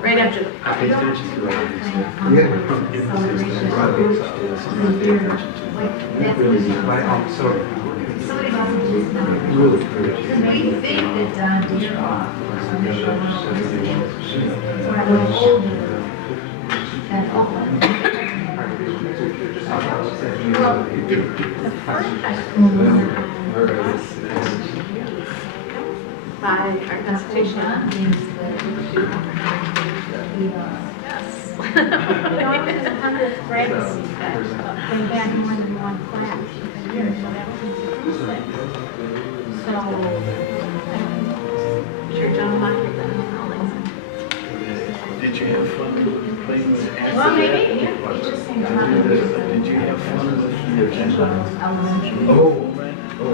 Right after the by our constitution. Yes. It always is 100 grades that they had more than one class a year, so that was improvement. So, Sure, John Lockyer then Alex. Did you have fun playing with the well, maybe, yeah, it just seemed to Did you have fun with the agenda? Oh, man. Oh,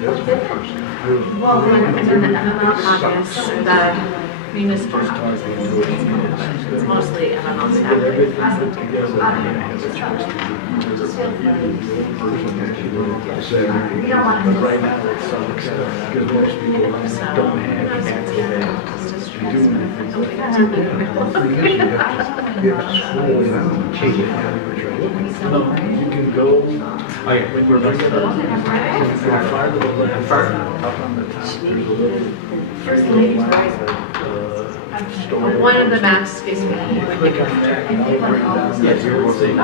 that's my first time. Well, it's in the MML caucus, the municipal caucus. It's mostly MML staff. Right now, it's so exciting because most people don't have access to do anything. You can go. When we're bringing it up, up on the top, there's a little First Lady's Rising. store. One of the maps is me. Click on that and it'll bring down. Yes, you're saying.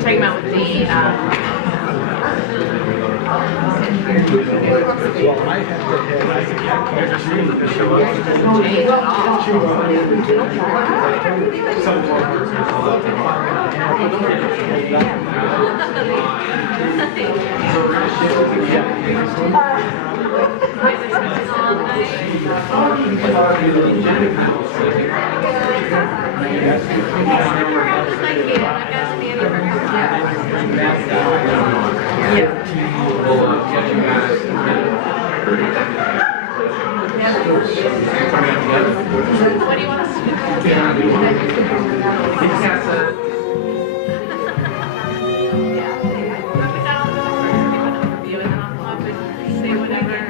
Talking about with the, Well, I have to have, I can't just see the show up. change at all. What do you want us to do? Yeah, overview and then I'll come up and say whatever.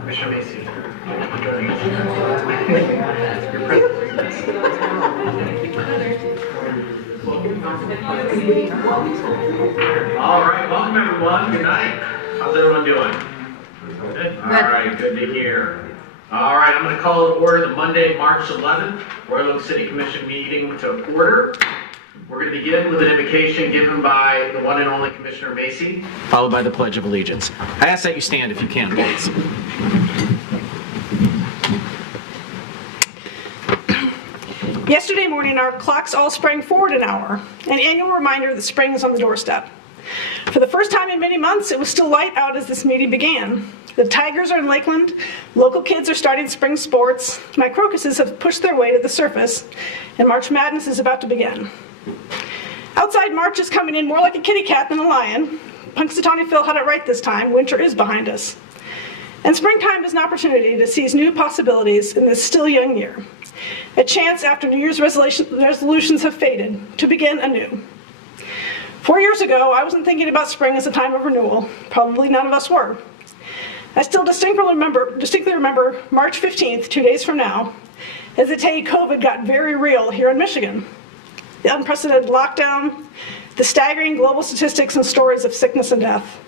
Commissioner Macy. All right, welcome everyone. Good night. How's everyone doing? Good. All right, good to hear. All right, I'm going to call to order the Monday, March 11th, Royal Oak City Commission meeting to order. We're going to begin with an invocation given by the one and only Commissioner Macy, followed by the Pledge of Allegiance. I ask that you stand if you can, please. Yesterday morning, our clocks all sprang forward an hour, an annual reminder that spring is on the doorstep. For the first time in many months, it was still light out as this meeting began. The tigers are in Lakeland, local kids are starting spring sports, my crocuses have pushed their way to the surface, and March Madness is about to begin. Outside, March is coming in more like a kitty cat than a lion. Punxsutawney Phil had it right this time, winter is behind us. And springtime is an opportunity to seize new possibilities in this still young year. A chance after New Year's resolutions have faded to begin anew. 4 years ago, I wasn't thinking about spring as a time of renewal. Probably none of us were. I still distinctly remember March 15th, 2 days from now, as the day COVID got very real here in Michigan. The unprecedented lockdown, the staggering global statistics and stories of sickness and death,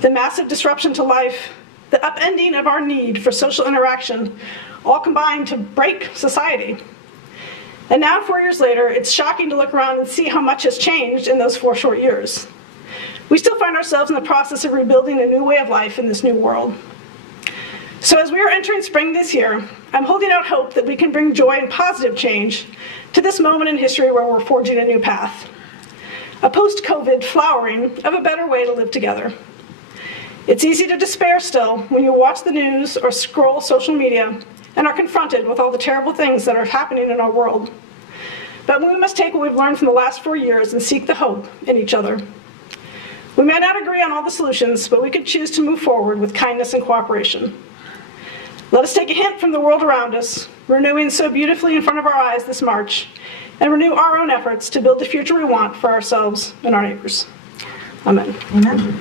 the massive disruption to life, the upending of our need for social interaction, all combined to break society. And now, 4 years later, it's shocking to look around and see how much has changed in those 4 short years. We still find ourselves in the process of rebuilding a new way of life in this new world. So as we are entering spring this year, I'm holding out hope that we can bring joy and positive change to this moment in history where we're forging a new path. A post-COVID flowering of a better way to live together. It's easy to despair still when you watch the news or scroll social media and are confronted with all the terrible things that are happening in our world. But we must take what we've learned from the last 4 years and seek the hope in each other. We may not agree on all the solutions, but we could choose to move forward with kindness and cooperation. Let us take a hint from the world around us, renewing so beautifully in front of our eyes this March, and renew our own efforts to build the future we want for ourselves and our neighbors. Amen. Amen.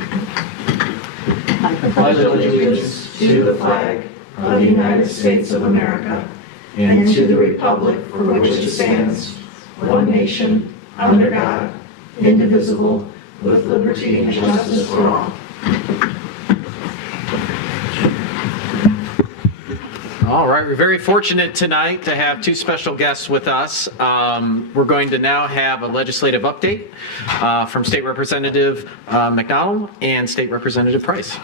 I pledge allegiance to the flag of the United States of America and to the republic for which it stands, one nation, under God, indivisible, with liberty and justice for all. All right, we're very fortunate tonight to have 2 special guests with us. We're going to now have a legislative update from State Representative McDonald and State Representative Price.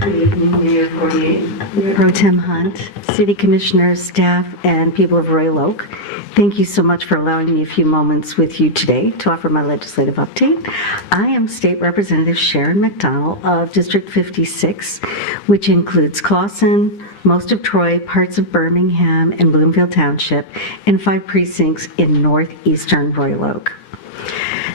Good evening, Mayor Fournier, Pro Tem Hunt, City Commissioners, staff, and people of Royal Oak. Thank you so much for allowing me a few moments with you today to offer my legislative update. I am State Representative Sharon McDonald of District 56, which includes Clawson, most of Troy, parts of Birmingham and Bloomfield Township, and 5 precincts in northeastern Royal Oak.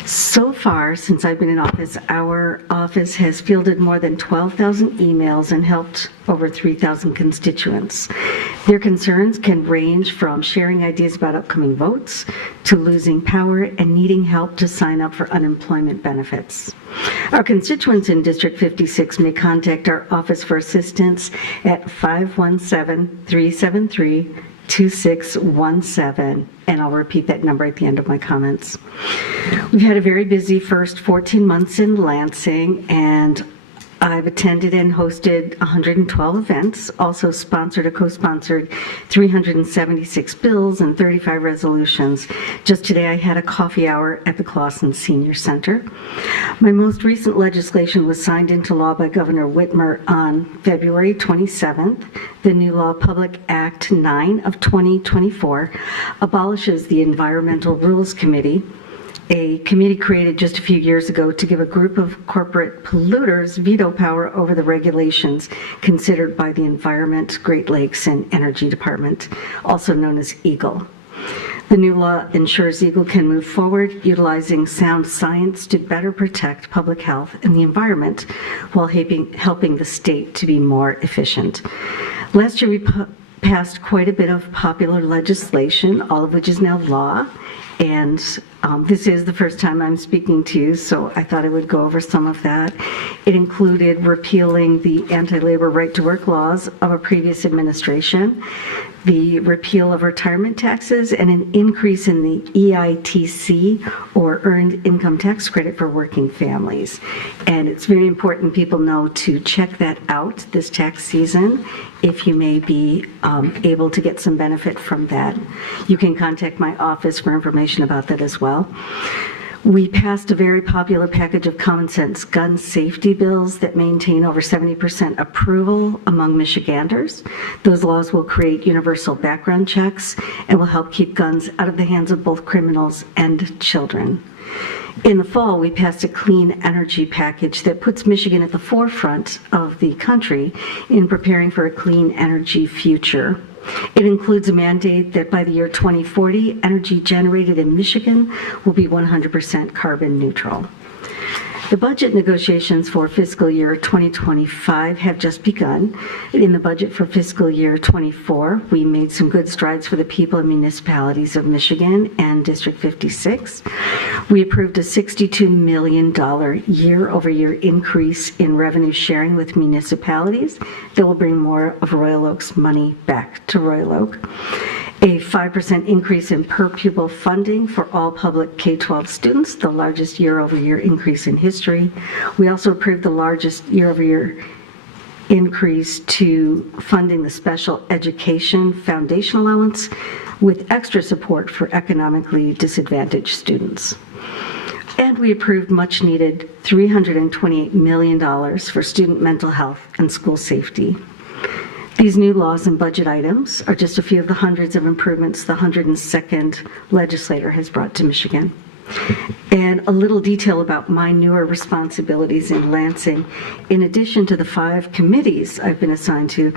So far, since I've been in office, our office has fielded more than 12,000 emails and helped over 3,000 constituents. Their concerns can range from sharing ideas about upcoming votes to losing power and needing help to sign up for unemployment benefits. Our constituents in District 56 may contact our office for assistance at 517-373-2617, and I'll repeat that number at the end of my comments. We've had a very busy first 14 months in Lansing, and I've attended and hosted 112 events, also sponsored or co-sponsored 376 bills and 35 resolutions. Just today I had a coffee hour at the Clawson Senior Center. My most recent legislation was signed into law by Governor Whitmer on February 27th. The new law, Public Act 9 of 2024, abolishes the Environmental Rules Committee, a committee created just a few years ago to give a group of corporate polluters veto power over the regulations considered by the Environment, Great Lakes, and Energy Department, also known as EGLE. The new law ensures EGLE can move forward utilizing sound science to better protect public health and the environment while helping the state to be more efficient. Last year, we passed quite a bit of popular legislation, all of which is now law. And this is the first time I'm speaking to you, so I thought I would go over some of that. It included repealing the anti-labor right-to-work laws of a previous administration, the repeal of retirement taxes, and an increase in the EITC, or Earned Income Tax Credit for working families. And it's very important people know to check that out this tax season if you may be able to get some benefit from that. You can contact my office for information about that as well. We passed a very popular package of common sense gun safety bills that maintain over 70% approval among Michiganders. Those laws will create universal background checks and will help keep guns out of the hands of both criminals and children. In the fall, we passed a clean energy package that puts Michigan at the forefront of the country in preparing for a clean energy future. It includes a mandate that by the year 2040, energy generated in Michigan will be 100% carbon neutral. The budget negotiations for fiscal year 2025 have just begun. In the budget for fiscal year 24, we made some good strides for the people and municipalities of Michigan and District 56. We approved a $62 million year-over-year increase in revenue sharing with municipalities that will bring more of Royal Oak's money back to Royal Oak. A 5% increase in per pupil funding for all public K-12 students, the largest year-over-year increase in history. We also approved the largest year-over-year increase to funding the Special Education Foundation Allowance with extra support for economically disadvantaged students. And we approved much-needed $328 million for student mental health and school safety. These new laws and budget items are just a few of the hundreds of improvements the 102nd legislator has brought to Michigan. And a little detail about my newer responsibilities in Lansing. In addition to the 5 committees I've been assigned to,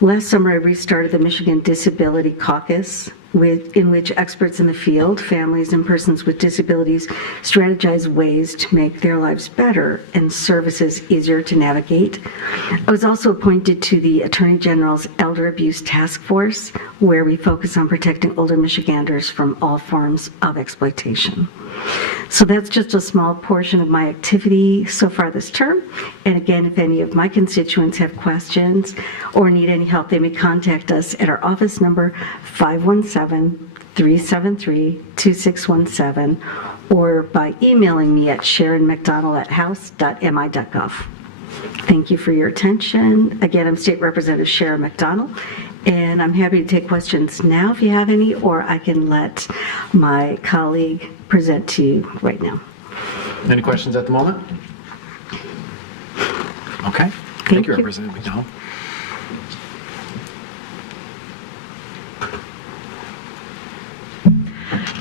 last summer I restarted the Michigan Disability Caucus, in which experts in the field, families and persons with disabilities, strategize ways to make their lives better and services easier to navigate. I was also appointed to the Attorney General's Elder Abuse Task Force, where we focus on protecting older Michiganders from all forms of exploitation. So that's just a small portion of my activity so far this term. And again, if any of my constituents have questions or need any help, they may contact us at our office number 517-373-2617 or by emailing me at sharonmcdonald@house.mi.gov. Thank you for your attention. Again, I'm State Representative Sharon McDonald, and I'm happy to take questions now if you have any, or I can let my colleague present to you right now. Any questions at the moment? Okay. Thank you, Representative McDonald.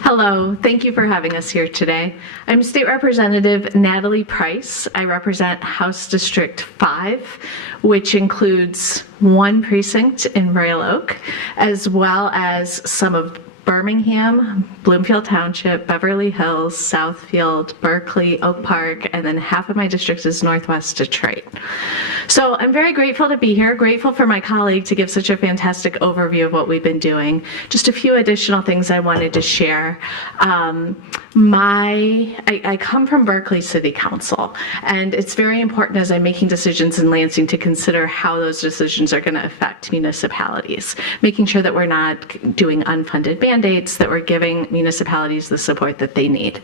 Hello, thank you for having us here today. I'm State Representative Natalie Price. I represent House District 5, which includes 1 precinct in Royal Oak, as well as some of Birmingham, Bloomfield Township, Beverly Hills, Southfield, Berkeley, Oak Park, and then half of my district is Northwest Detroit. So I'm very grateful to be here, grateful for my colleague to give such a fantastic overview of what we've been doing. Just a few additional things I wanted to share. I come from Berkeley City Council, and it's very important as I'm making decisions in Lansing to consider how those decisions are going to affect municipalities, making sure that we're not doing unfunded mandates, that we're giving municipalities the support that they need.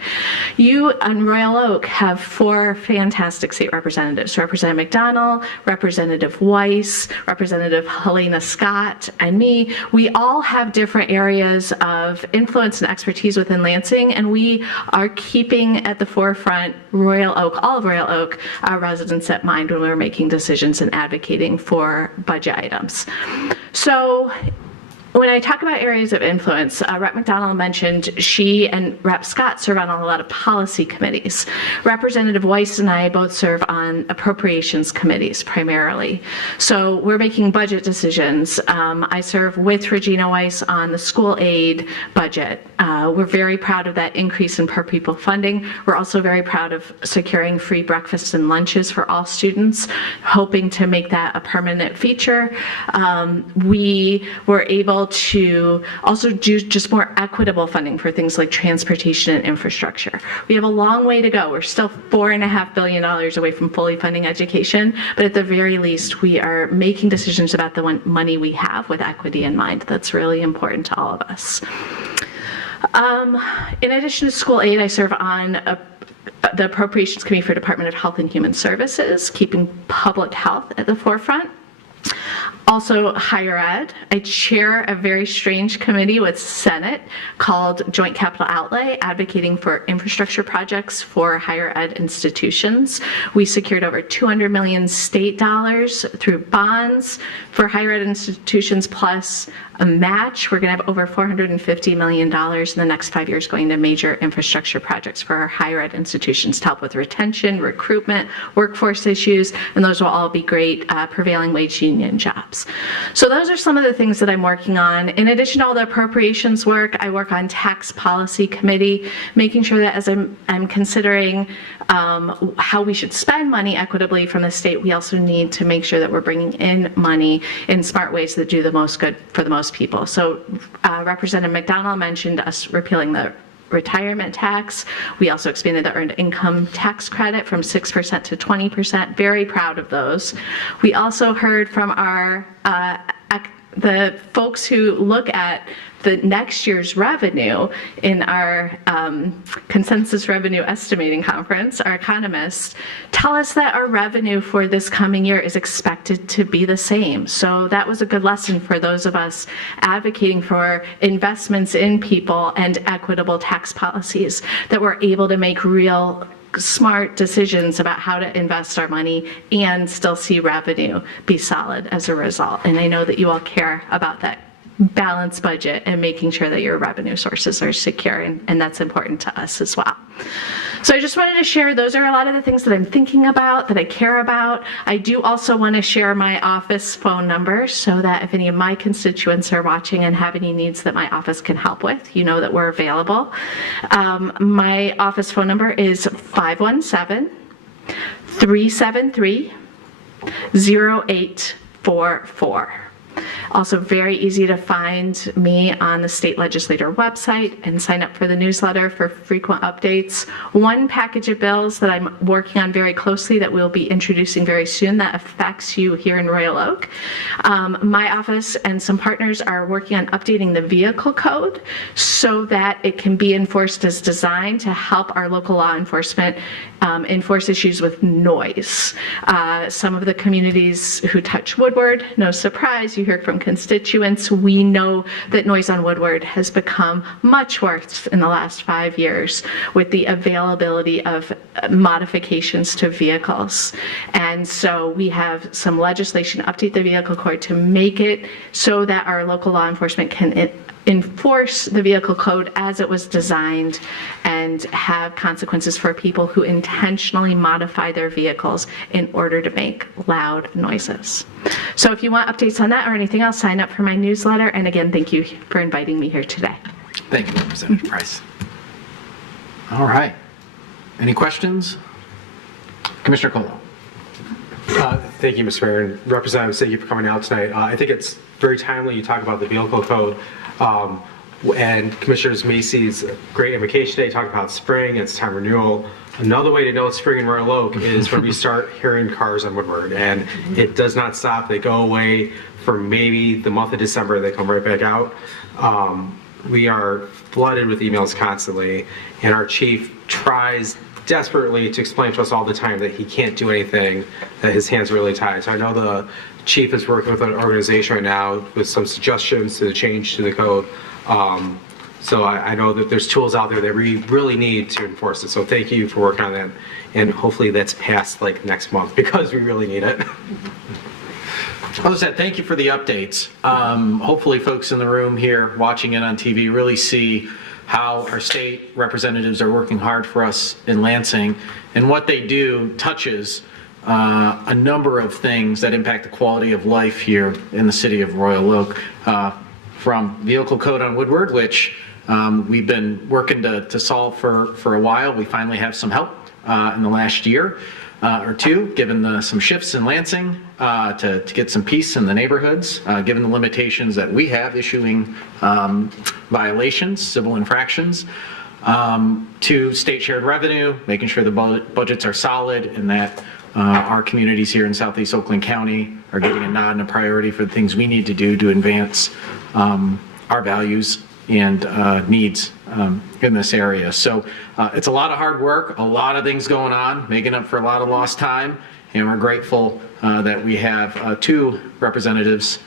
You on Royal Oak have 4 fantastic state representatives, Representative McDonald, Representative Weiss, Representative Helena Scott, and me. We all have different areas of influence and expertise within Lansing, and we are keeping at the forefront Royal Oak, all of Royal Oak residents at mind when we're making decisions and advocating for budget items. So When I talk about areas of influence, Rep. McDonald mentioned she and Rep. Scott serve on a lot of policy committees. Representative Weiss and I both serve on appropriations committees primarily. So we're making budget decisions. I serve with Regina Weiss on the school aid budget. We're very proud of that increase in per pupil funding. We're also very proud of securing free breakfasts and lunches for all students, hoping to make that a permanent feature. We were able to also do just more equitable funding for things like transportation and infrastructure. We have a long way to go. We're still $4.5 billion away from fully funding education, but at the very least, we are making decisions about the money we have with equity in mind. That's really important to all of us. In addition to school aid, I serve on the Appropriations Committee for Department of Health and Human Services, keeping public health at the forefront. Also, higher ed. I chair a very strange committee with Senate called Joint Capital Outlay, advocating for infrastructure projects for higher ed institutions. We secured over $200 million state dollars through bonds for higher ed institutions, plus a match. We're going to have over $450 million in the next 5 years going to major infrastructure projects for our higher ed institutions to help with retention, recruitment, workforce issues, and those will all be great prevailing wage union jobs. So those are some of the things that I'm working on. In addition to all the appropriations work, I work on tax policy committee, making sure that as I'm considering how we should spend money equitably from the state, we also need to make sure that we're bringing in money in smart ways that do the most good for the most people. So Representative McDonald mentioned us repealing the retirement tax. We also expanded the earned income tax credit from 6% to 20%. Very proud of those. We also heard from the folks who look at the next year's revenue in our consensus revenue estimating conference. Our economists tell us that our revenue for this coming year is expected to be the same. So that was a good lesson for those of us advocating for investments in people and equitable tax policies, that we're able to make real smart decisions about how to invest our money and still see revenue be solid as a result. And I know that you all care about that balanced budget and making sure that your revenue sources are secure, and that's important to us as well. So I just wanted to share, those are a lot of the things that I'm thinking about, that I care about. I do also want to share my office phone number so that if any of my constituents are watching and have any needs that my office can help with, you know that we're available. My office phone number is 517-373-0844. Also very easy to find me on the state legislator website and sign up for the newsletter for frequent updates. One package of bills that I'm working on very closely that we'll be introducing very soon that affects you here in Royal Oak. My office and some partners are working on updating the vehicle code so that it can be enforced as designed to help our local law enforcement enforce issues with noise. Some of the communities who touch Woodward, no surprise, you hear from constituents. We know that noise on Woodward has become much worse in the last 5 years with the availability of modifications to vehicles. And so we have some legislation to update the vehicle code to make it so that our local law enforcement can enforce the vehicle code as it was designed and have consequences for people who intentionally modify their vehicles in order to make loud noises. So if you want updates on that or anything else, sign up for my newsletter. And again, thank you for inviting me here today. Thank you, Representative Price. All right. Any questions? Commissioner Colo. Thank you, Mr. Mayor, and Representative, thank you for coming out tonight. I think it's very timely you talk about the vehicle code. And Commissioners Macy's great invocation day, talk about spring, it's time renewal. Another way to know it's spring in Royal Oak is when we start hearing cars on Woodward, and it does not stop. They go away for maybe the month of December, they come right back out. We are flooded with emails constantly, and our chief tries desperately to explain to us all the time that he can't do anything, that his hands are really tied. So I know the chief is working with an organization right now with some suggestions to change to the code. So I know that there's tools out there that we really need to enforce it. So thank you for working on that. And hopefully that's passed like next month because we really need it. As I said, thank you for the updates. Hopefully folks in the room here watching it on TV really see how our state representatives are working hard for us in Lansing, and what they do touches a number of things that impact the quality of life here in the city of Royal Oak. From vehicle code on Woodward, which we've been working to solve for a while. We finally have some help in the last year or two, given some shifts in Lansing to get some peace in the neighborhoods, given the limitations that we have issuing violations, civil infractions, to state shared revenue, making sure the budgets are solid and that our communities here in Southeast Oakland County are getting a nod and a priority for the things we need to do to advance our values and needs in this area. So it's a lot of hard work, a lot of things going on, making up for a lot of lost time, and we're grateful that we have two representatives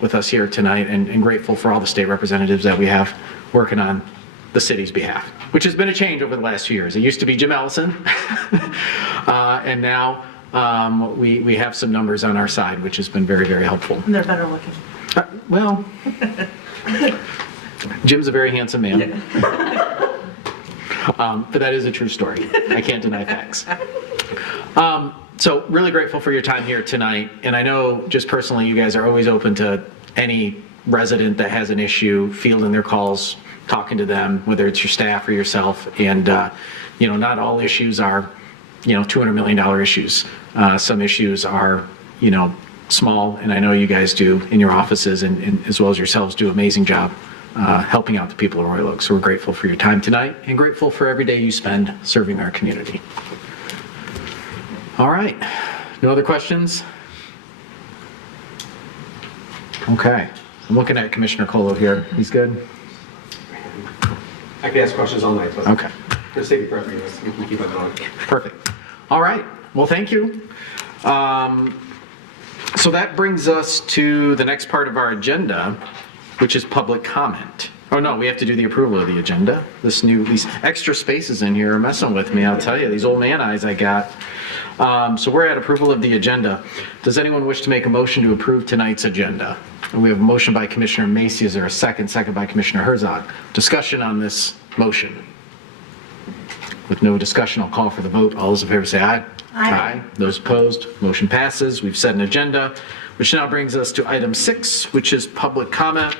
with us here tonight, and grateful for all the state representatives that we have working on the city's behalf, which has been a change over the last few years. It used to be Jim Ellison, and now we have some numbers on our side, which has been very, very helpful. And they're better looking. Well, Jim's a very handsome man. But that is a true story. I can't deny facts. So really grateful for your time here tonight. And I know just personally, you guys are always open to any resident that has an issue, fielding their calls, talking to them, whether it's your staff or yourself. And, not all issues are, $200 million issues. Some issues are, small, and I know you guys do in your offices and as well as yourselves do an amazing job helping out the people of Royal Oak. So we're grateful for your time tonight and grateful for every day you spend serving our community. All right, no other questions? Okay, I'm looking at Commissioner Colo here. He's good? I can ask questions all night, but Okay, for the sake of preference, we can keep on going. perfect. All right, well, thank you. So that brings us to the next part of our agenda, which is public comment. Oh no, we have to do the approval of the agenda. These extra spaces in here are messing with me, I'll tell you, these old man eyes I got. So we're at approval of the agenda. Does anyone wish to make a motion to approve tonight's agenda? We have a motion by Commissioner Macy. Is there a second? Second by Commissioner Herzog. Discussion on this motion. With no discussion, I'll call for the vote. All those in favor say aye. Aye. Those opposed, motion passes. We've set an agenda, which now brings us to item 6, which is public comment.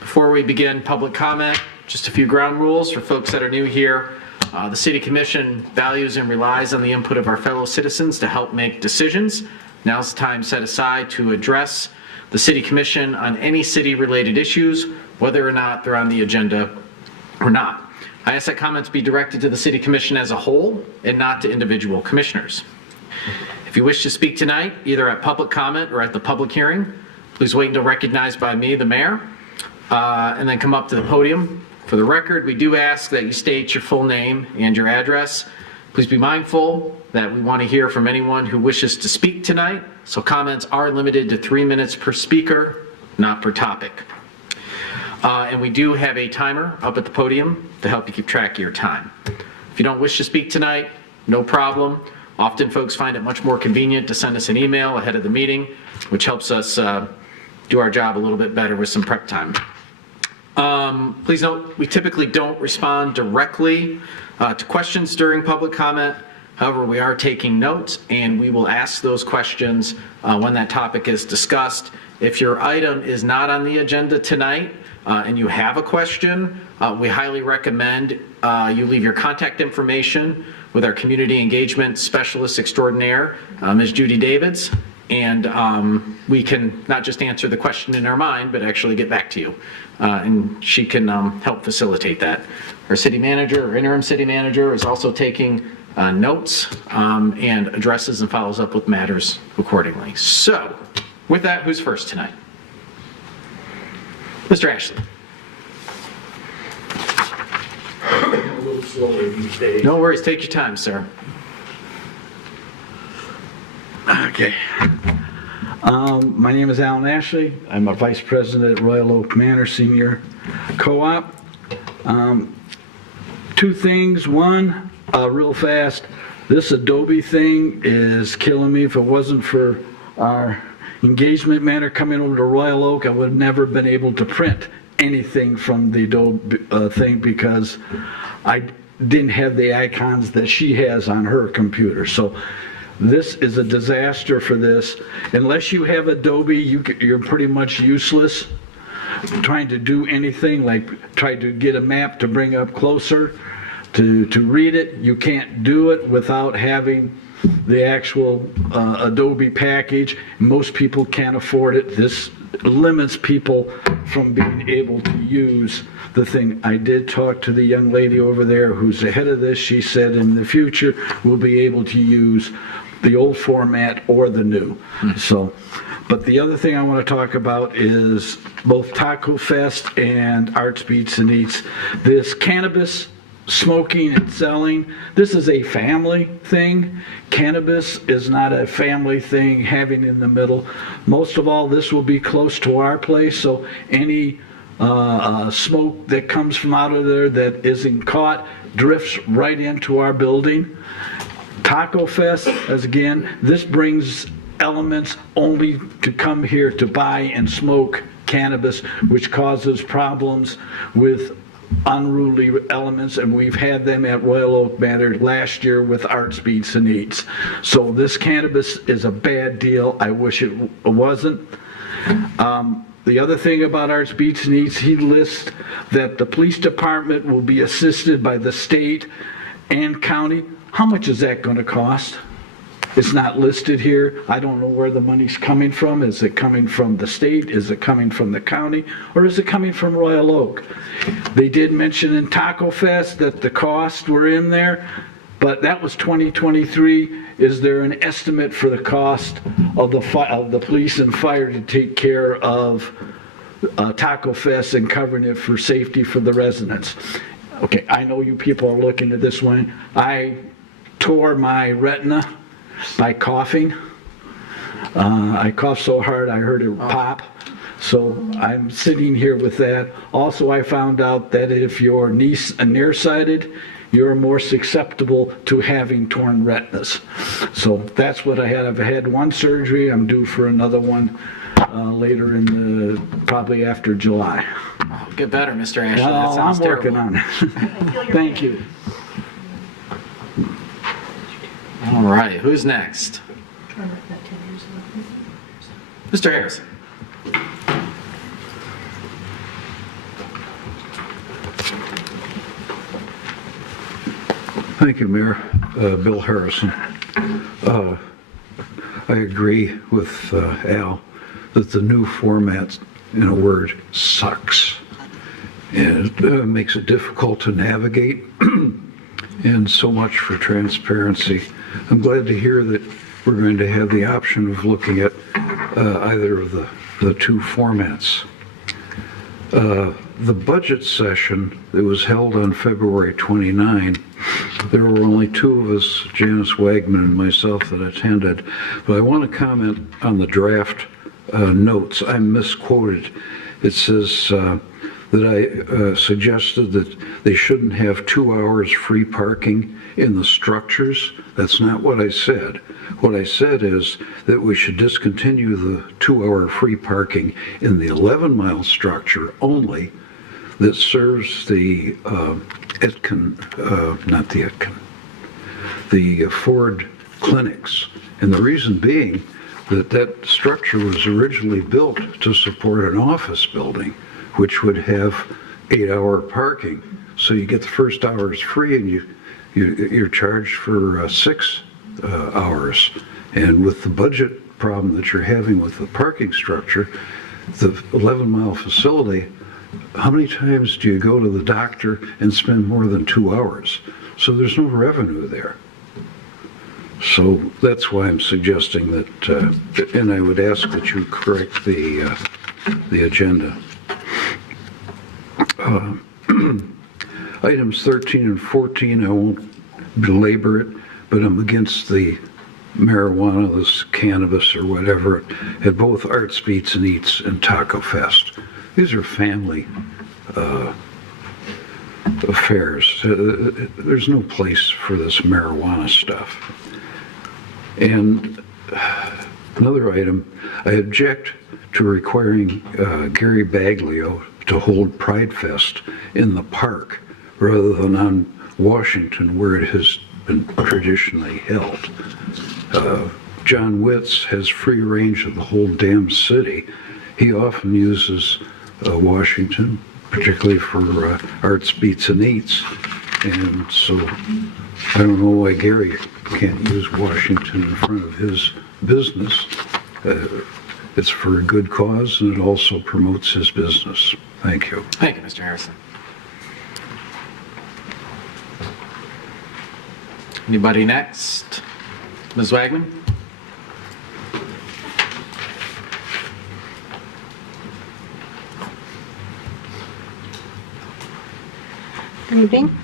Before we begin public comment, just a few ground rules for folks that are new here. The City Commission values and relies on the input of our fellow citizens to help make decisions. Now's the time set aside to address the City Commission on any city-related issues, whether or not they're on the agenda or not. I ask that comments be directed to the City Commission as a whole and not to individual commissioners. If you wish to speak tonight, either at public comment or at the public hearing, please wait until recognized by me, the mayor, and then come up to the podium. For the record, we do ask that you state your full name and your address. Please be mindful that we want to hear from anyone who wishes to speak tonight, so comments are limited to 3 minutes per speaker, not per topic. And we do have a timer up at the podium to help you keep track of your time. If you don't wish to speak tonight, no problem. Often folks find it much more convenient to send us an email ahead of the meeting, which helps us do our job a little bit better with some prep time. Please note, we typically don't respond directly to questions during public comment. However, we are taking notes, and we will ask those questions when that topic is discussed. If your item is not on the agenda tonight and you have a question, we highly recommend you leave your contact information with our community engagement specialist extraordinaire, Ms. Judy Davids, and we can not just answer the question in our mind, but actually get back to you. And she can help facilitate that. Our city manager, or interim city manager, is also taking notes and addresses and follows up with matters accordingly. So, with that, who's first tonight? Mr. Ashley. A little slower these days. No worries, take your time, sir. Okay. My name is Alan Ashley. I'm a vice president at Royal Oak Manor Senior Co-op. Two things. One, real fast, this Adobe thing is killing me. If it wasn't for our engagement manner coming over to Royal Oak, I would have never been able to print anything from the Adobe thing because I didn't have the icons that she has on her computer. So this is a disaster for this. Unless you have Adobe, you're pretty much useless trying to do anything, like try to get a map to bring up closer to read it. You can't do it without having the actual Adobe package. Most people can't afford it. This limits people from being able to use the thing. I did talk to the young lady over there who's the head of this. She said in the future we'll be able to use the old format or the new. So, but the other thing I want to talk about is both Taco Fest and Arts Beats and Eats. This cannabis smoking and selling, this is a family thing. Cannabis is not a family thing having in the middle. Most of all, this will be close to our place, so any smoke that comes from out of there that isn't caught drifts right into our building. Taco Fest, as again, this brings elements only to come here to buy and smoke cannabis, which causes problems with unruly elements, and we've had them at Royal Oak Manor last year with Arts Beats and Eats. So this cannabis is a bad deal. I wish it wasn't. The other thing about Arts Beats and Eats, he lists that the police department will be assisted by the state and county. How much is that going to cost? It's not listed here. I don't know where the money's coming from. Is it coming from the state? Is it coming from the county? Or is it coming from Royal Oak? They did mention in Taco Fest that the costs were in there, but that was 2023. Is there an estimate for the cost of the police and fire to take care of Taco Fest and covering it for safety for the residents? Okay, I know you people are looking at this one. I tore my retina by coughing. I coughed so hard I heard it pop. So I'm sitting here with that. Also, I found out that if you're nearsighted, you're more susceptible to having torn retinas. So that's what I had. I've had one surgery. I'm due for another one later probably after July. Oh, get better, Mr. Ashley. Well, That sounds I'm working terrible. on it. Thank you. All right, who's next? Mr. Harrison. Thank you, Mayor. Bill Harrison. I agree with Al that the new format, in a word, sucks. And it makes it difficult to navigate, and so much for transparency. I'm glad to hear that we're going to have the option of looking at either of the two formats. The budget session that was held on February 29, there were only two of us, Janice Wagman and myself, that attended. But I want to comment on the draft notes. I misquoted. It says that I suggested that they shouldn't have 2 hours free parking in the structures. That's not what I said. What I said is that we should discontinue the 2-hour free parking in the 11-mile structure only that serves the the Ford clinics. And the reason being that that structure was originally built to support an office building, which would have 8-hour parking. So you get the first hours free, and you're charged for 6 hours. And with the budget problem that you're having with the parking structure, the 11-mile facility, how many times do you go to the doctor and spend more than 2 hours? So there's no revenue there. So that's why I'm suggesting that, and I would ask that you correct the agenda. Items 13 and 14, I won't belabor it, but I'm against the marijuana, this cannabis or whatever, at both Arts Beats and Eats and Taco Fest. These are family affairs. There's no place for this marijuana stuff. And Another item, I object to requiring Gary Baglio to hold Pride Fest in the park rather than on Washington where it has been traditionally held. John Witz has free range of the whole damn city. He often uses Washington, particularly for arts, beats, and eats. And so I don't know why Gary can't use Washington in front of his business. It's for a good cause, and it also promotes his business. Thank you. Thank you, Mr. Harrison. Anybody next? Ms. Wagman? Good evening.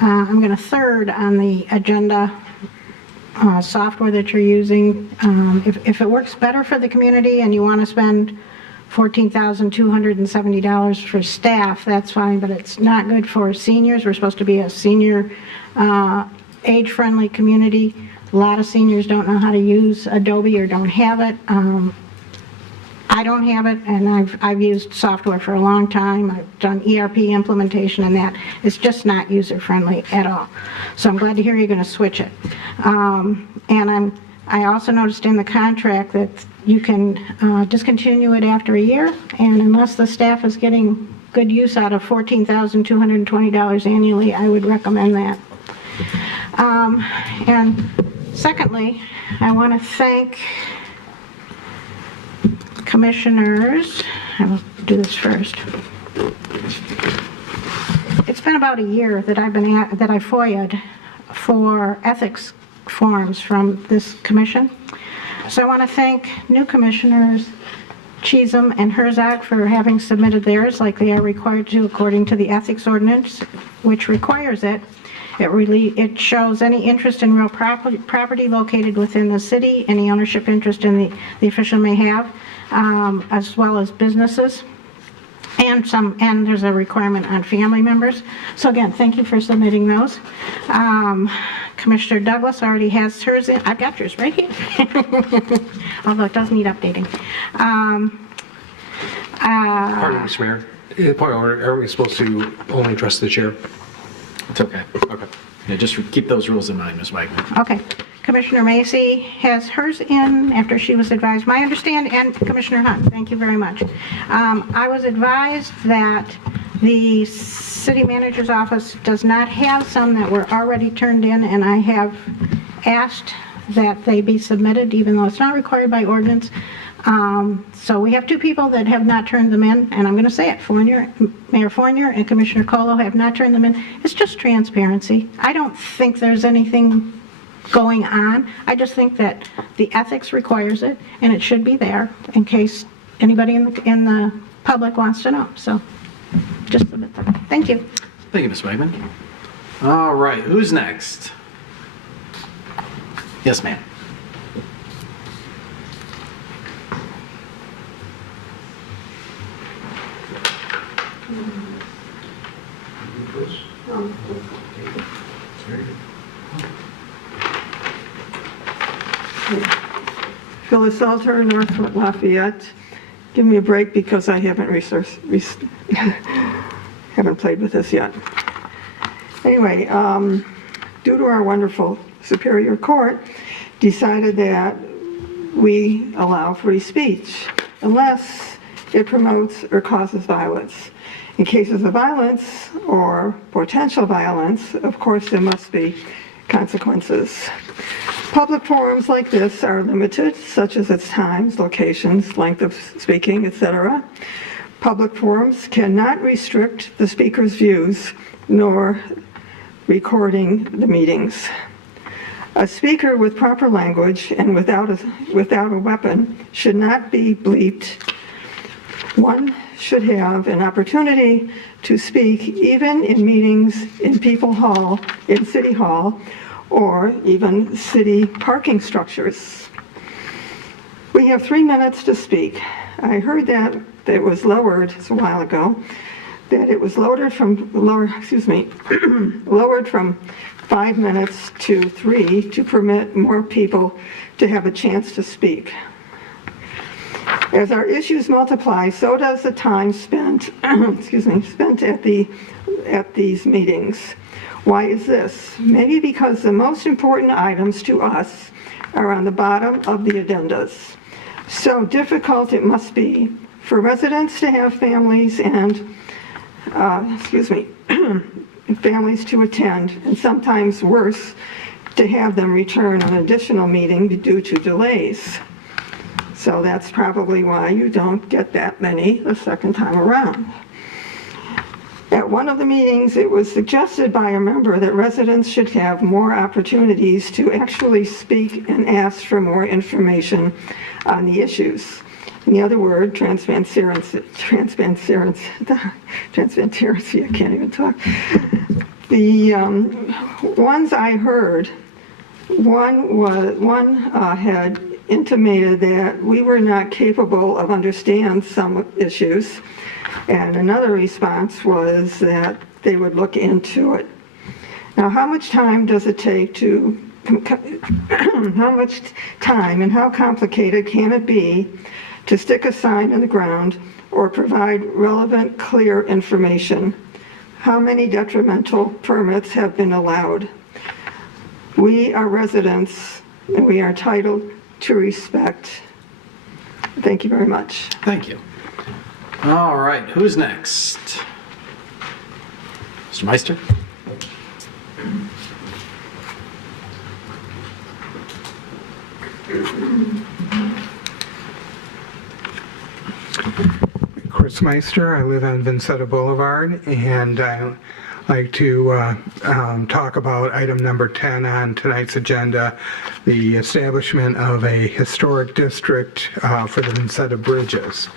I'm going to third on the agenda software that you're using. If it works better for the community and you want to spend $14,270 for staff, that's fine, but it's not good for seniors. We're supposed to be a senior age-friendly community. A lot of seniors don't know how to use Adobe or don't have it. I don't have it, and I've used software for a long time. I've done ERP implementation, and that is just not user-friendly at all. So I'm glad to hear you're going to switch it. And I also noticed in the contract that you can discontinue it after a year, and unless the staff is getting good use out of $14,220 annually, I would recommend that. And secondly, I want to thank commissioners. I will do this first. It's been about a year that I FOIA'd for ethics forms from this commission. So I want to thank new commissioners Chisholm and Herzog for having submitted theirs like they are required to according to the ethics ordinance, which requires it. It shows any interest in real property located within the city, any ownership interest in the official may have, as well as businesses, and there's a requirement on family members. So again, thank you for submitting those. Commissioner Douglas already has hers in. I've got yours right here, although it does need updating. Pardon me, Mr. Mayor. Point of order, are we supposed to only address the chair? It's okay. Okay. Yeah, just keep those rules in mind, Ms. Wagner. Okay. Commissioner Macy has hers in after she was advised. My understanding, and Commissioner Hunt, thank you very much. I was advised that the city manager's office does not have some that were already turned in, and I have asked that they be submitted, even though it's not required by ordinance. So we have two people that have not turned them in, and I'm going to say it, Mayor Fournier and Commissioner Colo have not turned them in. It's just transparency. I don't think there's anything going on. I just think that the ethics requires it, and it should be there in case anybody in the public wants to know. So just submit that. Thank you. Thank you, Ms. Wagman. All right, who's next? Yes, ma'am. Phyllis Salter, North Lafayette. Give me a break because I haven't haven't played with this yet. Anyway, due to our wonderful Superior Court, decided that we allow free speech unless it promotes or causes violence. In cases of violence or potential violence, of course, there must be consequences. Public forums like this are limited, such as its times, locations, length of speaking, etc. Public forums cannot restrict the speaker's views nor recording the meetings. A speaker with proper language and without a weapon should not be bleeped. One should have an opportunity to speak even in meetings in City Hall, or even city parking structures. We have 3 minutes to speak. I heard that it was lowered, it's a while ago, that it was lowered from 5 minutes to 3 to permit more people to have a chance to speak. As our issues multiply, so does the time spent, spent at these meetings. Why is this? Maybe because the most important items to us are on the bottom of the agendas. So difficult it must be for residents to have families and, families to attend, and sometimes worse, to have them return an additional meeting due to delays. So that's probably why you don't get that many the second time around. At one of the meetings, it was suggested by a member that residents should have more opportunities to actually speak and ask for more information on the issues. In the other word, transparency, I can't even talk. The ones I heard, one had intimated that we were not capable of understanding some issues, and another response was that they would look into it. Now, how much time does it take to, how much time and how complicated can it be to stick a sign in the ground or provide relevant, clear information? How many detrimental permits have been allowed? We are residents, and we are entitled to respect. Thank you very much. Thank you. All right, who's next? Mr. Meister? Chris Meister. I live on Vincetta Boulevard, and I like to talk about item number 10 on tonight's agenda, the establishment of a historic district for the Vincetta Bridges.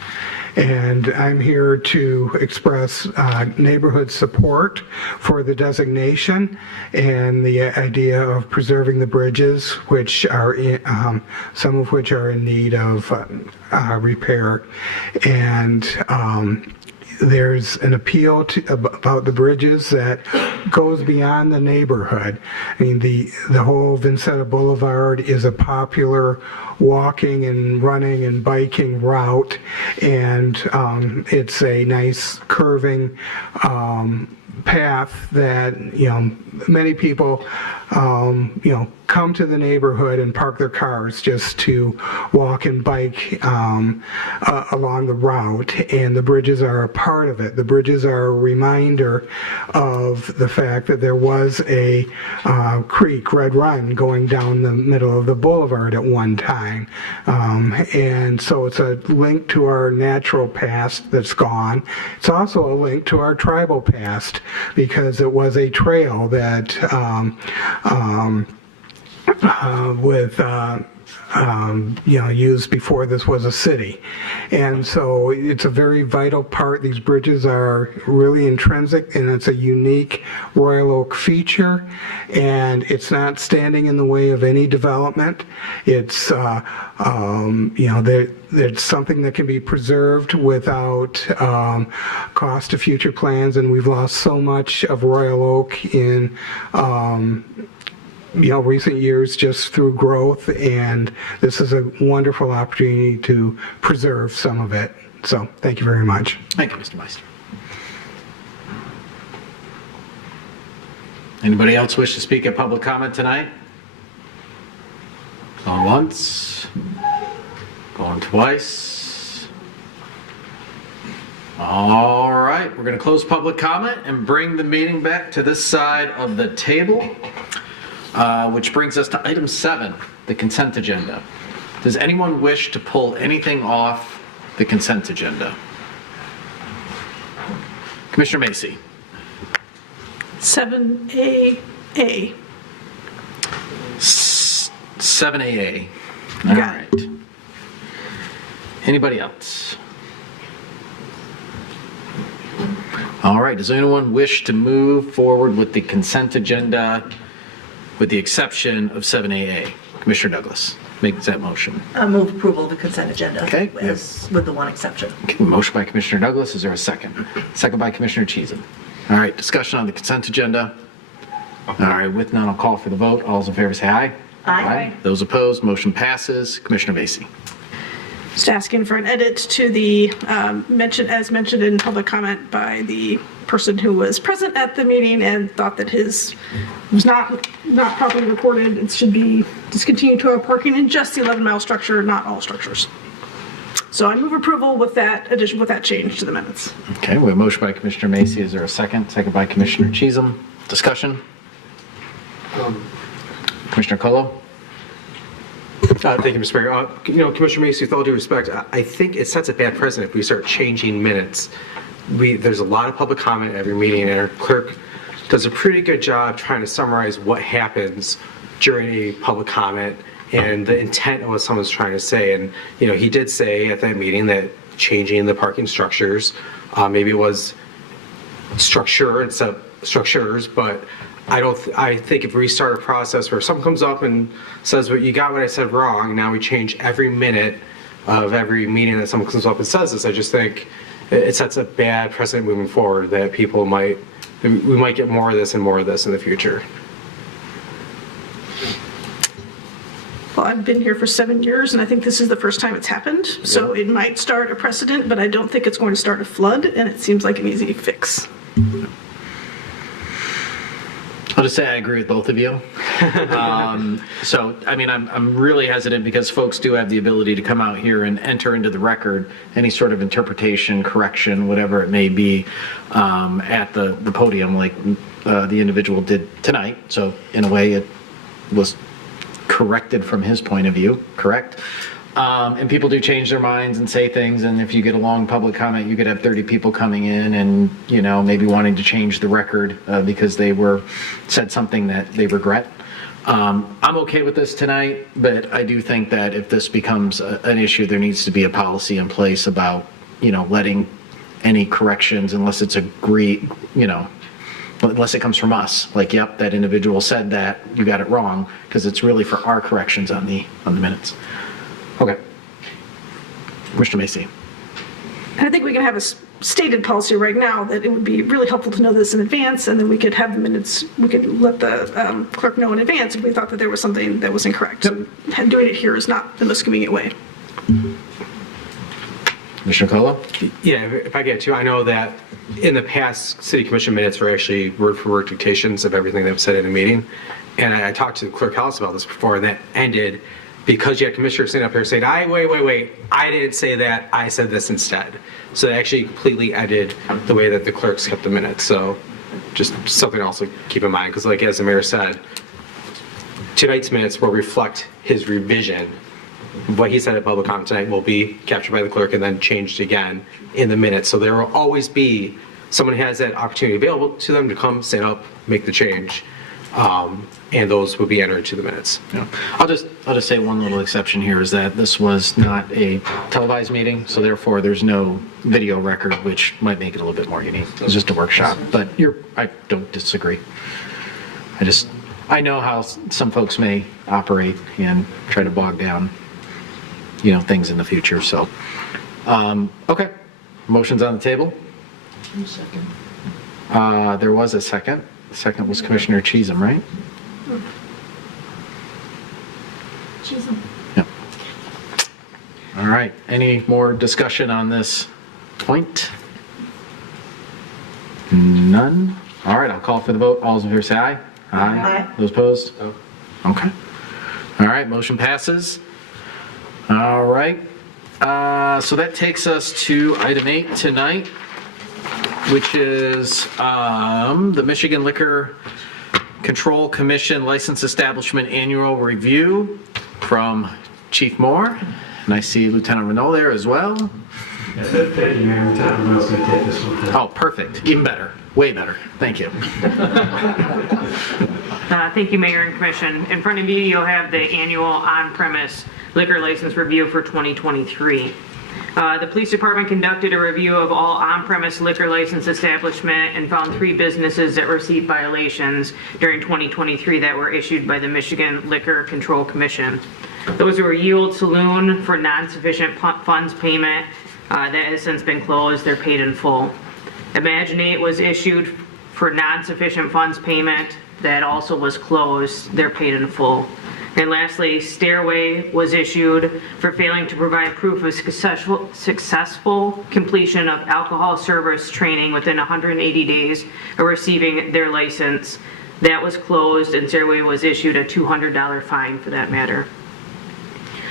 And I'm here to express neighborhood support for the designation and the idea of preserving the bridges, which are some of which are in need of repair. And there's an appeal about the bridges that goes beyond the neighborhood. I mean, the whole Vincetta Boulevard is a popular walking and running and biking route, and it's a nice curving path that, many people, come to the neighborhood and park their cars just to walk and bike along the route, and the bridges are a part of it. The bridges are a reminder of the fact that there was a creek, Red Run, going down the middle of the boulevard at one time. And so it's a link to our natural past that's gone. It's also a link to our tribal past, because it was a trail that used before this was a city. And so it's a very vital part. These bridges are really intrinsic, and it's a unique Royal Oak feature, and it's not standing in the way of any development. It's it's something that can be preserved without cost to future plans, and we've lost so much of Royal Oak in recent years just through growth, and this is a wonderful opportunity to preserve some of it. So thank you very much. Thank you, Mr. Meister. Anybody else wish to speak at public comment tonight? Going once, going twice. All right, we're going to close public comment and bring the meeting back to this side of the table, which brings us to item 7, the consent agenda. Does anyone wish to pull anything off the consent agenda? Commissioner Macy. 7AA. 7AA. All right. Anybody else? All right, does anyone wish to move forward with the consent agenda with the exception of 7AA? Commissioner Douglas makes that motion. I move approval of the consent agenda. Okay. With the one exception. Okay, motion by Commissioner Douglas. Is there a second? Second by Commissioner Cheatham. All right, discussion on the consent agenda. All right, with none, I'll call for the vote. All those in favor say aye. Aye. Those opposed, motion passes. Commissioner Macy. Just asking for an edit to the, as mentioned in public comment by the person who was present at the meeting and thought that his was not properly recorded. It should be discontinued to parking in just the 11-mile structure, not all structures. So I move approval with that addition, with that change to the minutes. Okay, we have a motion by Commissioner Macy. Is there a second? Second by Commissioner Cheatham. Discussion? Commissioner Colo? Thank you, Mr. Mayor. Commissioner Macy, with all due respect, I think it sets a bad precedent if we start changing minutes. There's a lot of public comment at every meeting, and our clerk does a pretty good job trying to summarize what happens during a public comment and the intent of what someone's trying to say. And, he did say at that meeting that changing the parking structures, maybe it was structure instead of structures, but I think if we start a process where someone comes up and says, well, you got what I said wrong, now we change every minute of every meeting that someone comes up and says this, I just think it sets a bad precedent moving forward that we might get more of this and more of this in the future. Well, I've been here for 7 years, and I think this is the first time it's happened. So it might start a precedent, but I don't think it's going to start a flood, and it seems like an easy fix. I'll just say I agree with both of you. So, I'm really hesitant because folks do have the ability to come out here and enter into the record any sort of interpretation, correction, whatever it may be, at the podium like the individual did tonight. So, in a way, it was corrected from his point of view, correct? And people do change their minds and say things, and if you get a long public comment, you could have 30 people coming in and, maybe wanting to change the record because they said something that they regret. I'm okay with this tonight, but I do think that if this becomes an issue, there needs to be a policy in place about, letting any corrections, unless it's agreed, unless it comes from us, like, yep, that individual said that, you got it wrong, because it's really for our corrections on the minutes. Okay. Commissioner Macy. I think we can have a stated policy right now that it would be really helpful to know this in advance, and then we could have the minutes, we could let the clerk know in advance if we thought that there was something that was incorrect. Yep. And doing it here is not the most convenient way. Commissioner Colo? Yeah, if I get to, I know that in the past, city commission minutes were actually word-for-word dictations of everything that was said in a meeting. And I talked to Clerk House about this before, and that ended because you had commissioners sitting up here saying, wait, I didn't say that, I said this instead. So they actually completely ended the way that the clerks kept the minutes. So just something else to keep in mind, because like as the mayor said, tonight's minutes will reflect his revision. What he said at public comment tonight will be captured by the clerk and then changed again in the minutes. So there will always be, someone has that opportunity available to them to come, stand up, make the change. And those will be entered to the minutes. Yeah. I'll just say one little exception here is that this was not a televised meeting, so therefore there's no video record, which might make it a little bit more unique. It's just a workshop, but I don't disagree. I know how some folks may operate and try to bog down, things in the future. So, okay, motion's on the table. Second. There was a second. Second was Commissioner Cheatham, right? Cheatham. Yep. All right. Any more discussion on this point? None? All right. I'll call for the vote. All those in favor say aye. Aye. Those opposed? No. Okay. All right. Motion passes. All right. So that takes us to item 8 tonight, which is the Michigan Liquor Control Commission License Establishment Annual Review from Chief Moore. And I see Lieutenant Renault there as well. Thank you, Mayor. Lieutenant Renault's going to take this one. Oh, perfect. Even better. Way better. Thank you. Thank you, Mayor and Commission. In front of you, you'll have the annual on-premise liquor license review for 2023. The police department conducted a review of all on-premise liquor license establishment and found 3 businesses that received violations during 2023 that were issued by the Michigan Liquor Control Commission. Those were Yield Saloon for non-sufficient funds payment that has since been closed. They're paid in full. Imaginate was issued for non-sufficient funds payment that also was closed, they're paid in full. And lastly, Stairway was issued for failing to provide proof of successful completion of alcohol service training within 180 days of receiving their license. That was closed, and Stairway was issued a $200 fine for that matter.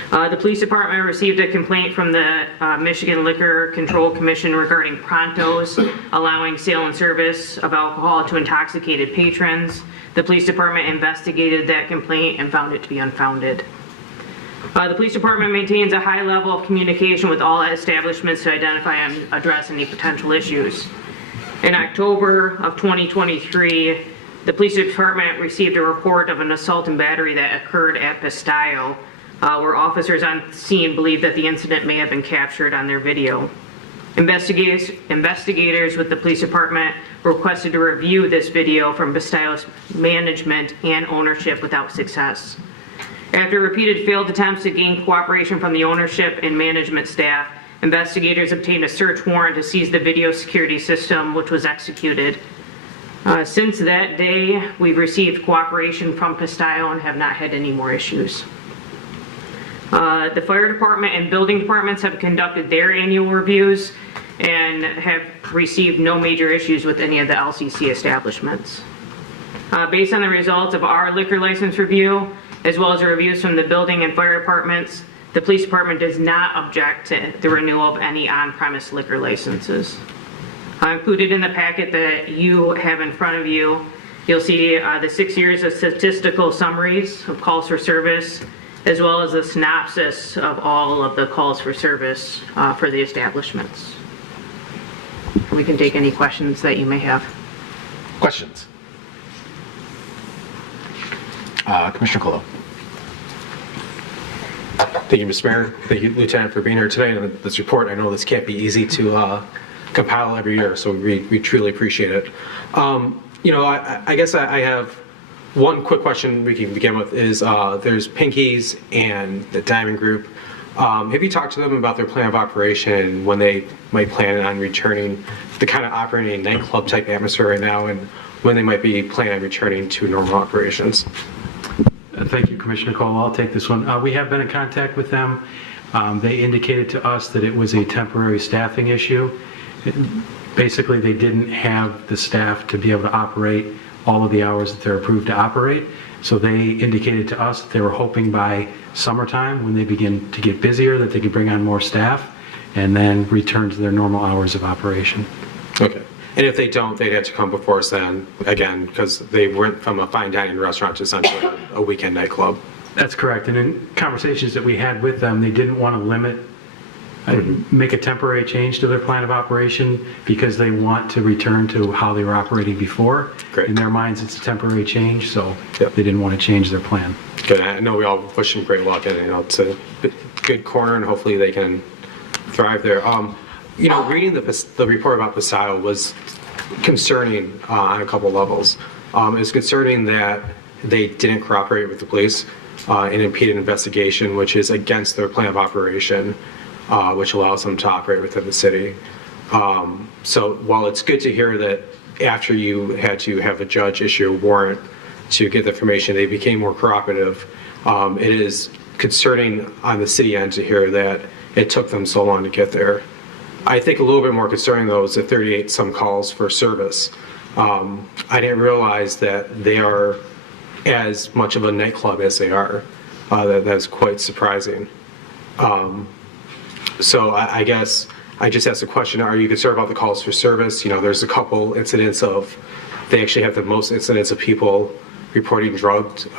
The police department received a complaint from the Michigan Liquor Control Commission regarding Prontos allowing sale and service of alcohol to intoxicated patrons. The police department investigated that complaint and found it to be unfounded. The police department maintains a high level of communication with all establishments to identify and address any potential issues. In October of 2023, the police department received a report of an assault and battery that occurred at Pastillo, where officers on scene believe that the incident may have been captured on their video. Investigators with the police department requested to review this video from Pastillo's management and ownership without success. After repeated failed attempts to gain cooperation from the ownership and management staff, investigators obtained a search warrant to seize the video security system, which was executed. Since that day, we've received cooperation from Pastillo and have not had any more issues. The fire department and building departments have conducted their annual reviews and have received no major issues with any of the LCC establishments. Based on the results of our liquor license review, as well as the reviews from the building and fire departments, the police department does not object to the renewal of any on-premise liquor licenses. Included in the packet that you have in front of you, you'll see the 6 years of statistical summaries of calls for service, as well as a synopsis of all of the calls for service for the establishments. We can take any questions that you may have. Questions? Commissioner Colo. Thank you, Mr. Mayor. Thank you, Lieutenant, for being here today on this report. I know this can't be easy to compile every year, so we truly appreciate it. I guess I have one quick question we can begin with is there's Pinky's and the Diamond Group. Have you talked to them about their plan of operation, when they might plan on returning, the kind of operating a nightclub type atmosphere right now, and when they might be planning on returning to normal operations? Thank you, Commissioner Cole. I'll take this one. We have been in contact with them. They indicated to us that it was a temporary staffing issue. Basically, they didn't have the staff to be able to operate all of the hours that they're approved to operate. So they indicated to us that they were hoping by summertime, when they begin to get busier, that they could bring on more staff and then return to their normal hours of operation. Okay. And if they don't, they'd have to come before us then, again, because they went from a fine dining restaurant to essentially a weekend nightclub. That's correct. And in conversations that we had with them, they didn't want to limit, make a temporary change to their plan of operation because they want to return to how they were operating before. Great. In their minds, it's a temporary change, so Yep. they didn't want to change their plan. Good. I know we all wish them great luck, and it's a good corner, and hopefully they can thrive there. Reading the report about Pastillo was concerning on a couple levels. It's concerning that they didn't cooperate with the police and impeded investigation, which is against their plan of operation, which allows them to operate within the city. So while it's good to hear that after you had to have a judge issue a warrant to get the information, they became more cooperative, it is concerning on the city end to hear that it took them so long to get there. I think a little bit more concerning, though, is the 38 some calls for service. I didn't realize that they are as much of a nightclub as they are. That's quite surprising. So I guess I just asked the question, are you concerned about the calls for service? There's a couple incidents they actually have the most incidents of people reporting drugged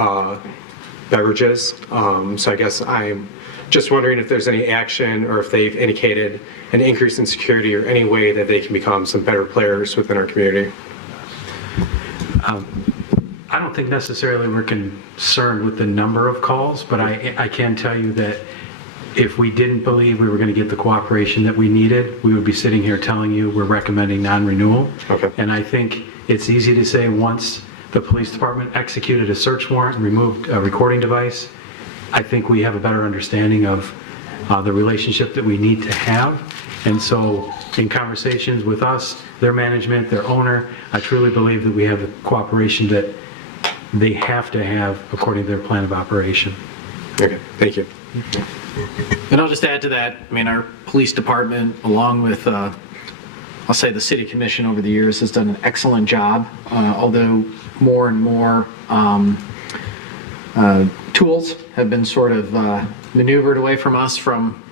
beverages. So I guess I'm just wondering if there's any action or if they've indicated an increase in security or any way that they can become some better players within our community. I don't think necessarily we're concerned with the number of calls, but I can tell you that if we didn't believe we were going to get the cooperation that we needed, we would be sitting here telling you we're recommending non-renewal. Okay. And I think it's easy to say once the police department executed a search warrant and removed a recording device, I think we have a better understanding of the relationship that we need to have. And so in conversations with us, their management, their owner, I truly believe that we have the cooperation that they have to have according to their plan of operation. Okay, thank you. And I'll just add to that, I mean, our police department, along with, I'll say the city commission over the years, has done an excellent job, although more and more tools have been sort of maneuvered away from us from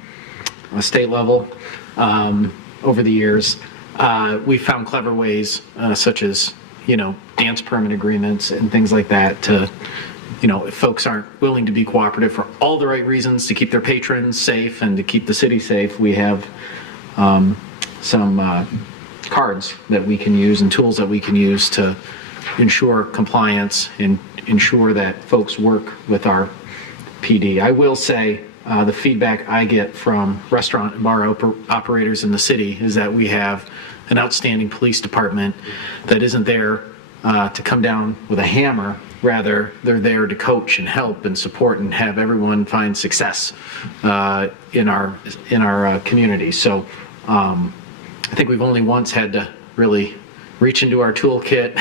a state level over the years. We found clever ways, such as, dance permit agreements and things like that to, if folks aren't willing to be cooperative for all the right reasons to keep their patrons safe and to keep the city safe, we have some cards that we can use and tools that we can use to ensure compliance and ensure that folks work with our PD. I will say the feedback I get from restaurant and bar operators in the city is that we have an outstanding police department that isn't there to come down with a hammer. Rather, they're there to coach and help and support and have everyone find success in our community. So I think we've only once had to really reach into our toolkit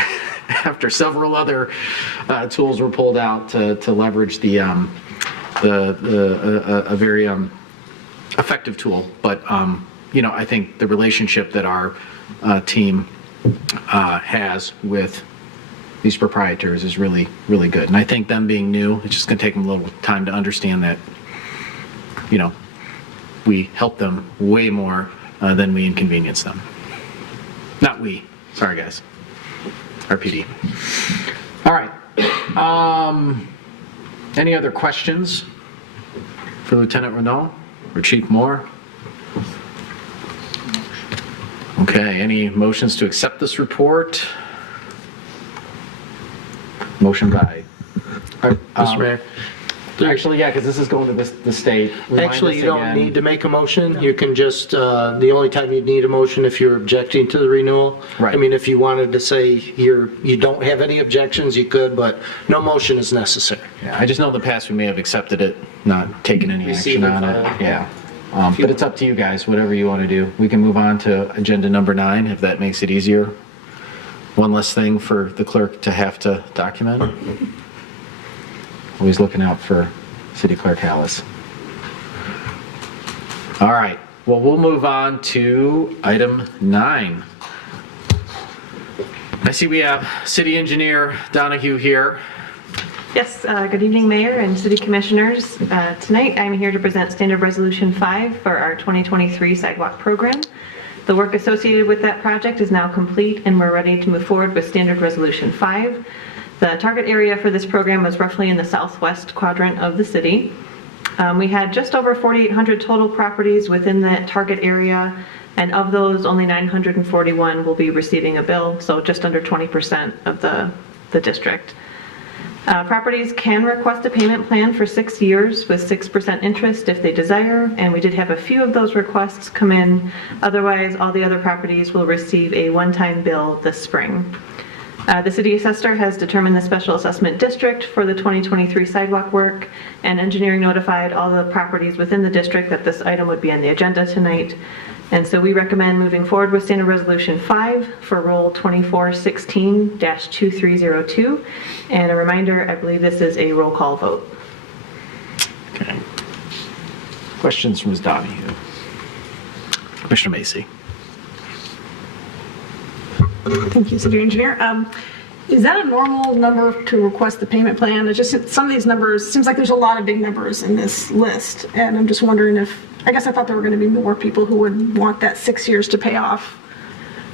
after several other tools were pulled out to leverage a very effective tool. But I think the relationship that our team has with these proprietors is really, really good. And I think them being new, it's just going to take them a little time to understand that, we help them way more than we inconvenience them. Not we. Sorry, guys. RPD. All right. Any other questions for Lieutenant Renault or Chief Moore? Okay. Any motions to accept this report? Motion by. Mr. Mayor. Actually, yeah, because this is going to the state. Remind Actually, us you don't again. need to make a motion. You can just, the only time you'd need a motion if you're objecting to the renewal. Right. I mean, if you wanted to say you don't have any objections, you could, but no motion is necessary. Yeah, I just know in the past we may have accepted it, not taken any Receive action it, on it. Yeah. But it's up to you guys, whatever you want to do. We can move on to agenda number 9 if that makes it easier. One less thing for the clerk to have to document. Always looking out for City Clerk Hallis. All right. Well, we'll move on to item 9. I see we have City Engineer Donahue here. Yes, good evening, Mayor and City Commissioners. Tonight, I'm here to present Standard Resolution 5 for our 2023 sidewalk program. The work associated with that project is now complete, and we're ready to move forward with Standard Resolution 5. The target area for this program was roughly in the southwest quadrant of the city. We had just over 4,800 total properties within that target area, and of those, only 941 will be receiving a bill, so just under 20% of the district. Properties can request a payment plan for 6 years with 6% interest if they desire, and we did have a few of those requests come in. Otherwise, all the other properties will receive a one-time bill this spring. The city assessor has determined the special assessment district for the 2023 sidewalk work, and engineering notified all the properties within the district that this item would be on the agenda tonight. And so we recommend moving forward with Standard Resolution 5 for Roll 2416-2302. And a reminder, I believe this is a roll call vote. Okay. Questions from Ms. Donahue? Commissioner Macy. Thank you, City Engineer. Is that a normal number to request the payment plan? It's just some of these numbers, seems like there's a lot of big numbers in this list, and I'm just wondering if, I guess I thought there were going to be more people who would want that 6 years to pay off.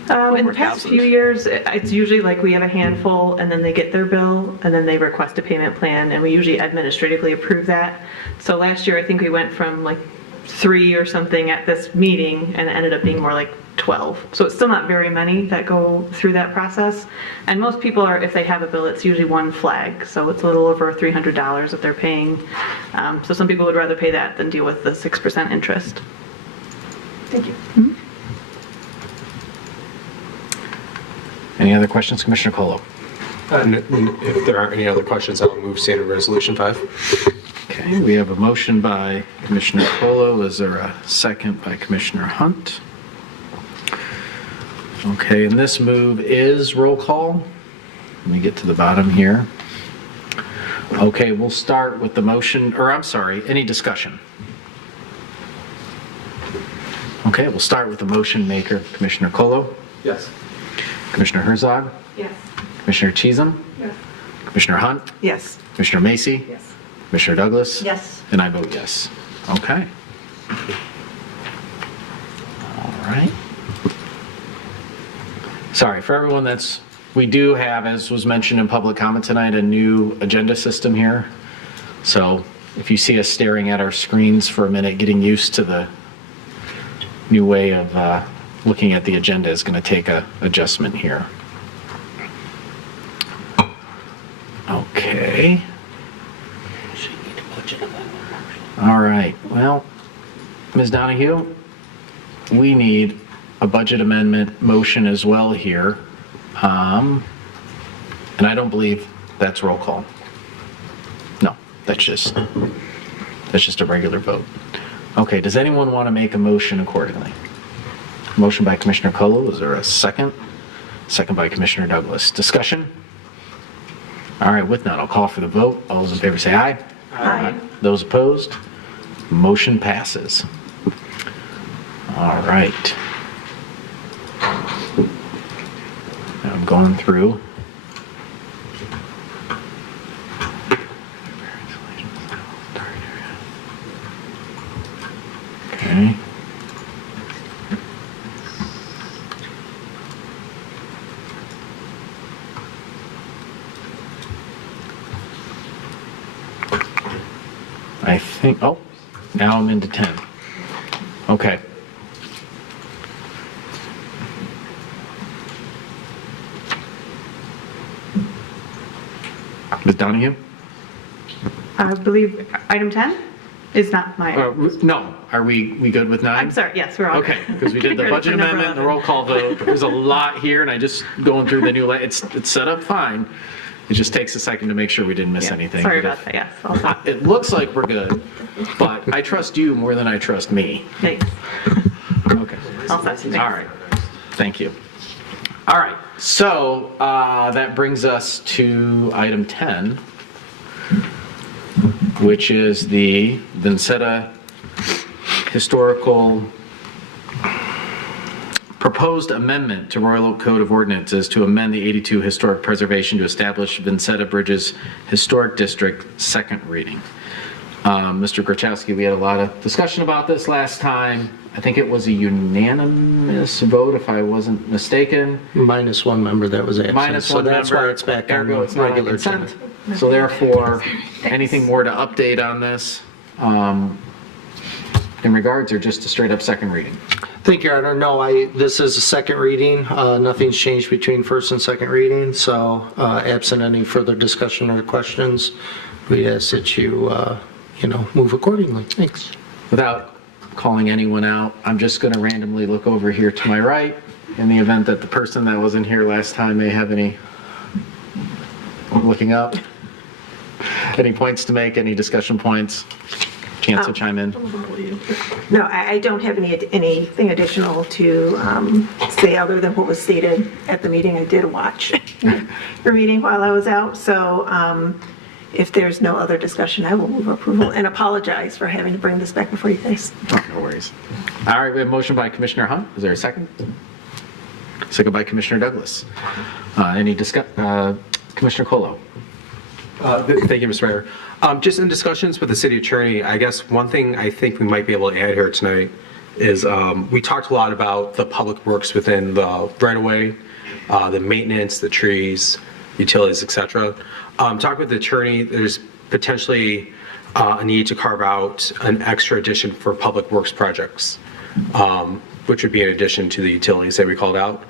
In the past few years, it's usually like we have a handful and then they get their bill and then they request a payment plan, and we usually administratively approve that. So last year, I think we went from like 3 or something at this meeting, and it ended up being more like 12. So it's still not very many that go through that process. And most people are, if they have a bill, it's usually one flag. So it's a little over $300 that they're paying. So some people would rather pay that than deal with the 6% interest. Thank you. Mm-hmm. Any other questions, Commissioner Colo? If there aren't any other questions, I'll move Standard Resolution 5. Okay, we have a motion by Commissioner Colo. Is there a second by Commissioner Hunt? Okay, and this move is roll call. Let me get to the bottom here. Okay, we'll start with the motion, or I'm sorry, any discussion? Okay, we'll start with the motion maker, Commissioner Colo, Yes. Commissioner Herzog, Yes. Commissioner Chisholm, Yes. Commissioner Hunt, Yes. Commissioner Macy, Yes. Commissioner Douglas, Yes. and I vote yes. Okay. All right. Sorry, for everyone we do have, as was mentioned in public comment tonight, a new agenda system here. So if you see us staring at our screens for a minute, getting used to the new way of looking at the agenda is going to take a adjustment here. Okay. All right, well, Ms. Donahue, we need a budget amendment motion as well here. And I don't believe that's roll call. No, that's just a regular vote. Okay, does anyone want to make a motion accordingly? Motion by Commissioner Colo, is there a second? Second by Commissioner Douglas. Discussion? All right, with none, I'll call for the vote. All those in favor say aye. Aye. Those opposed? Motion passes. All right. Now I'm going through. Okay. I think, oh, now I'm into 10. Okay. Ms. Donahue? I believe item 10 is not my. No, are we good with 9? I'm sorry, yes, we're all. Okay, because we did the budget Number amendment, the 11. roll call vote. There's a lot here, and I just going through the new, it's set up fine. It just takes a second to make sure we didn't miss Yeah, anything. sorry about that, yes. Also. It looks like we're good, but I trust you more than I trust me. Thanks. Okay. All set. Thanks. All right. Thank you. All right. So that brings us to item 10, which is the Vincetta Historical proposed amendment to Royal Oak Code of Ordinances to amend the 82 Historic Preservation to establish Vincetta Bridges Historic District, second reading. Mr. Grachowski, we had a lot of discussion about this last time. I think it was a unanimous vote, if I wasn't mistaken. Minus one member that was absent. Minus So one that's member. why it's back on Ergo, it's not on regular consent. agenda. So therefore, anything more to update on this in regards or just a straight up second reading? Thank you, Your Honor. No, this is a second reading. Nothing's changed between first and second reading, so absent any further discussion or questions, we ask that you, move accordingly. Thanks. Without calling anyone out, I'm just going to randomly look over here to my right in the event that the person that wasn't here last time may have any, looking up, any points to make, any discussion points, chance to chime in. No, I don't have anything additional to say other than what was stated at the meeting. I did watch the meeting while I was out, so if there's no other discussion, I will move approval and apologize for having to bring this back before you guys. Oh, no worries. All right, we have a motion by Commissioner Hunt. Is there a second? Second by Commissioner Douglas. Any discussion? Commissioner Colo. Thank you, Mr. Mayor. Just in discussions with the city attorney, I guess one thing I think we might be able to add here tonight is we talked a lot about the public works within the right-of-way, the maintenance, the trees, utilities, etc. Talk with the attorney, there's potentially a need to carve out an extra addition for public works projects, which would be in addition to the utilities that we called out.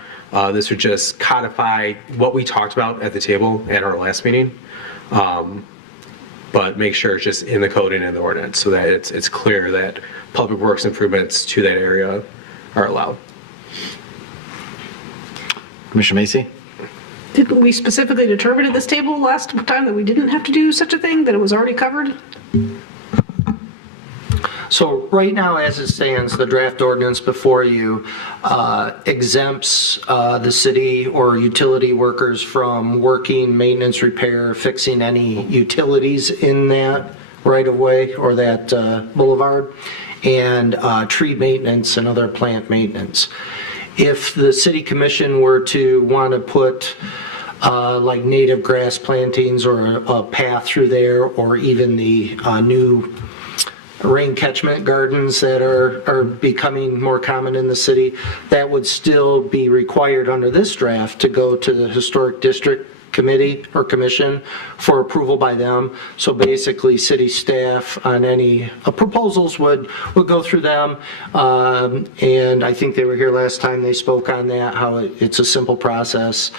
This would just codify what we talked about at the table at our last meeting, but make sure it's just in the code and in the ordinance so that it's clear that public works improvements to that area are allowed. Commissioner Macy? Didn't we specifically determine at this table last time that we didn't have to do such a thing, that it was already covered? So right now, as it stands, the draft ordinance before you exempts the city or utility workers from working, maintenance, repair, fixing any utilities in that right-of-way or that boulevard, and tree maintenance and other plant maintenance. If the city commission were to want to put like native grass plantings or a path through there, or even the new rain catchment gardens that are becoming more common in the city, that would still be required under this draft to go to the Historic District Committee or Commission for approval by them. So basically, city staff on any proposals would go through them. And I think they were here last time, they spoke on that, how it's a simple process.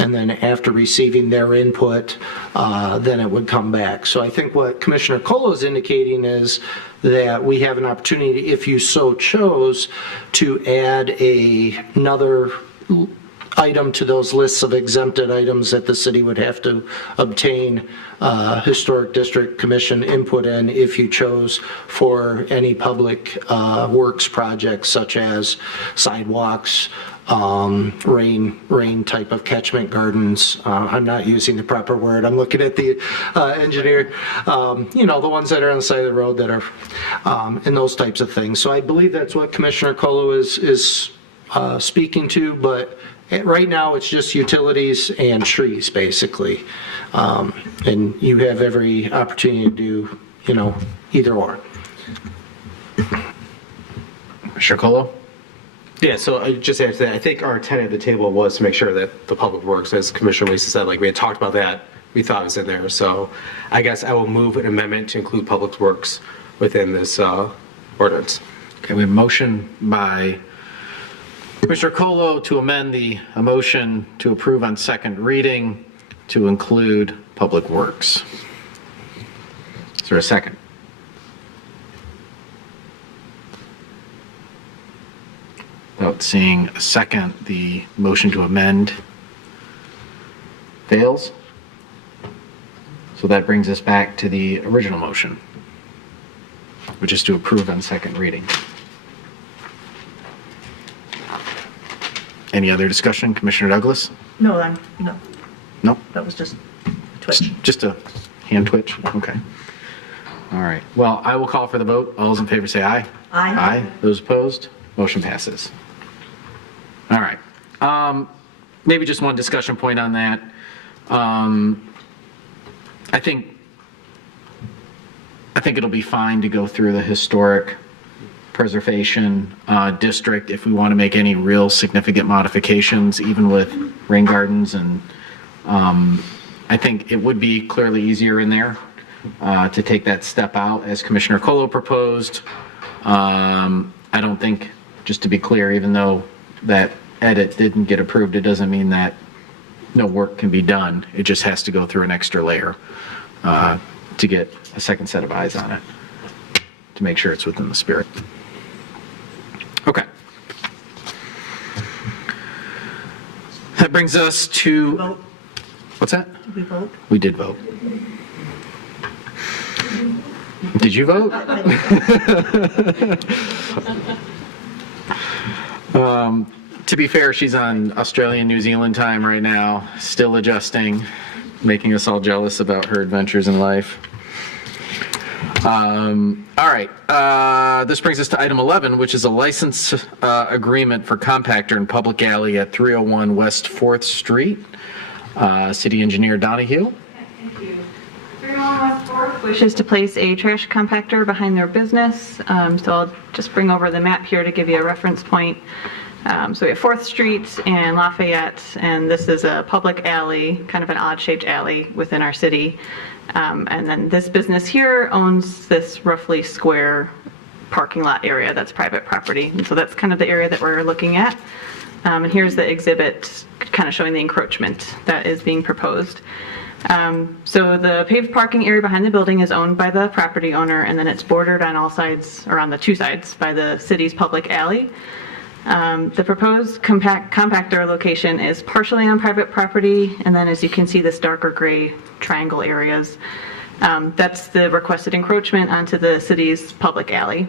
And then after receiving their input, then it would come back. So I think what Commissioner Colo is indicating is that we have an opportunity, if you so chose, to add another item to those lists of exempted items that the city would have to obtain Historic District Commission input in if you chose for any public works projects such as sidewalks, rain type of catchment gardens. I'm not using the proper word. I'm looking at the engineer, the ones that are on the side of the road that are, and those types of things. So I believe that's what Commissioner Colo is speaking to, but right now it's just utilities and trees basically. And you have every opportunity to do, either or. Commissioner Colo? Yeah, so I just add to that, I think our intent at the table was to make sure that the public works, as Commissioner Mason said, like we had talked about that, we thought it was in there. So I guess I will move an amendment to include public works within this ordinance. Okay, we have a motion by Commissioner Colo to amend the motion to approve on second reading to include public works. Is there a second? Without seeing a second, the motion to amend fails. So that brings us back to the original motion, which is to approve on second reading. Any other discussion? Commissioner Douglas? No, No? that was just a twitch. Just a hand twitch? Okay. All right. Well, I will call for the vote. All those in favor say aye. Aye. Aye. Those opposed? Motion passes. All right. Maybe just one discussion point on that. I think it'll be fine to go through the historic preservation district if we want to make any real significant modifications, even with rain gardens. And I think it would be clearly easier in there to take that step out as Commissioner Colo proposed. I don't think, just to be clear, even though that edit didn't get approved, it doesn't mean that no work can be done. It just has to go through an extra layer to get a second set of eyes on it, to make sure it's within the spirit. Okay. That brings us to... Vote. What's that? Did we vote? We did vote. Did you vote? To be fair, she's on Australian, New Zealand time right now, still adjusting, making us all jealous about her adventures in life. All right, this brings us to item 11, which is a license agreement for compactor in public alley at 301 West 4th Street. City Engineer Donahue. Thank you. 301 West 4th wishes to place a trash compactor behind their business. So I'll just bring over the map here to give you a reference point. So we have 4th Street and Lafayette, and this is a public alley, kind of an odd-shaped alley within our city. And then this business here owns this roughly square parking lot area that's private property. And so that's kind of the area that we're looking at. And here's the exhibit kind of showing the encroachment that is being proposed. So the paved parking area behind the building is owned by the property owner, and then it's bordered on all sides, or on the two sides, by the city's public alley. The proposed compactor location is partially on private property, and then as you can see, this darker gray triangle areas That's the requested encroachment onto the city's public alley.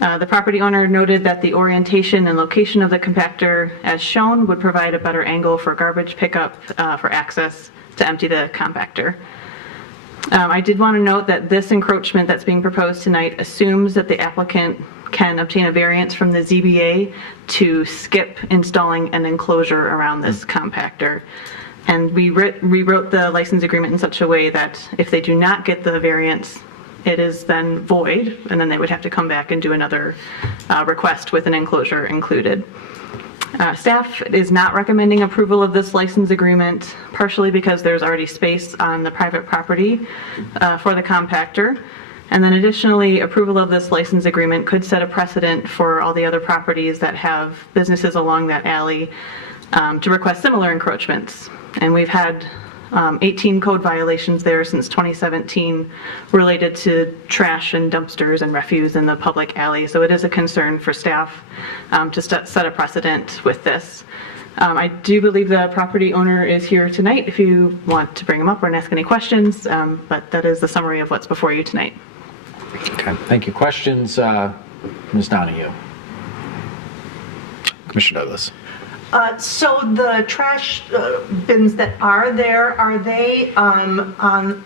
The property owner noted that the orientation and location of the compactor as shown would provide a better angle for garbage pickup for access to empty the compactor. I did want to note that this encroachment that's being proposed tonight assumes that the applicant can obtain a variance from the ZBA to skip installing an enclosure around this compactor. And we rewrote the license agreement in such a way that if they do not get the variance, it is then void, and then they would have to come back and do another request with an enclosure included. Staff is not recommending approval of this license agreement, partially because there's already space on the private property for the compactor. And then additionally, approval of this license agreement could set a precedent for all the other properties that have businesses along that alley to request similar encroachments. And we've had 18 code violations there since 2017 related to trash and dumpsters and refuse in the public alley. So it is a concern for staff to set a precedent with this. I do believe the property owner is here tonight if you want to bring him up or ask any questions, but that is the summary of what's before you tonight. Okay, thank you. Questions, Ms. Donahue? Commissioner Douglas. So the trash bins that are there, are they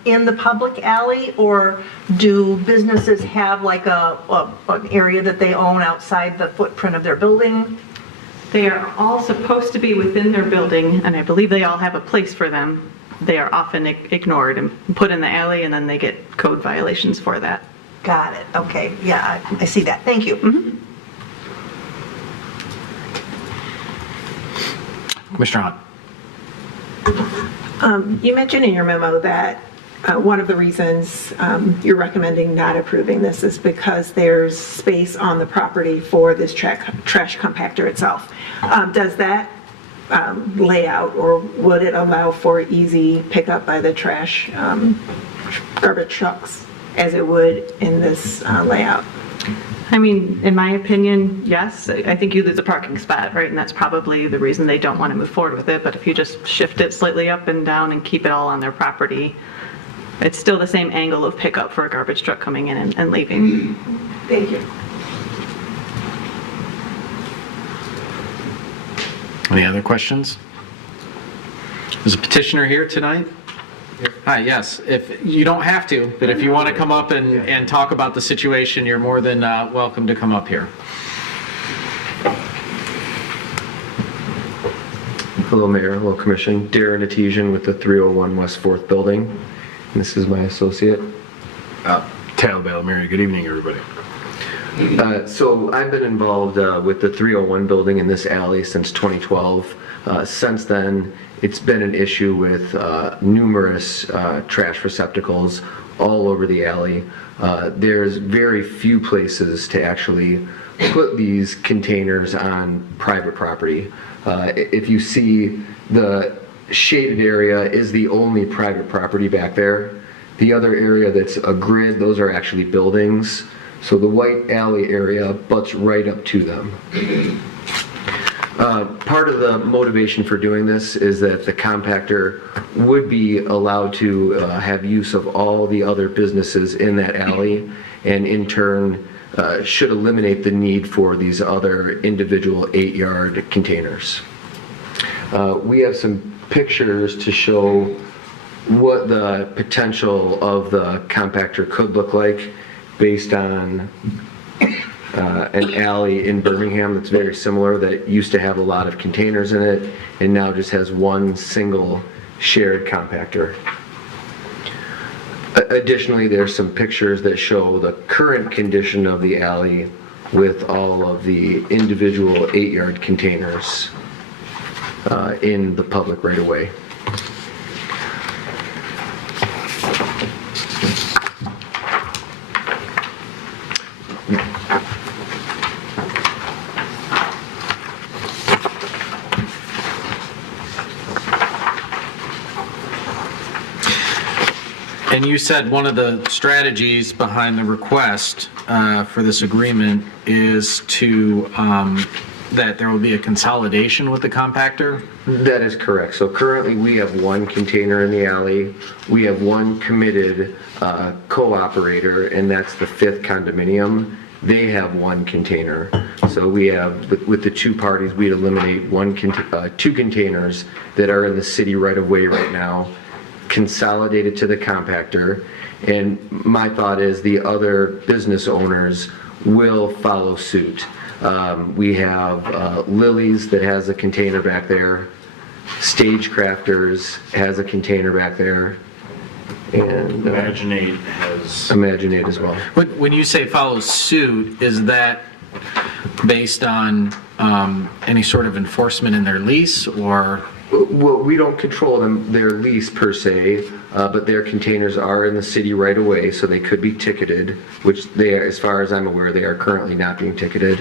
in the public alley, or do businesses have like an area that they own outside the footprint of their building? They are all supposed to be within their building, and I believe they all have a place for them. They are often ignored and put in the alley, and then they get code violations for that. Got it. Okay. Yeah, I see that. Thank you. Mm-hmm. Commissioner Hunt. You mentioned in your memo that one of the reasons you're recommending not approving this is because there's space on the property for this trash compactor itself. Does that layout, or would it allow for easy pickup by the trash garbage trucks as it would in this layout? I mean, in my opinion, yes. I think you lose a parking spot, right? And that's probably the reason they don't want to move forward with it. But if you just shift it slightly up and down and keep it all on their property, it's still the same angle of pickup for a garbage truck coming in and leaving. Thank you. Any other questions? Is a petitioner here tonight? Hi, yes. If you don't have to, but if you want to come up and talk about the situation, you're more than welcome to come up here. Hello, Mayor. Hello, Commission. Darren Atesian with the 301 West 4th Building. And this is my associate. Tal Balamary. Good evening, everybody. So I've been involved with the 301 building in this alley since 2012. Since then, it's been an issue with numerous trash receptacles all over the alley. There's very few places to actually put these containers on private property. If you see, the shaded area is the only private property back there. The other area that's a grid, those are actually buildings. So the white alley area butts right up to them. Part of the motivation for doing this is that the compactor would be allowed to have use of all the other businesses in that alley, and in turn should eliminate the need for these other individual 8-yard containers. We have some pictures to show what the potential of the compactor could look like based on an alley in Birmingham that's very similar, that used to have a lot of containers in it and now just has one single shared compactor. Additionally, there's some pictures that show the current condition of the alley with all of the individual 8-yard containers in the public right-of-way. And you said one of the strategies behind the request for this agreement is to that there will be a consolidation with the compactor? That is correct. So currently, we have one container in the alley. We have one committed co-operator, and that's the 5th condominium. They have one container. So we have, with the two parties, we'd eliminate two containers that are in the city right-of-way right now, consolidate it to the compactor, and my thought is the other business owners will follow suit. We have Lily's that has a container back there. Stagecrafters has a container back there. And Imaginate has. Imaginate as well. When you say follow suit, is that based on any sort of enforcement in their lease, or? Well, we don't control their lease per se, but their containers are in the city right away, so they could be ticketed, which they are, as far as I'm aware, they are currently not being ticketed.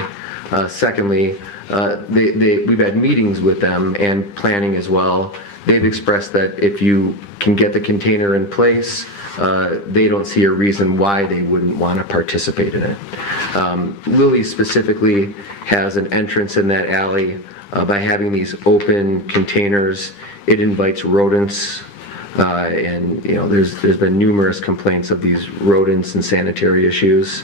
Secondly, we've had meetings with them and planning as well. They've expressed that if you can get the container in place, they don't see a reason why they wouldn't want to participate in it. Lily specifically has an entrance in that alley. By having these open containers, it invites rodents, and there's been numerous complaints of these rodents and sanitary issues.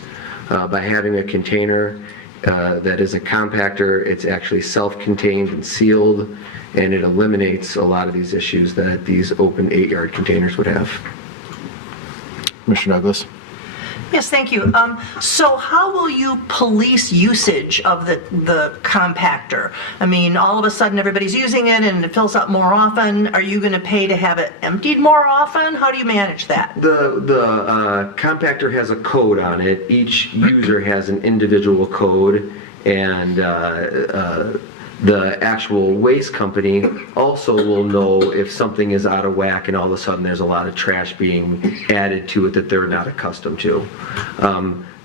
By having a container that is a compactor, it's actually self-contained and sealed, and it eliminates a lot of these issues that these open 8-yard containers would have. Commissioner Douglas? Yes, thank you. So how will you police usage of the compactor? I mean, all of a sudden everybody's using it and it fills up more often. Are you going to pay to have it emptied more often? How do you manage that? The compactor has a code on it. Each user has an individual code, and the actual waste company also will know if something is out of whack and all of a sudden there's a lot of trash being added to it that they're not accustomed to.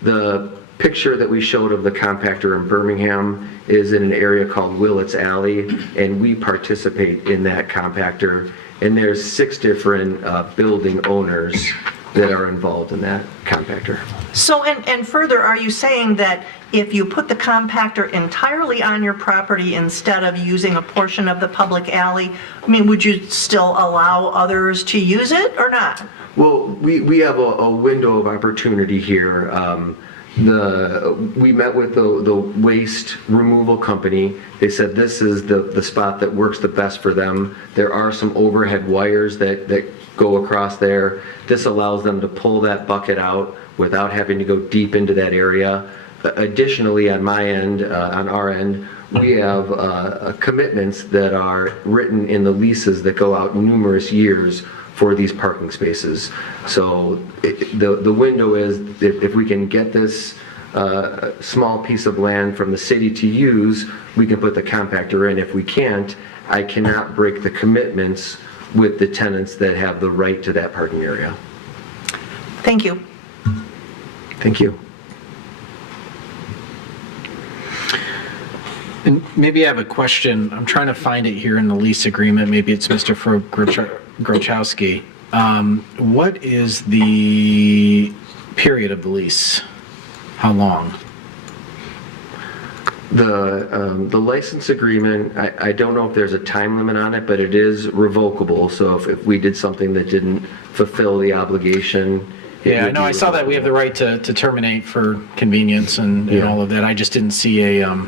The picture that we showed of the compactor in Birmingham is in an area called Willets Alley, and we participate in that compactor, and there's 6 different building owners that are involved in that compactor. So, and further, are you saying that if you put the compactor entirely on your property instead of using a portion of the public alley, I mean, would you still allow others to use it or not? Well, we have a window of opportunity here. We met with the waste removal company. They said this is the spot that works the best for them. There are some overhead wires that go across there. This allows them to pull that bucket out without having to go deep into that area. Additionally, on my end, on our end, we have commitments that are written in the leases that go out numerous years for these parking spaces. So the window is if we can get this small piece of land from the city to use, we can put the compactor in. If we can't, I cannot break the commitments with the tenants that have the right to that parking area. Thank you. Thank you. And maybe I have a question. I'm trying to find it here in the lease agreement. Maybe it's Mr. Grochowski. What is the period of the lease? How long? The license agreement, I don't know if there's a time limit on it, but it is revocable. So if we did something that didn't fulfill the obligation. Yeah, I know. I saw that we have the right to terminate for convenience and all of that. I just didn't see a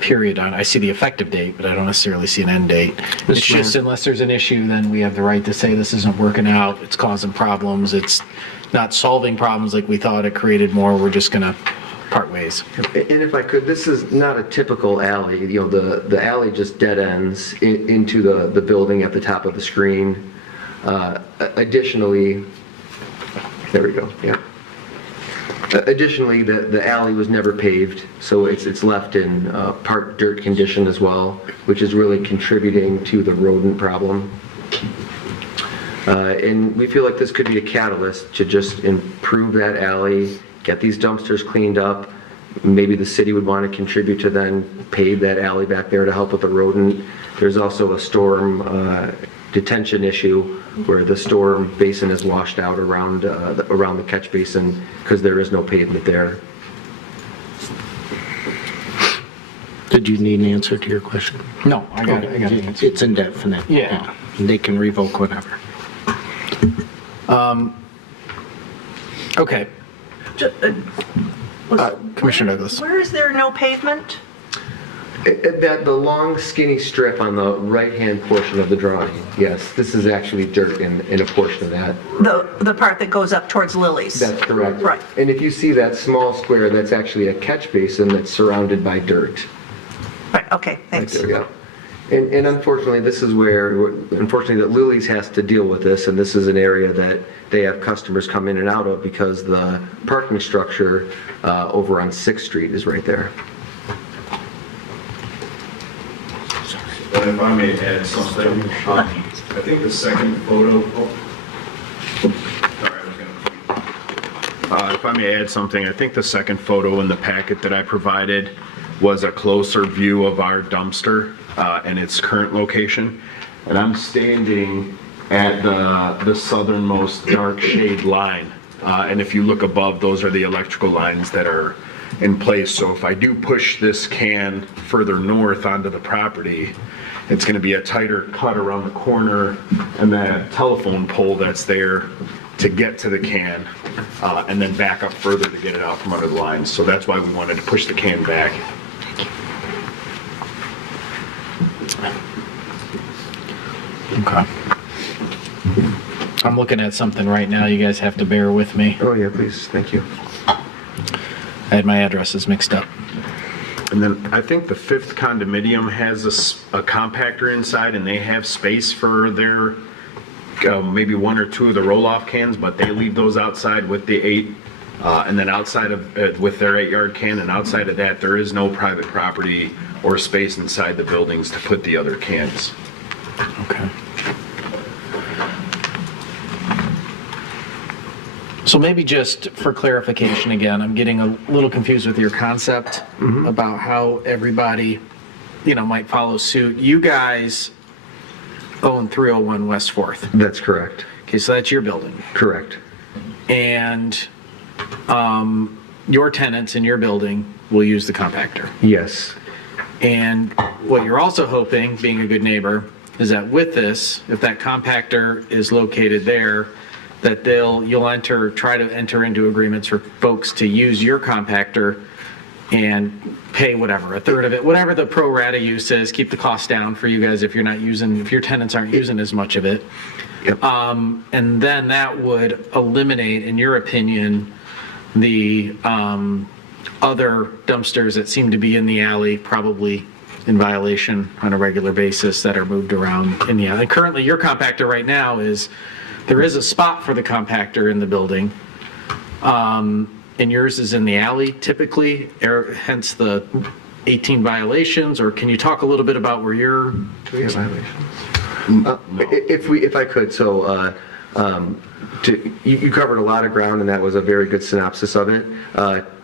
period on it. I see the effective date, but I don't necessarily see an end date. It's just unless there's an issue, then we have the right to say this isn't working out, it's causing problems, it's not solving problems like we thought, it created more, we're just going to part ways. And if I could, this is not a typical alley. The alley just dead ends into the building at the top of the screen. Additionally, there we go, yeah. Additionally, the alley was never paved, so it's left in part dirt condition as well, which is really contributing to the rodent problem. And we feel like this could be a catalyst to just improve that alley, get these dumpsters cleaned up. Maybe the city would want to contribute to then pave that alley back there to help with the rodent. There's also a storm detention issue where the storm basin is washed out around the catch basin because there is no pavement there. Did you need an answer to your question? No, I got an answer. It's indefinite. Yeah. They can revoke whatever. Okay. Commissioner Douglas. Where is there no pavement? That the long skinny strip on the right-hand portion of the drawing, yes, this is actually dirt in a portion of that. The part that goes up towards Lily's? That's correct. Right. And if you see that small square, that's actually a catch basin that's surrounded by dirt. Right, okay, thanks. Right there, yeah. And unfortunately, this is where, unfortunately, that Lily's has to deal with this, and this is an area that they have customers come in and out of because the parking structure over on 6th Street is right there. But if I may add something, I think the second photo, if I may add something, I think the second photo in the packet that I provided was a closer view of our dumpster and its current location. And I'm standing at the southernmost dark shade line. And if you look above, those are the electrical lines that are in place. So if I do push this can further north onto the property, it's going to be a tighter cut around the corner and that telephone pole that's there to get to the can and then back up further to get it out from under the lines. So that's why we wanted to push the can back. Okay. I'm looking at something right now. You guys have to bear with me. Oh, yeah, please. Thank you. I had my addresses mixed up. And then I think the 5th condominium has a compactor inside and they have space for their maybe 1 or 2 of the roll-off cans, but they leave those outside with the 8. And then outside of, with their 8-yard can, and outside of that, there is no private property or space inside the buildings to put the other cans. Okay. So maybe just for clarification again, I'm getting a little confused with your concept about how everybody, might follow suit. You guys own 301 West 4th. That's correct. Okay, so that's your building. Correct. And your tenants in your building will use the compactor. Yes. And what you're also hoping, being a good neighbor, is that with this, if that compactor is located there, that you'll try to enter into agreements for folks to use your compactor and pay whatever, a third of it, whatever the pro rata use is, keep the cost down for you guys if your tenants aren't using as much of it. Yep. And then that would eliminate, in your opinion, the other dumpsters that seem to be in the alley, probably in violation on a regular basis, that are moved around in the alley. And currently, your compactor right now there is a spot for the compactor in the building, and yours is in the alley typically, hence the 18 violations. Or can you talk a little bit about where your violations? If I could, so you covered a lot of ground, and that was a very good synopsis of it.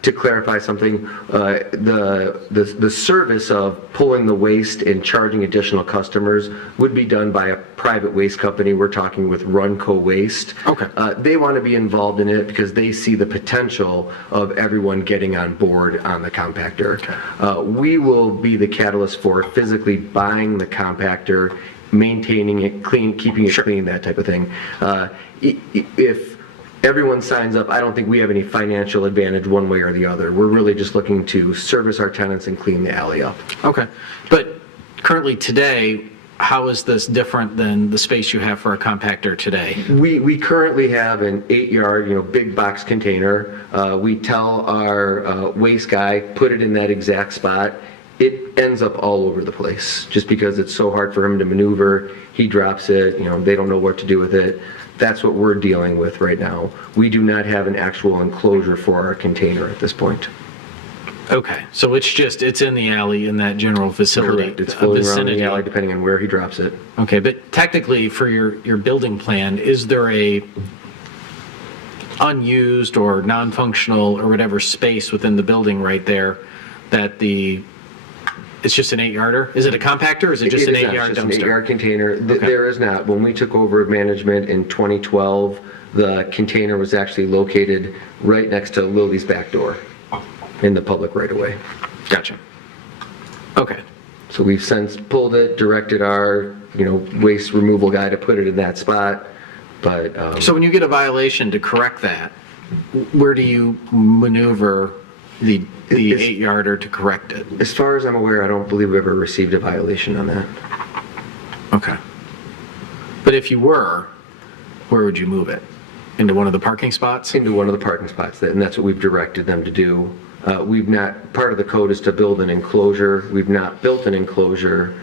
To clarify something, the service of pulling the waste and charging additional customers would be done by a private waste company. We're talking with Runco Waste. Okay. They want to be involved in it because they see the potential of everyone getting on board on the compactor. Okay. We will be the catalyst for physically buying the compactor, maintaining it clean, keeping it clean, that type of thing. If everyone signs up, I don't think we have any financial advantage one way or the other. We're really just looking to service our tenants and clean the alley up. Okay. But currently today, how is this different than the space you have for a compactor today? We currently have an 8-yard, big box container. We tell our waste guy, put it in that exact spot. It ends up all over the place just because it's so hard for him to maneuver. He drops it, they don't know what to do with it. That's what we're dealing with right now. We do not have an actual enclosure for our container at this point. Okay, so it's in the alley in that general facility. Correct. It's floating around vicinity. the alley depending on where he drops it. Okay, but technically for your building plan, is there a unused or non-functional or whatever space within the building right there that it's just an 8-yarder? Is it a compactor or is it just an 8-yard dumpster? It's just an 8-yard container. There is not. When we took over management in 2012, the container was actually located right next to Lily's back door in the public right away. Gotcha. Okay. So we've since pulled it, directed our, waste removal guy to put it in that spot, but. So when you get a violation to correct that, where do you maneuver the 8-yarder to correct it? As far as I'm aware, I don't believe we've ever received a violation on that. Okay. But if you were, where would you move it? Into one of the parking spots? Into one of the parking spots, and that's what we've directed them to do. Part of the code is to build an enclosure. We've not built an enclosure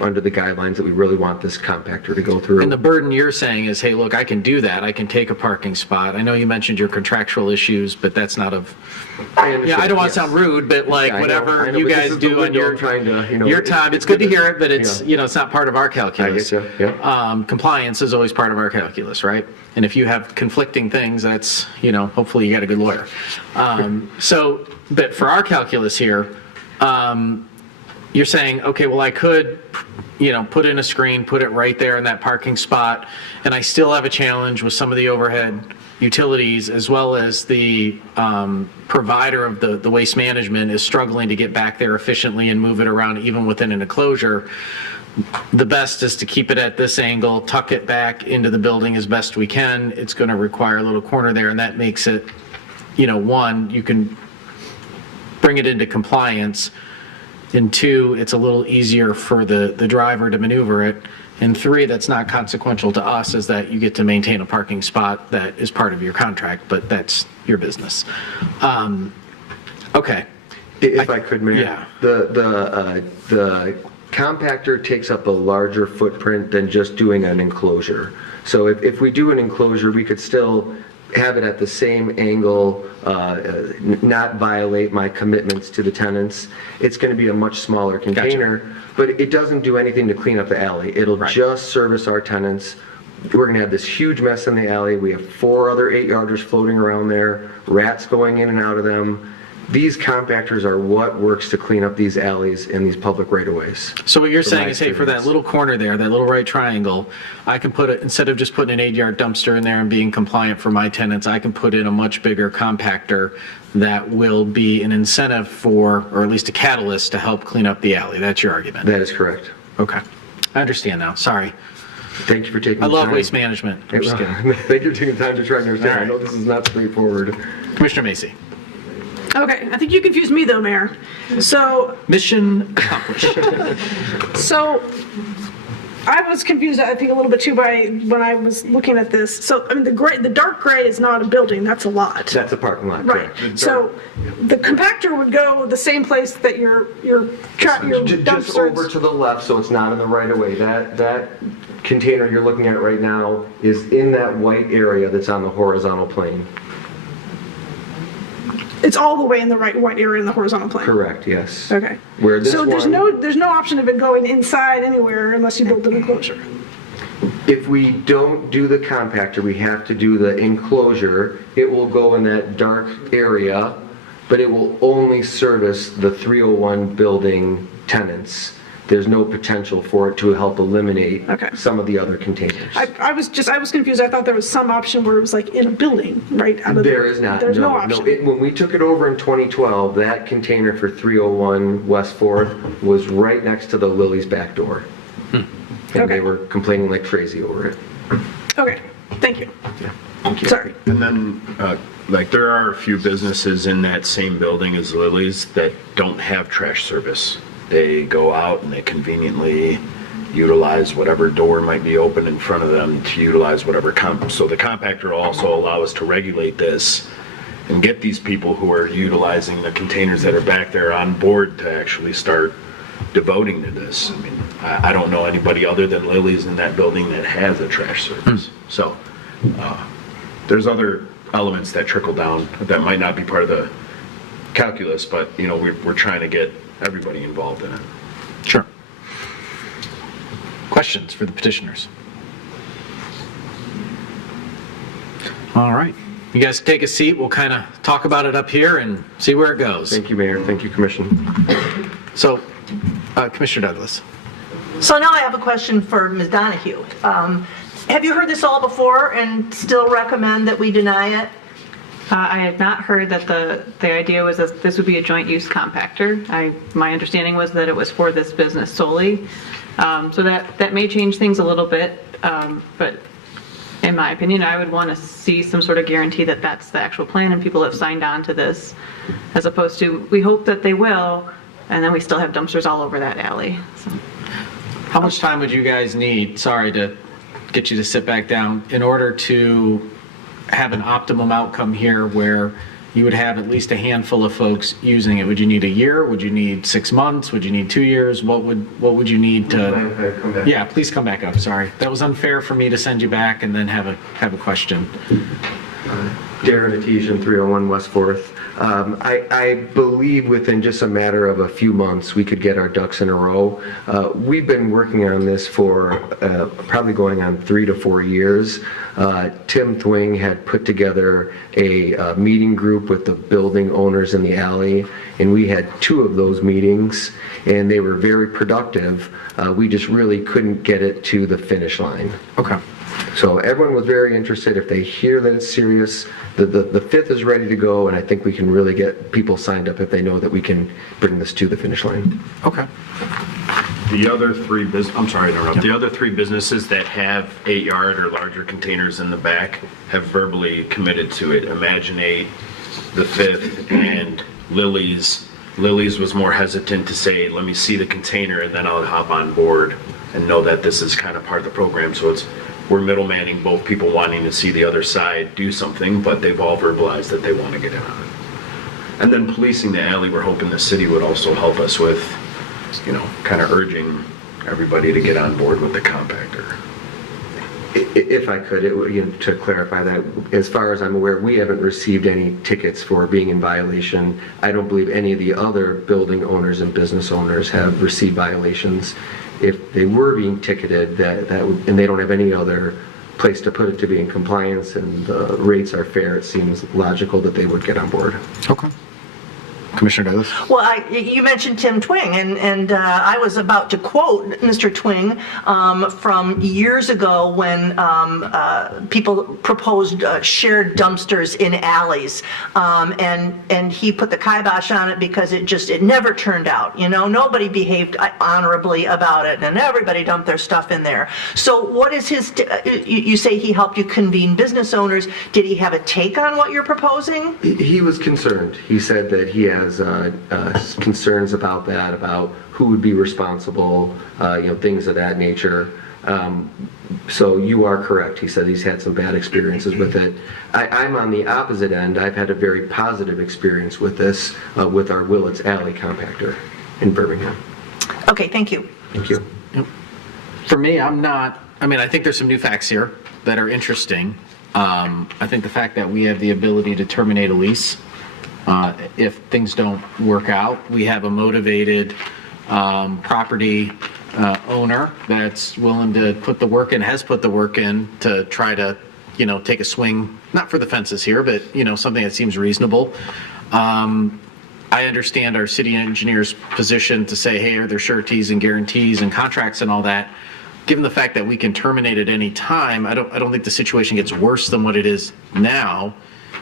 under the guidelines that we really want this compactor to go through. And the burden you're saying is, hey, look, I can do that. I can take a parking spot. I know you mentioned your contractual issues, but that's not of... Yeah, I don't want to sound rude, but like whatever you guys do on your time, it's good to hear it, but it's, it's not part of our calculus. I get you, yeah. Compliance is always part of our calculus, right? And if you have conflicting things, that's, hopefully you got a good lawyer. But for our calculus here, you're saying, okay, well, I could, put in a screen, put it right there in that parking spot, and I still have a challenge with some of the overhead utilities, as well as the provider of the waste management is struggling to get back there efficiently and move it around even within an enclosure. The best is to keep it at this angle, tuck it back into the building as best we can. It's going to require a little corner there, and that makes it, one, you can bring it into compliance, and 2, it's a little easier for the driver to maneuver it, and 3, that's not consequential to us, is that you get to maintain a parking spot that is part of your contract, but that's your business. Okay. If I could, Mayor. Yeah. The compactor takes up a larger footprint than just doing an enclosure. So if we do an enclosure, we could still have it at the same angle, not violate my commitments to the tenants. It's going to be a much smaller container, but it doesn't do anything to clean up the alley. It'll just service our tenants. We're going to have this huge mess in the alley. We have 4 other 8-yarders floating around there, rats going in and out of them. These compactors are what works to clean up these alleys and these public right-of-ways. So what you're saying is, hey, for that little corner there, that little right triangle, I can put it, instead of just putting an 8-yard dumpster in there and being compliant for my tenants, I can put in a much bigger compactor that will be an incentive for, or at least a catalyst to help clean up the alley. That's your argument? That is correct. Okay. I understand now. Sorry. Thank you for taking the time. I love waste management. I'm just kidding. Thank you for taking the time to try and understand. I know this is not straightforward. Commissioner Macy. Okay, I think you confused me though, Mayor. So, mission accomplished. So, I was confused, I think, a little bit too by when I was looking at this. So, I mean, the dark gray is not a building, that's a lot. That's a parking lot. Right. Correct. So, the compactor would go the same place that your Just dumpster. over to the left, so it's not in the right of way. That container you're looking at right now is in that white area that's on the horizontal plane. It's all the way in the white area in the horizontal plane. Correct, yes. Okay. Where this So there's no option of it going inside anywhere unless you build an enclosure. If we don't do the compactor, we have to do the enclosure. It will go in that dark area, but it will only service the 301 building tenants. There's no potential for it to help eliminate some of the other containers. I was confused. I thought there was some option where it was like in a building, right? There is not. There's no option. When we took it over in 2012, that container for 301 West 4th was right next to the Lily's back door. And they were complaining like crazy over it. Okay, thank you. Yeah. Thank you. Sorry. And then, there are a few businesses in that same building as Lily's that don't have trash service. They go out and they conveniently utilize whatever door might be open in front of them to utilize whatever so the compactor will also allow us to regulate this and get these people who are utilizing the containers that are back there on board to actually start devoting to this. I mean, I don't know anybody other than Lily's in that building that has a trash service. So there's other elements that trickle down that might not be part of the calculus, but we're trying to get everybody involved in it. Sure. Questions for the petitioners? All right. You guys take a seat. We'll kind of talk about it up here and see where it goes. Thank you, Mayor. Thank you, Commission. So, Commissioner Douglas. So now I have a question for Ms. Donahue. Have you heard this all before and still recommend that we deny it? I had not heard that the idea was that this would be a joint use compactor. My understanding was that it was for this business solely. So that may change things a little bit, but in my opinion, I would want to see some sort of guarantee that that's the actual plan and people have signed on to this, as opposed to, we hope that they will, and then we still have dumpsters all over that alley. So. How much time would you guys need, sorry to get you to sit back down, in order to have an optimum outcome here where you would have at least a handful of folks using it? Would you need a year? Would you need 6 months? Would you need 2 years? What would you need to? Yeah, please come back up. Sorry, that was unfair for me to send you back and then have a question. Darren Atesian, 301 West 4th. I believe within just a matter of a few months, we could get our ducks in a row. We've been working on this for probably going on 3 to 4 years. Tim Thwing had put together a meeting group with the building owners in the alley, and we had 2 of those meetings, and they were very productive. We just really couldn't get it to the finish line. Okay. So everyone was very interested. If they hear that it's serious, the 5th is ready to go, and I think we can really get people signed up if they know that we can bring this to the finish line. Okay. The other 3 I'm sorry to interrupt. The other 3 businesses that have 8-yard or larger containers in the back have verbally committed to it. Imaginate, the 5th, and Lily's. Lily's was more hesitant to say, let me see the container and then I'll hop on board and know that this is kind of part of the program. So we're middlemaning both people wanting to see the other side do something, but they've all verbalized that they want to get in on it. And then policing the alley, we're hoping the city would also help us with, kind of urging everybody to get on board with the compactor. If I could, to clarify that, as far as I'm aware, we haven't received any tickets for being in violation. I don't believe any of the other building owners and business owners have received violations. If they were being ticketed, and they don't have any other place to put it to be in compliance and the rates are fair, it seems logical that they would get on board. Okay. Commissioner Douglas? Well, you mentioned Tim Twing, and I was about to quote Mr. Twing from years ago when people proposed shared dumpsters in alleys, and he put the kibosh on it because it never turned out. Nobody behaved honorably about it, and everybody dumped their stuff in there. So what is his? You say he helped you convene business owners. Did he have a take on what you're proposing? He was concerned. He said that he has concerns about that, about who would be responsible, things of that nature. So you are correct. He said he's had some bad experiences with it. I'm on the opposite end. I've had a very positive experience with this, with our Willits Alley compactor in Birmingham. Okay, thank you. Thank you. Yep. For me, I think there's some new facts here that are interesting. I think the fact that we have the ability to terminate a lease if things don't work out. We have a motivated property owner that's willing to put the work in, has put the work in to try to, take a swing, not for the fences here, but, something that seems reasonable. I understand our city engineer's position to say, hey, are there sureties and guarantees and contracts and all that? Given the fact that we can terminate at any time, I don't think the situation gets worse than what it is now.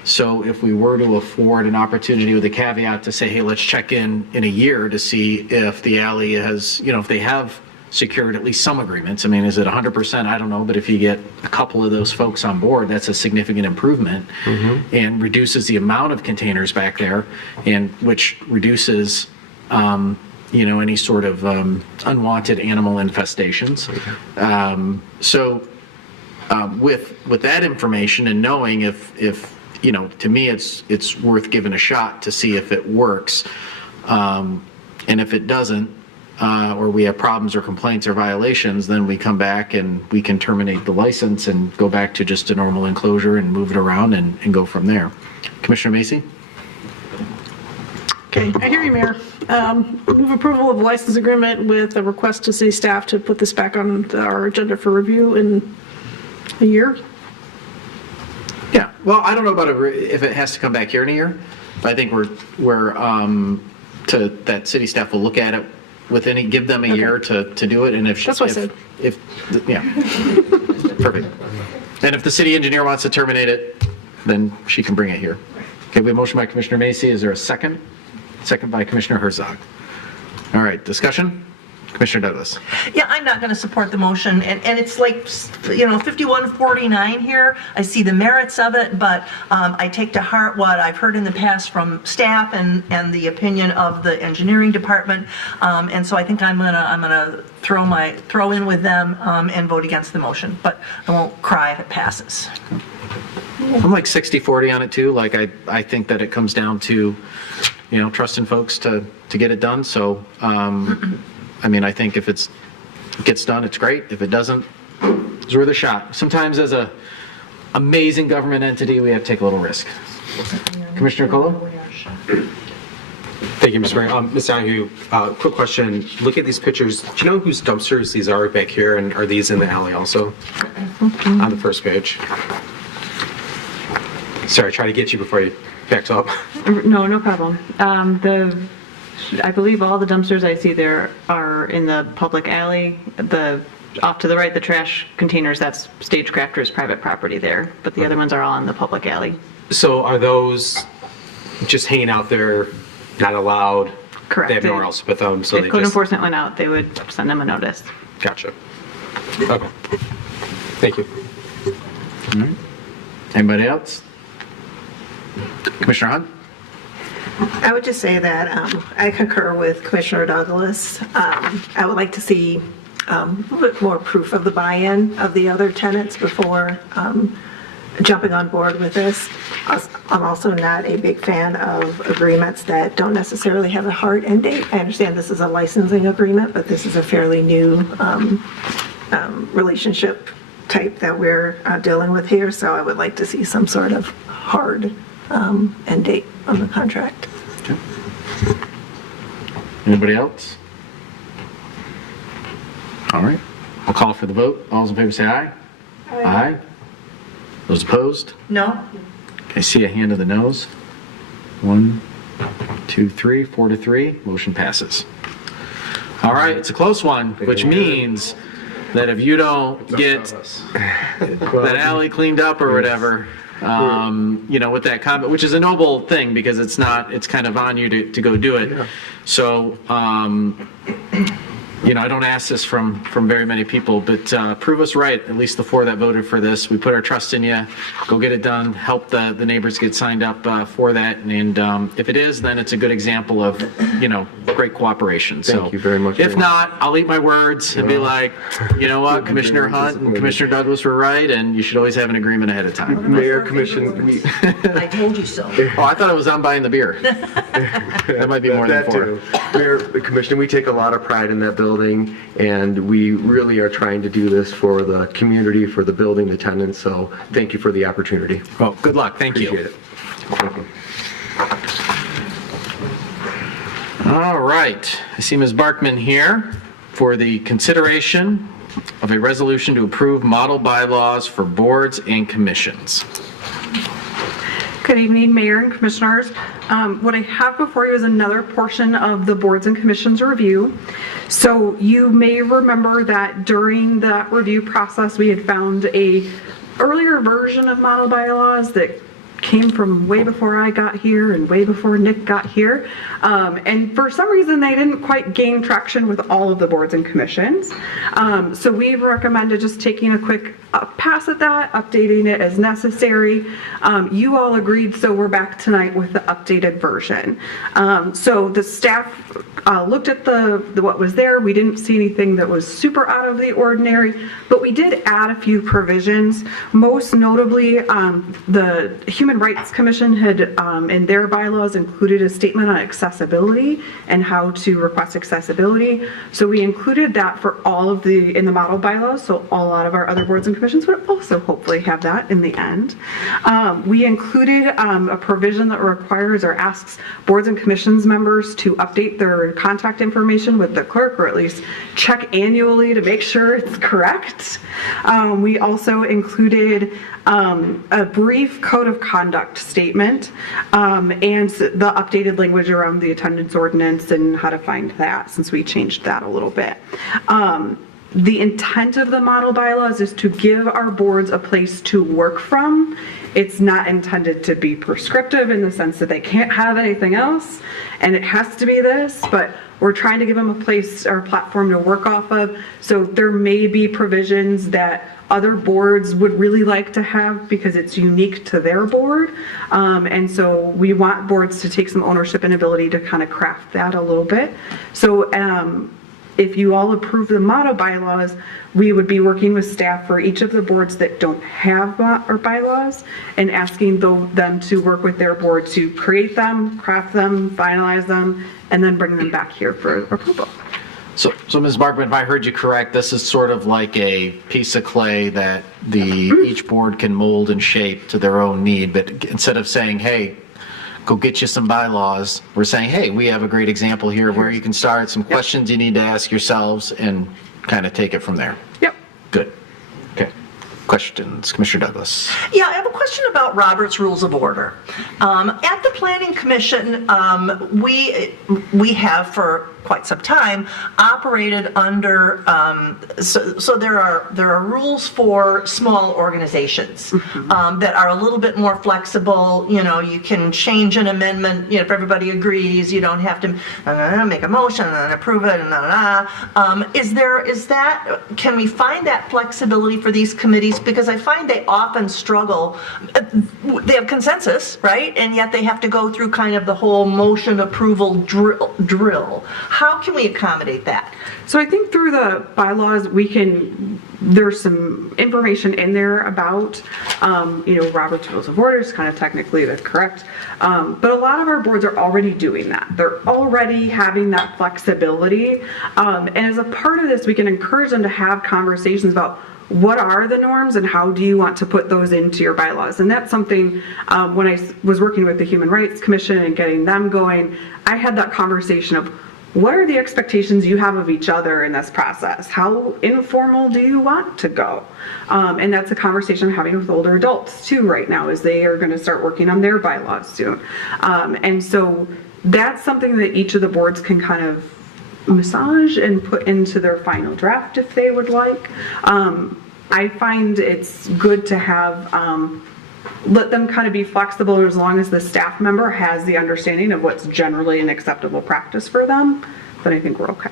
So if we were to afford an opportunity with a caveat to say, hey, let's check in a year to see if the alley has, if they have secured at least some agreements. Is it 100%? I don't know. But if you get a couple of those folks on board, that's a significant improvement and reduces the amount of containers back there, and which reduces, any sort of unwanted animal infestations. With that information and knowing if to me, it's worth giving a shot to see if it works. And if it doesn't, or we have problems or complaints or violations, then we come back and we can terminate the license and go back to just a normal enclosure and move it around and go from there. Commissioner Macy? Okay, I hear you, Mayor. Move approval of license agreement with a request to city staff to put this back on our agenda for review in a year. Yeah, well, I don't know about if it has to come back here in a year, but I think that city staff will look at it give them a year to do it, and if that's what I said. Yeah, perfect. And if the city engineer wants to terminate it, then she can bring it here. Okay, we have a motion by Commissioner Macy. Is there a second? Second by Commissioner Herzog. All right, discussion? Commissioner Douglas. Yeah, I'm not going to support the motion, and it's like, 51-49 here. I see the merits of it, but I take to heart what I've heard in the past from staff and the opinion of the engineering department, and so I think I'm gonna throw in with them and vote against the motion, but I won't cry if it passes. I'm like 60-40 on it too. Like I think that it comes down to, trusting folks to get it done. So, I think if it gets done, it's great. If it doesn't, it's worth a shot. Sometimes as a amazing government entity, we have to take a little risk. Commissioner Colo? Thank you, Mr. Mayor. Ms. Donahue, quick question. Look at these pictures. Do you know whose dumpsters these are back here, and are these in the alley also? On the first page. Sorry, try to get you before you backed up. No problem. I believe all the dumpsters I see there are in the public alley. Off to the right, the trash containers, that's Stagecrafter's private property there, but the other ones are all in the public alley. So are those just hanging out there, not allowed? Correct. They have nowhere else to put them, so If they code just... enforcement went out, they would send them a notice. Gotcha. Okay. Thank you. All right. Anybody else? Commissioner Hunt? I would just say that I concur with Commissioner Douglas. I would like to see a little bit more proof of the buy-in of the other tenants before jumping on board with this. I'm also not a big fan of agreements that don't necessarily have a hard end date. I understand this is a licensing agreement, but this is a fairly new relationship type that we're dealing with here, so I would like to see some sort of hard end date on the contract. Okay. Anybody else? All right. I'll call for the vote. All those in favor say aye. Aye. Those opposed? No? I see a hand of the noes. 1, 2, 3, 4-3. Motion passes. All right, it's a close one, which means that if you don't get that alley cleaned up or whatever, with that comment, which is a noble thing because it's kind of on you to go do it. So, I don't ask this from very many people, but prove us right, at least the 4 that voted for this. We put our trust in you. Go get it done. Help the neighbors get signed up for that. And if it is, then it's a good example of, great cooperation. Thank you very much. If not, I'll eat my words and be like, you know what, Commissioner Hunt and Commissioner Douglas were right, and you should always have an agreement ahead of time. Mayor, Commission, I told you so. Oh, I thought it was on buying the beer. That might be more than 4. too. The Commission, we take a lot of pride in that building, and we really are trying to do this for the community, for the building, the tenants, so thank you for the opportunity. Well, good luck. Thank you. Appreciate it. Thank you. All right. I see Ms. Barkman here for the consideration of a resolution to approve model bylaws for boards and commissions. Good evening, Mayor and Commissioners. What I have before you is another portion of the Boards and Commissions review. So you may remember that during that review process, we had found a earlier version of model bylaws that came from way before I got here and way before Nick got here. And for some reason, they didn't quite gain traction with all of the boards and commissions. So we've recommended just taking a quick pass at that, updating it as necessary. You all agreed, so we're back tonight with the updated version. So the staff looked at what was there. We didn't see anything that was super out of the ordinary, but we did add a few provisions. Most notably, the Human Rights Commission had, in their bylaws, included a statement on accessibility and how to request accessibility. So we included that for all of in the model bylaws, so a lot of our other boards and commissions would also hopefully have that in the end. We included a provision that requires or asks boards and commissions members to update their contact information with the clerk, or at least check annually to make sure it's correct. We also included a brief code of conduct statement and the updated language around the attendance ordinance and how to find that, since we changed that a little bit. the intent of the model bylaws is to give our boards a place to work from. It's not intended to be prescriptive in the sense that they can't have anything else and it has to be this, but we're trying to give them a place or a platform to work off of. So there may be provisions that other boards would really like to have because it's unique to their board. And so we want boards to take some ownership and ability to kind of craft that a little bit. So if you all approve the model bylaws, we would be working with staff for each of the boards that don't have or bylaws and asking them to work with their board to create them, craft them, finalize them, and then bring them back here for approval. So Ms. Markman, if I heard you correct, this is sort of like a piece of clay that each board can mold and shape to their own need, but instead of saying, hey, go get you some bylaws, we're saying, hey, we have a great example here of where you can start, some questions you need to ask yourselves, and kind of take it from there. Yep. Good. Okay. Questions? Commissioner Douglas. Yeah, I have a question about Robert's Rules of Order. At the Planning Commission, we have for quite some time operated under, so there are rules for small organizations that are a little bit more flexible. You know, you can change an amendment, you know, if everybody agrees. You don't have to make a motion and approve it and can we find that flexibility for these committees? Because I find they often struggle. They have consensus, right? And yet they have to go through kind of the whole motion approval drill. How can we accommodate that? So I think through the bylaws, there's some information in there about, Robert's Rules of Order is kind of technically that's correct. But a lot of our boards are already doing that. They're already having that flexibility. And as a part of this, we can encourage them to have conversations about what are the norms and how do you want to put those into your bylaws? And that's something, when I was working with the Human Rights Commission and getting them going, I had that conversation of what are the expectations you have of each other in this process? How informal do you want to go? And that's a conversation I'm having with older adults too right now, as they are going to start working on their bylaws soon. And so that's something that each of the boards can kind of massage and put into their final draft if they would like. I find it's good to have let them kind of be flexible as long as the staff member has the understanding of what's generally an acceptable practice for them, then I think we're okay.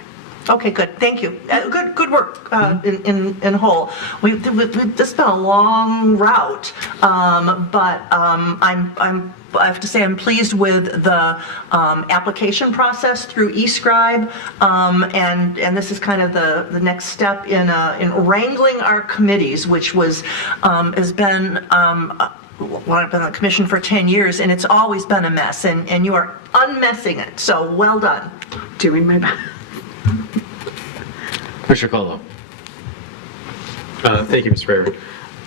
Okay, good. Thank you. Good work in whole. This has been a long route, but I have to say I'm pleased with the application process through eScribe, and this is kind of the next step in wrangling our committees, which has been. Well, I've been on the commission for 10 years, and it's always been a mess, and you are unmessing it, so well done. Doing my best. Commissioner Colo. Thank you, Mr. Mayor.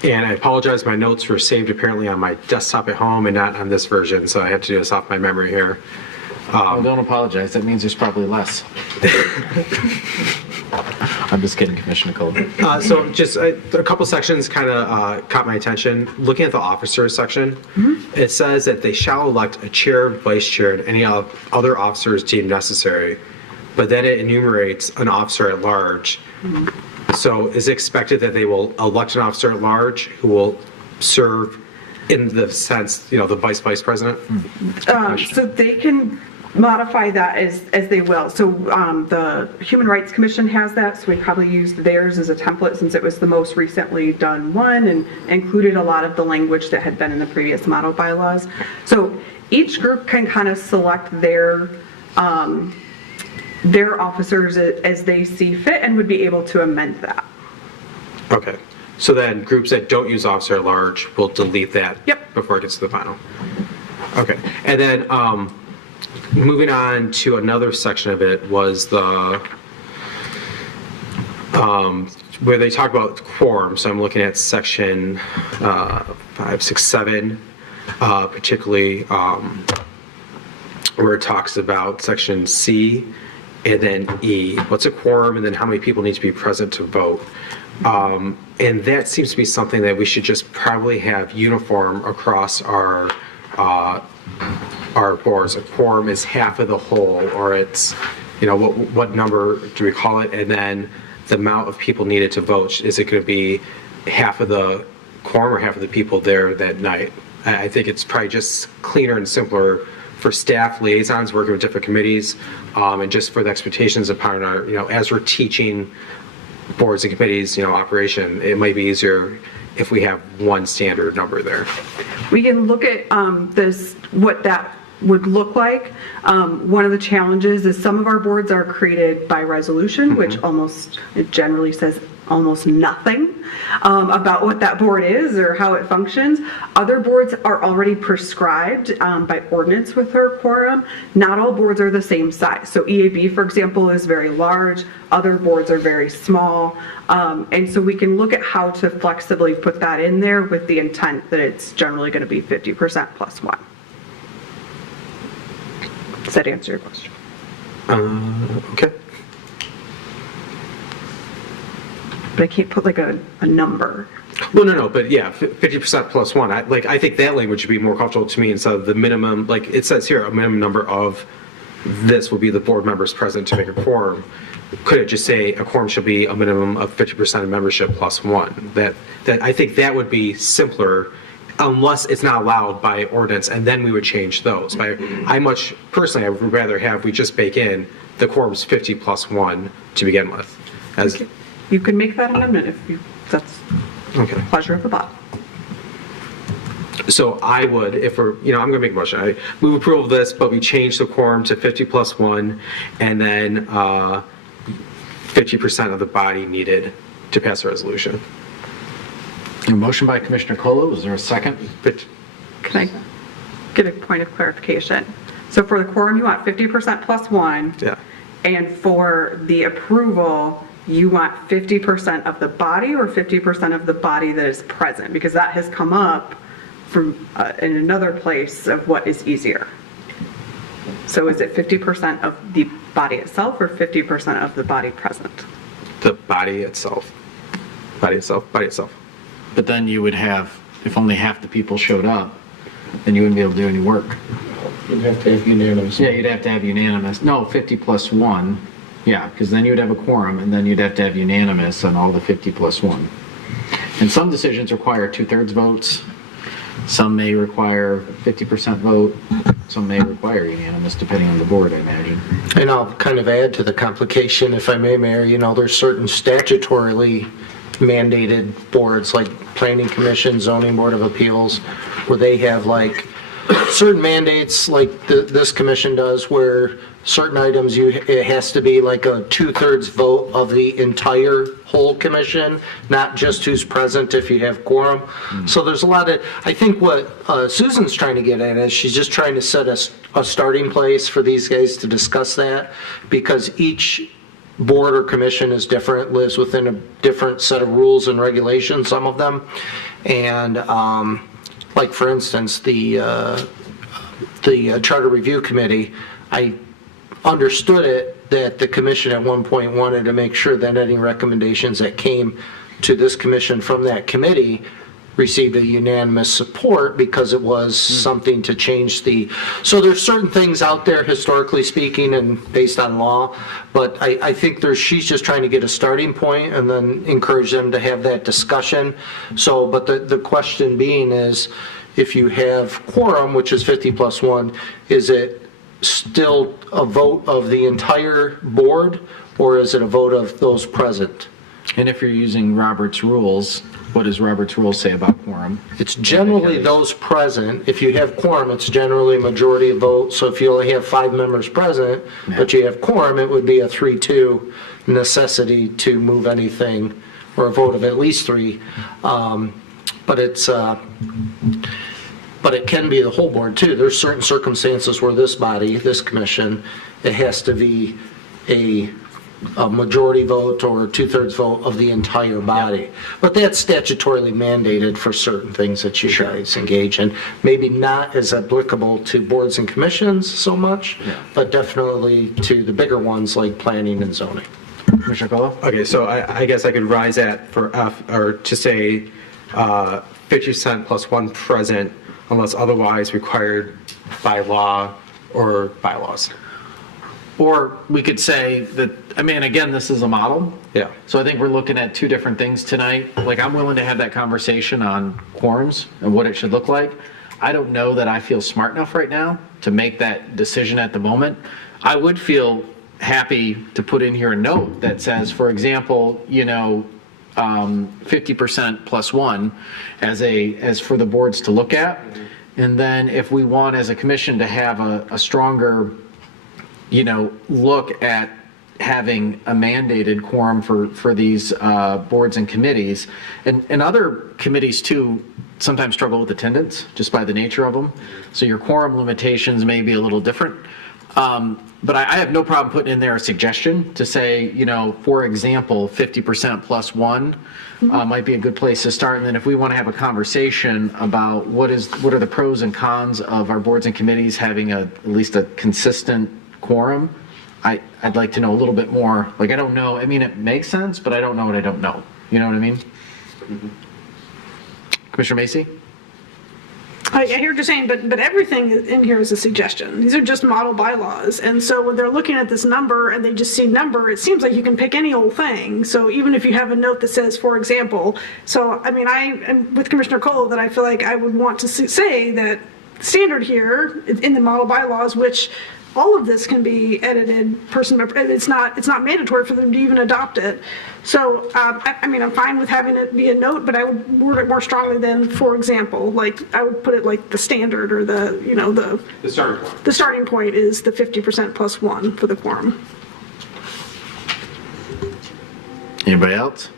And I apologize, my notes were saved apparently on my desktop at home and not on this version, so I have to do this off my memory here. Don't apologize, that means there's probably less. I'm just kidding, Commissioner Colo. So just a couple sections kind of caught my attention. Looking at the officers section, it says that they shall elect a chair, vice chair, and any other officers deemed necessary, but then it enumerates an officer at large. So is it expected that they will elect an officer at large who will serve in the sense, the vice president? So they can modify that as they will. So the Human Rights Commission has that, so we probably used theirs as a template since it was the most recently done one and included a lot of the language that had been in the previous model bylaws. So each group can kind of select their officers as they see fit and would be able to amend that. Okay. So then groups that don't use officer at large will delete that before it gets to the final. Okay. And then moving on to another section of it was the where they talk about quorum. So I'm looking at section 5, 6, 7, particularly where it talks about section C and then E. What's a quorum and then how many people need to be present to vote? And that seems to be something that we should just probably have uniform across our boards. A quorum is half of the whole, or it's, what number do we call it? And then the amount of people needed to vote. Is it going to be half of the quorum or half of the people there that night? I think it's probably just cleaner and simpler for staff liaisons working with different committees, and just for the expectations upon our, as we're teaching boards and committees, operation, it might be easier if we have one standard number there. We can look at what that would look like. One of the challenges is some of our boards are created by resolution, which it generally says almost nothing about what that board is or how it functions. Other boards are already prescribed by ordinance with their quorum. Not all boards are the same size. So EAB, for example, is very large. Other boards are very small. And so we can look at how to flexibly put that in there with the intent that it's generally going to be 50% plus one. Does that answer your question? Okay. But I can't put like a number. Well, no, but yeah, 50% plus one. I think that language would be more comfortable to me instead of the minimum, like it says here, a minimum number of this will be the board members present to make a quorum. Could it just say a quorum should be a minimum of 50% of membership plus one? That I think that would be simpler, unless it's not allowed by ordinance, and then we would change those. But I would rather have we just bake in the quorum's 50 plus one to begin with. As You can make that amendment if that's pleasure of the body. So I would, if we're, I'm going to make a motion. I move approval of this, but we change the quorum to 50 plus one, and then 50% of the body needed to pass a resolution. A motion by Commissioner Colo. Is there a second? Can I get a point of clarification? So for the quorum, you want 50% plus one. Yeah. And for the approval, you want 50% of the body or 50% of the body that is present? Because that has come up from in another place of what is easier. So is it 50% of the body itself or 50% of the body present? The body itself. Body itself. But then you would have, if only half the people showed up, then you wouldn't be able to do any work. You'd have to have unanimous. Yeah, you'd have to have unanimous. No, 50 plus one. Yeah, because then you'd have a quorum, and then you'd have to have unanimous on all the 50 plus one. And some decisions require 2/3 votes. Some may require 50% vote. Some may require unanimous, depending on the board, I imagine. And I'll kind of add to the complication, if I may, Mayor, there's certain statutorily mandated boards like Planning Commission, Zoning Board of Appeals, where they have like certain mandates like this commission does, where certain items it has to be like a 2/3 vote of the entire whole commission, not just who's present if you have quorum. So there's a lot of, I think what Susan's trying to get at is she's just trying to set a starting place for these guys to discuss that, because each board or commission is different, lives within a different set of rules and regulations, some of them. And like for instance, the Charter Review Committee, I understood it that the commission at one point wanted to make sure that any recommendations that came to this commission from that committee received a unanimous support, because it was something to change so there's certain things out there historically speaking and based on law, but I think she's just trying to get a starting point and then encourage them to have that discussion. So, but the question being is, if you have quorum, which is 50 plus one, is it still a vote of the entire board, or is it a vote of those present? And if you're using Robert's rules, what does Robert's rules say about quorum? It's generally those present. If you have quorum, it's generally majority vote. So if you only have 5 members present, but you have quorum, it would be a 3-2 necessity to move anything, or a vote of at least 3. But it can be the whole board too. There's certain circumstances where this body, this commission, it has to be a majority vote or 2/3 vote of the entire body. But that's statutorily mandated for certain things that you guys engage in. Maybe not as applicable to boards and commissions so much, but definitely to the bigger ones like planning and zoning. Commissioner Colo? Okay, so I guess I could rise that for F, or to say 50% plus one present unless otherwise required by law or bylaws. Or we could say that, I mean, again, this is a model. Yeah. So I think we're looking at two different things tonight. Like, I'm willing to have that conversation on quorums and what it should look like. I don't know that I feel smart enough right now to make that decision at the moment. I would feel happy to put in here a note that says, for example, 50% plus one as for the boards to look at. And then if we want as a commission to have a stronger, look at having a mandated quorum for these boards and committees. And other committees too sometimes struggle with attendance just by the nature of them. So your quorum limitations may be a little different. But I have no problem putting in there a suggestion to say, for example, 50% plus one might be a good place to start. And then if we want to have a conversation about what are the pros and cons of our boards and committees having at least a consistent quorum, I'd like to know a little bit more. Like, I don't know. I mean, it makes sense, but I don't know what I don't know. You know what I mean? Commissioner Macy? I hear what you're saying, but everything in here is a suggestion. These are just model bylaws. And so when they're looking at this number and they just see number, it seems like you can pick any old thing. So even if you have a note that says, for example, so I mean, I am with Commissioner Cole that I feel like I would want to say that standard here in the model bylaws, which all of this can be edited it's not mandatory for them to even adopt it. So, I mean, I'm fine with having it be a note, but I would word it more strongly than, for example, like I would put it like the standard or the starting point. The starting point is the 50% plus one for the quorum. Anybody else?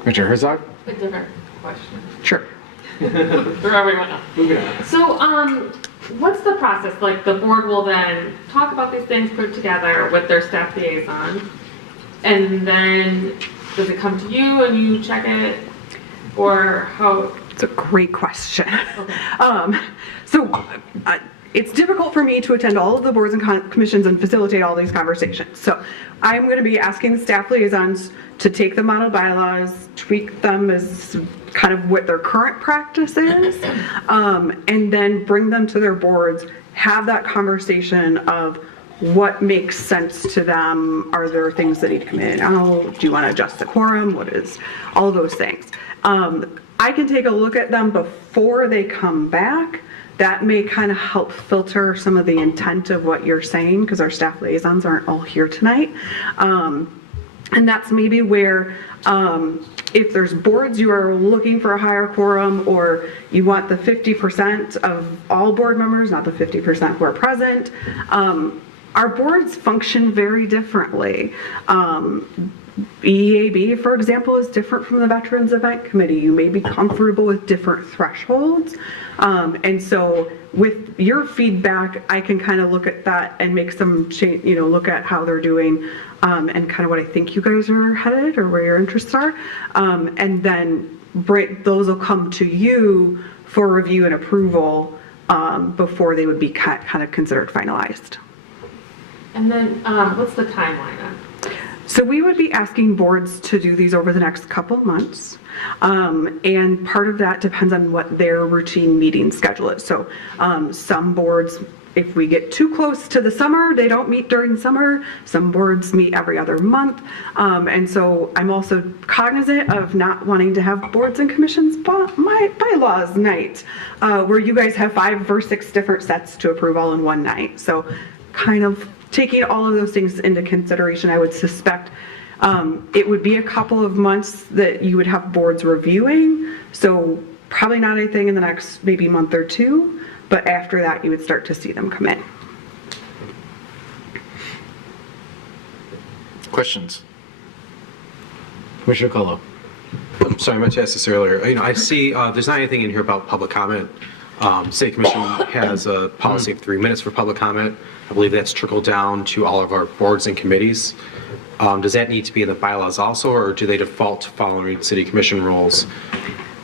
Commissioner Herzog? A different question. Sure. Wherever we went. Moving on. So, what's the process? Like, the board will then talk about these things, put it together with their staff liaison, and then does it come to you and you check it, or how? It's a great question. Okay. It's difficult for me to attend all of the boards and commissions and facilitate all these conversations. So I'm going to be asking the staff liaisons to take the model bylaws, tweak them as kind of what their current practice is, and then bring them to their boards, have that conversation of what makes sense to them. Are there things that need to come in? Oh, do you want to adjust the quorum? What is all those things? I can take a look at them before they come back. That may kind of help filter some of the intent of what you're saying, because our staff liaisons aren't all here tonight. And that's maybe where, if there's boards you are looking for a higher quorum, or you want the 50% of all board members, not the 50% who are present. Our boards function very differently. EAB, for example, is different from the Veterans Event Committee. You may be comfortable with different thresholds. And so with your feedback, I can kind of look at that and make some change, look at how they're doing, and kind of what I think you guys are headed or where your interests are. And then those will come to you for review and approval before they would be kind of considered finalized. And then what's the timeline on? So we would be asking boards to do these over the next couple months. And part of that depends on what their routine meeting schedule is. So some boards, if we get too close to the summer, they don't meet during summer. Some boards meet every other month. And so I'm also cognizant of not wanting to have boards and commissions bylaws night, where you guys have 5 or 6 different sets to approve all in one night. So kind of taking all of those things into consideration, I would suspect it would be a couple of months that you would have boards reviewing. So probably not anything in the next maybe month or 2, but after that you would start to see them come in. Questions? Commissioner Colo. I'm sorry, I meant to ask this earlier. I see there's not anything in here about public comment. City Commission has a policy of 3 minutes for public comment. I believe that's trickled down to all of our boards and committees. Does that need to be in the bylaws also, or do they default to following City Commission rules?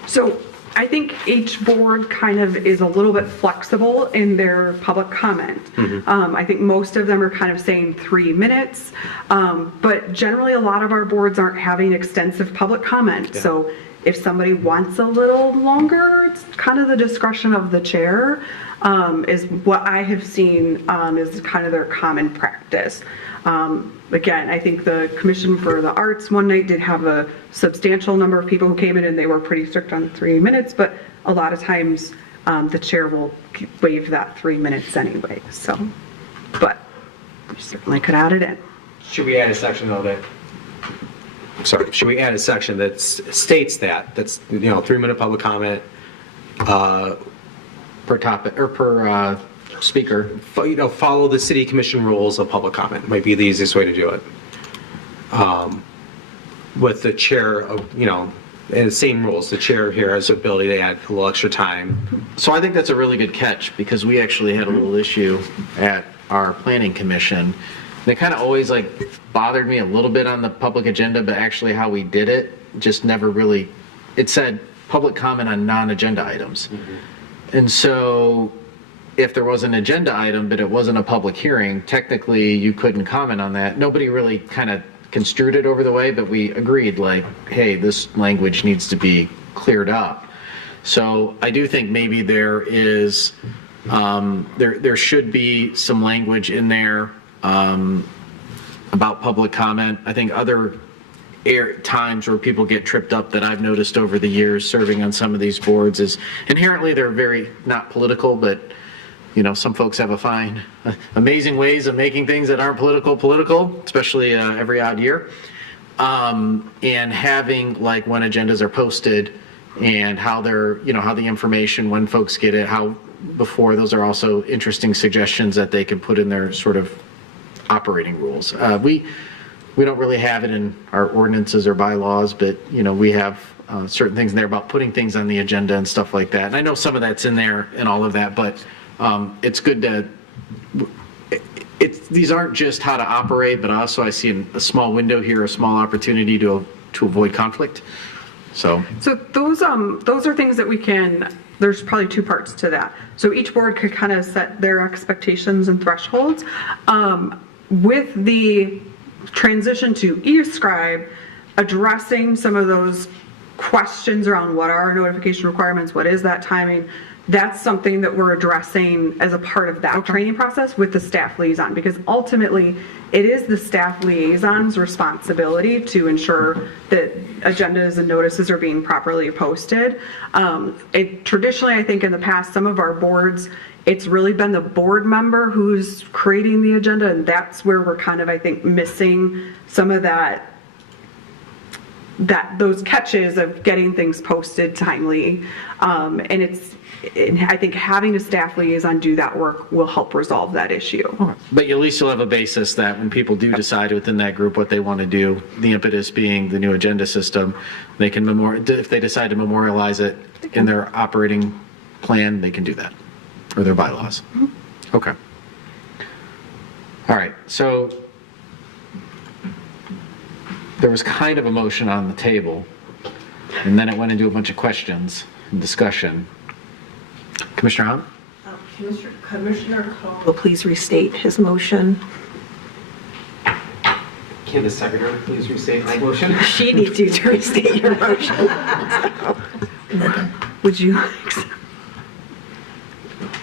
So I think each board kind of is a little bit flexible in their public comment. I think most of them are kind of saying 3 minutes, but generally a lot of our boards aren't having extensive public comment. So If somebody wants a little longer, it's kind of the discretion of the chair, is what I have seen, is kind of their common practice. Again, I think the Commission for the Arts one night did have a substantial number of people who came in and they were pretty strict on 3 minutes, but a lot of times the chair will waive that 3 minutes anyway, so, but we certainly could add it in. Should we add a section though should we add a section that states that's, 3-minute public comment per topic, or per speaker, follow the city commission rules of public comment, might be the easiest way to do it. With the chair of, and the same rules, the chair here has the ability to add a little extra time. So I think that's a really good catch, because we actually had a little issue at our planning commission. And it kind of always bothered me a little bit on the public agenda, but actually how we did it just never really, it said public comment on non-agenda items. And so if there was an agenda item, but it wasn't a public hearing, technically you couldn't comment on that. Nobody really kind of construed it over the way, but we agreed hey, this language needs to be cleared up. So I do think maybe there is, there should be some language in there about public comment. I think other times where people get tripped up that I've noticed over the years serving on some of these boards is inherently they're very not political, but some folks have amazing ways of making things that aren't political, especially every odd year. And having when agendas are posted and how they're, how the information, when folks get it, how before, those are also interesting suggestions that they can put in their sort of operating rules. We don't really have it in our ordinances or bylaws, but we have certain things in there about putting things on the agenda and stuff like that. And I know some of that's in there and all of that, but it's good to, these aren't just how to operate, but also I see a small window here, a small opportunity to avoid conflict. So those are things that we can, there's probably two parts to that. So each board could kind of set their expectations and thresholds. With the transition to e-scribe, addressing some of those questions around what are our notification requirements, what is that timing, that's something that we're addressing as a part of that training process with the staff liaison, because ultimately it is the staff liaison's responsibility to ensure that agendas and notices are being properly posted. Traditionally, I think in the past, some of our boards, it's really been the board member who's creating the agenda, and that's where we're kind of, I think, missing some of those catches of getting things posted timely. And I think having a staff liaison do that work will help resolve that issue. But at least you'll have a basis that when people do decide within that group what they want to do, the impetus being the new agenda system, they can if they decide to memorialize it in their operating plan, they can do that, or their bylaws. Okay. All right, so there was kind of a motion on the table, and then it went into a bunch of questions and discussion. Commissioner Hunt? Commissioner Cole, please restate his motion. Can the secretary please restate my motion? She needs you to restate your motion. Would you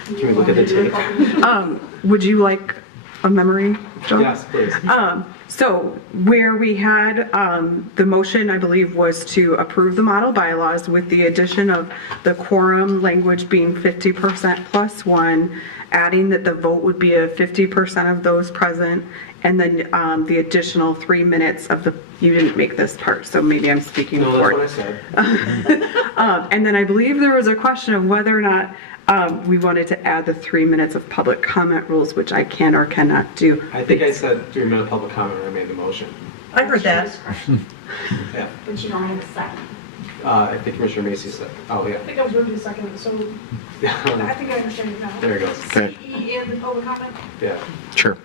Can we look at the tape? Would you like a memory, Joe? Yes, please. So where we had, the motion, I believe, was to approve the model bylaws with the addition of the quorum language being 50% plus one, adding that the vote would be a 50% of those present, and then the additional 3 minutes of you didn't make this part, so maybe I'm speaking for it. No, that's what I said. And then I believe there was a question of whether or not we wanted to add the 3 minutes of public comment rules, which I can or cannot do. I think I said 3-minute public comment when I made the motion. I heard that. Yeah. But you don't have a second. I think Commissioner Macy said, oh, yeah. I think I was ready to second, so I think I understand it now. There you go. Okay. CE and the public comment? Yeah. Sure.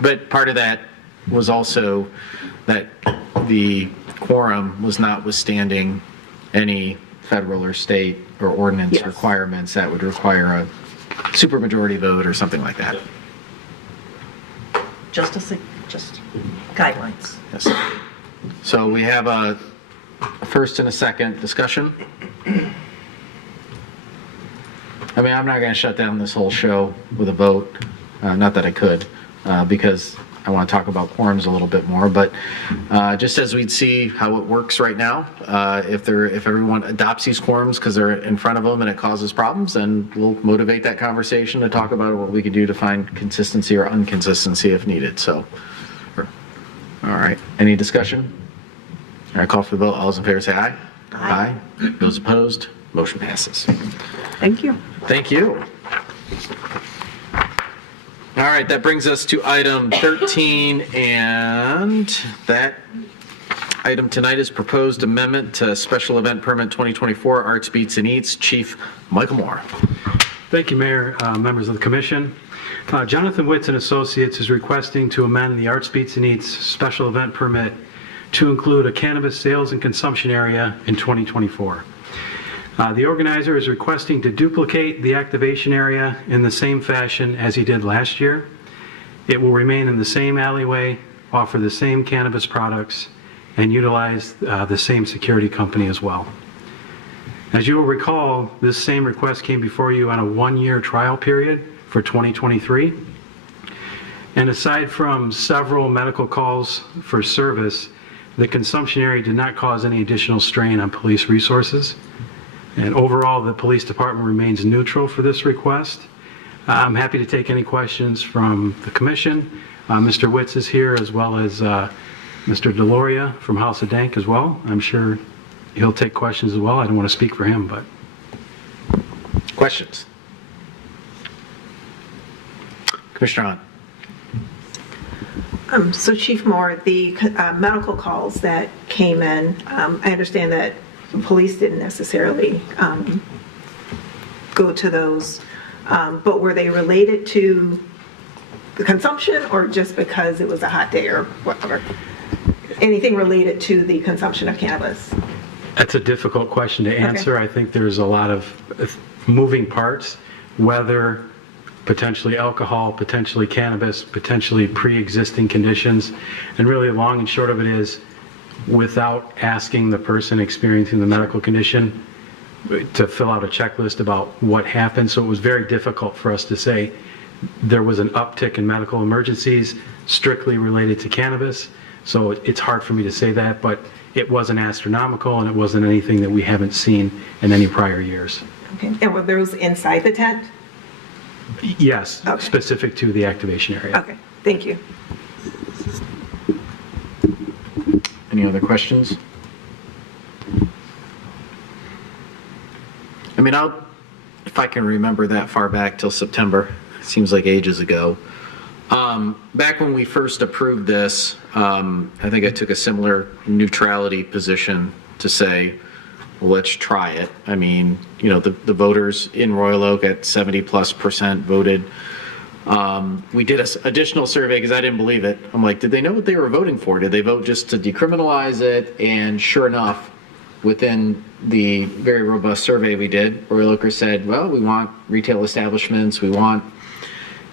But part of that was also that the quorum was notwithstanding any federal or state or ordinance requirements that would require a supermajority vote or something like that. Just guidelines. Yes. So we have a A first and a second. Discussion? I mean, I'm not going to shut down this whole show with a vote. Not that I could, because I want to talk about quorums a little bit more. But just as we'd see how it works right now, if everyone adopts these quorums because they're in front of them and it causes problems, then we'll motivate that conversation to talk about what we could do to find consistency or inconsistency if needed. So, all right. Any discussion? All right, call for the vote. All those in favor say aye. Aye. Those opposed? Motion passes. Thank you. Thank you. All right, that brings us to item 13, and that item tonight is proposed amendment to Special Event Permit 2024 Arts, Beats, and Eats. Chief Michael Moore. Thank you, Mayor, members of the commission. Jonathan Witz and Associates is requesting to amend the Arts, Beats, and Eats Special Event Permit to include a cannabis sales and consumption area in 2024. The organizer is requesting to duplicate the activation area in the same fashion as he did last year. It will remain in the same alleyway, offer the same cannabis products, and utilize the same security company as well. As you will recall, this same request came before you on a one-year trial period for 2023. And aside from several medical calls for service, the consumption area did not cause any additional strain on police resources. And overall, the police department remains neutral for this request. I'm happy to take any questions from the commission. Mr. Witz is here, as well as Mr. Deloria from House of Dank as well. I'm sure he'll take questions as well. I don't want to speak for him, but. Questions? Commissioner Hunt. So Chief Moore, the medical calls that came in, I understand that the police didn't necessarily go to those, but were they related to the consumption or just because it was a hot day or whatever? Anything related to the consumption of cannabis? That's a difficult question to answer. Okay. I think there's a lot of moving parts, whether potentially alcohol, potentially cannabis, potentially pre-existing conditions. And really the long and short of it is, without asking the person experiencing the medical condition to fill out a checklist about what happened. So it was very difficult for us to say there was an uptick in medical emergencies strictly related to cannabis. So it's hard for me to say that, but it wasn't astronomical and it wasn't anything that we haven't seen in any prior years. Okay. And were those inside the tent? Yes, Okay. Specific to the activation area. Okay, thank you. Any other questions? I mean, if I can remember that far back till September, it seems like ages ago. Back when we first approved this, I think I took a similar neutrality position to say, well, let's try it. I mean, you know, the voters in Royal Oak at 70+% voted. We did an additional survey because I didn't believe it. I'm like, did they know what they were voting for? Did they vote just to decriminalize it? And sure enough, within the very robust survey we did, Royal Oakers said, well, we want retail establishments, we want,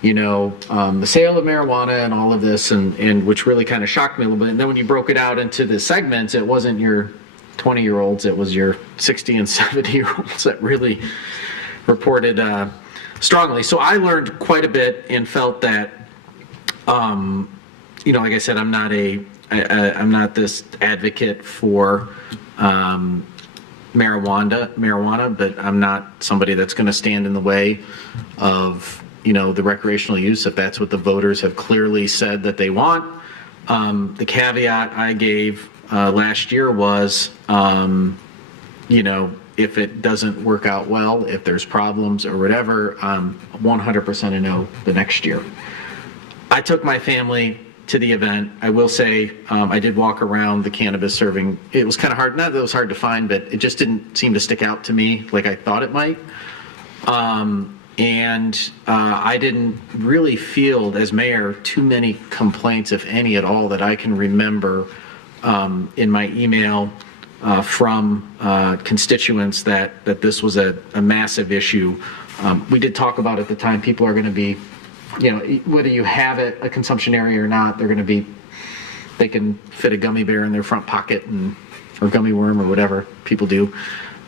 you know, the sale of marijuana and all of this, and which really kind of shocked me a little bit. And then when you broke it out into the segments, it wasn't your 20-year-olds, it was your 60 and 70-year-olds that really reported strongly. So I learned quite a bit and felt that, you know, like I said, I'm not this advocate for marijuana, but I'm not somebody that's going to stand in the way of, you know, the recreational use if that's what the voters have clearly said that they want. The caveat I gave last year was, you know, if it doesn't work out well, if there's problems or whatever, 100% a no the next year. I took my family to the event. I will say I did walk around the cannabis serving. It was kind of hard, not that it was hard to find, but it just didn't seem to stick out to me like I thought it might. And I didn't really field, as mayor, too many complaints, if any at all, that I can remember in my email from constituents that this was a massive issue. We did talk about at the time, people are going to be, you know, whether you have a consumption area or not, they're going to be, they can fit a gummy bear in their front pocket and or gummy worm or whatever people do.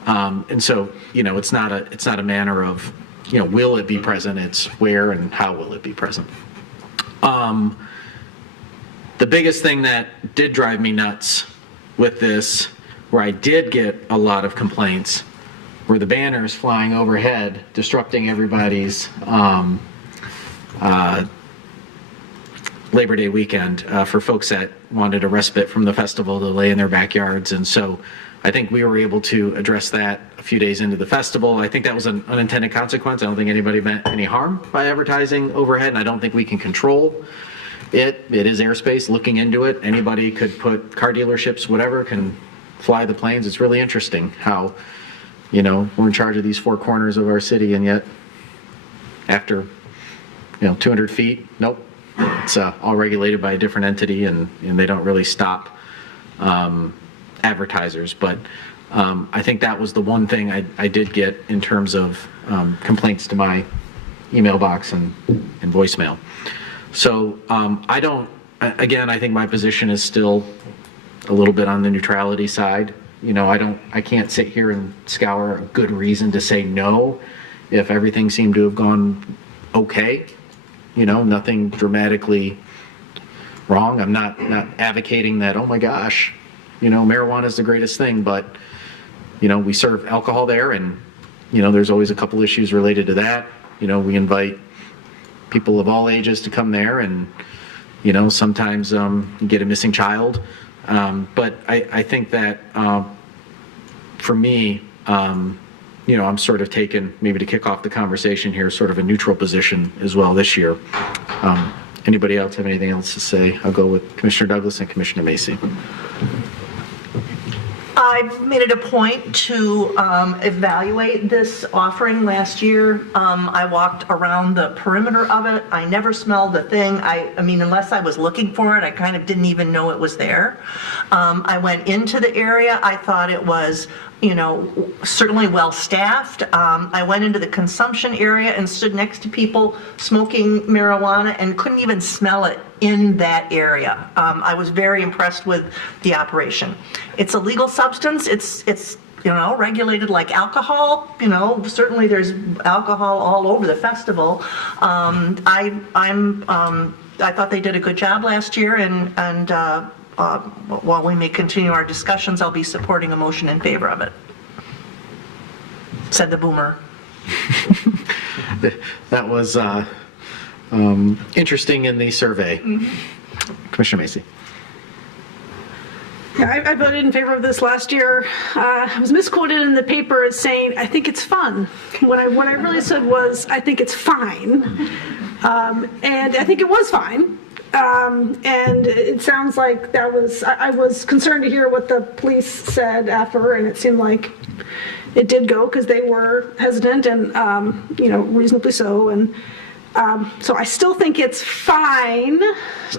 And so, it's not a matter of, will it be present? It's where and how will it be present? The biggest thing that did drive me nuts with this, where I did get a lot of complaints, were the banners flying overhead, disrupting everybody's Labor Day weekend for folks that wanted a respite from the festival to lay in their backyards. And so I think we were able to address that a few days into the festival. I think that was an unintended consequence. I don't think anybody meant any harm by advertising overhead, and I don't think we can control it. It is airspace. Looking into it, anybody could put car dealerships, whatever, can fly the planes. It's really interesting how, we're in charge of these four corners of our city, and yet after, 200 feet, nope. It's all regulated by a different entity, and they don't really stop advertisers. But I think that was the one thing I did get in terms of complaints to my email box and voicemail. So I think my position is still a little bit on the neutrality side. I can't sit here and scour a good reason to say no if everything seemed to have gone okay. Nothing dramatically wrong. I'm not advocating that, oh my gosh, marijuana is the greatest thing, but, we serve alcohol there, and, there's always a couple issues related to that. We invite people of all ages to come there, and, sometimes you get a missing child. But I think that for me, I'm sort of taking, maybe to kick off the conversation here, sort of a neutral position as well this year. Anybody else have anything else to say? I'll go with Commissioner Douglas and Commissioner Macy. I made it a point to evaluate this offering last year. I walked around the perimeter of it. I never smelled a thing. I mean, unless I was looking for it, I kind of didn't even know it was there. I went into the area. I thought it was, certainly well-staffed. I went into the consumption area and stood next to people smoking marijuana and couldn't even smell it in that area. I was very impressed with the operation. It's a legal substance. It's regulated like alcohol. Certainly there's alcohol all over the festival. I thought they did a good job last year, and while we may continue our discussions, I'll be supporting a motion in favor of it. Said the boomer. That was interesting in the survey. Mm-hmm. Commissioner Macy. Yeah, I voted in favor of this last year. I was misquoted in the paper as saying, I think it's fun. What I really said was, I think it's fine. And I think it was fine. And it sounds like I was concerned to hear what the police said after, and it seemed like it did go because they were hesitant and, reasonably so. And so I still think it's fine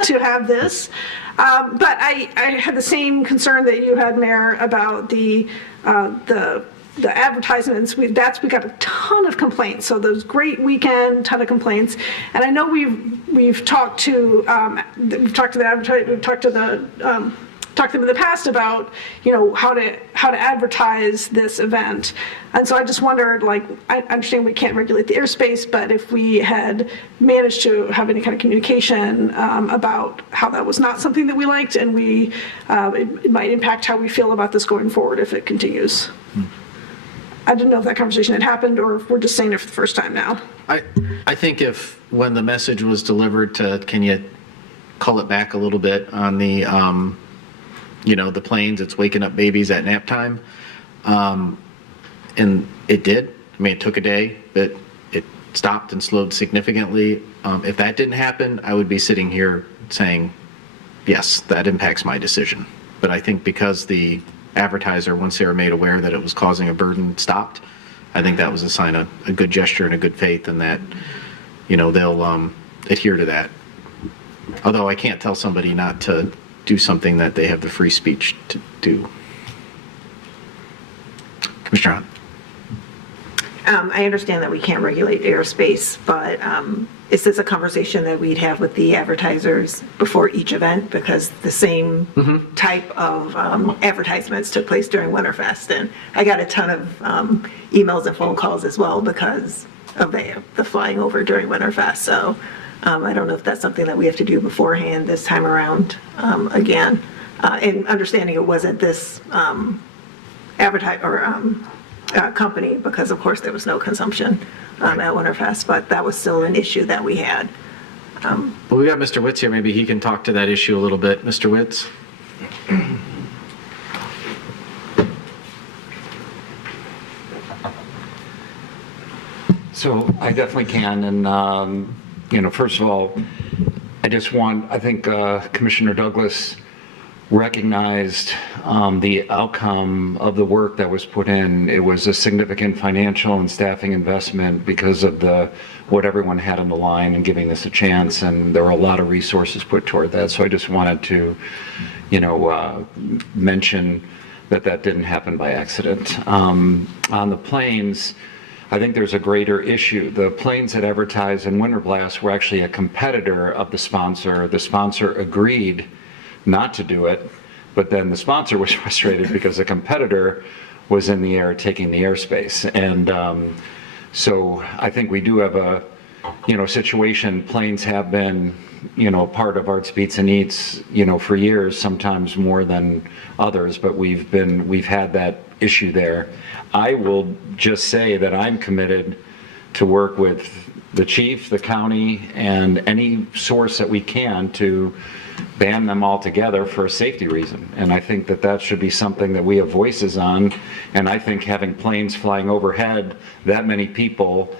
to have this. But I had the same concern that you had, Mayor, about the advertisements. We got a ton of complaints. So those great weekend, ton of complaints. And I know we've talked to the advertiser, we've talked to them in the past about how to advertise this event. And so I just wondered, I understand we can't regulate the airspace, but if we had managed to have any kind of communication about how that was not something that we liked, and it might impact how we feel about this going forward if it continues. I didn't know if that conversation had happened or if we're just saying it for the first time now. I think when the message was delivered to, can you cull it back a little bit on the the planes, it's waking up babies at nap time. And it did. I mean, it took a day, but it stopped and slowed significantly. If that didn't happen, I would be sitting here saying, yes, that impacts my decision. But I think because the advertiser, once they were made aware that it was causing a burden, stopped, I think that was a sign of a good gesture and a good faith, and that, they'll adhere to that. Although I can't tell somebody not to do something that they have the free speech to do. Commissioner Hunt. I understand that we can't regulate airspace, but is this a conversation that we'd have with the advertisers before each event? Because the same type of advertisements took place during Winterfest. And I got a ton of emails and phone calls as well because of the flying over during Winterfest. So I don't know if that's something that we have to do beforehand this time around again. And understanding it wasn't this company, because of course there was no consumption at Winterfest, but that was still an issue that we had. Well, we got Mr. Witz here. Maybe he can talk to that issue a little bit. Mr. Witz? So I definitely can. And, first of all, I think Commissioner Douglas recognized the outcome of the work that was put in. It was a significant financial and staffing investment because of what everyone had on the line and giving this a chance, and there were a lot of resources put toward that. So I just wanted to, mention that didn't happen by accident. On the planes, I think there's a greater issue. The planes that advertised in Winter Blast were actually a competitor of the sponsor. The sponsor agreed not to do it, but then the sponsor was frustrated because the competitor was in the air taking the airspace. And so I think we do have a situation. Planes have been part of Arts, Beats and Eats for years, sometimes more than others, but we've had that issue there. I will just say that I'm committed to work with the chief, the county, and any source that we can to ban them all together for a safety reason. And I think that should be something that we have voices on. And I think having planes flying overhead, that many people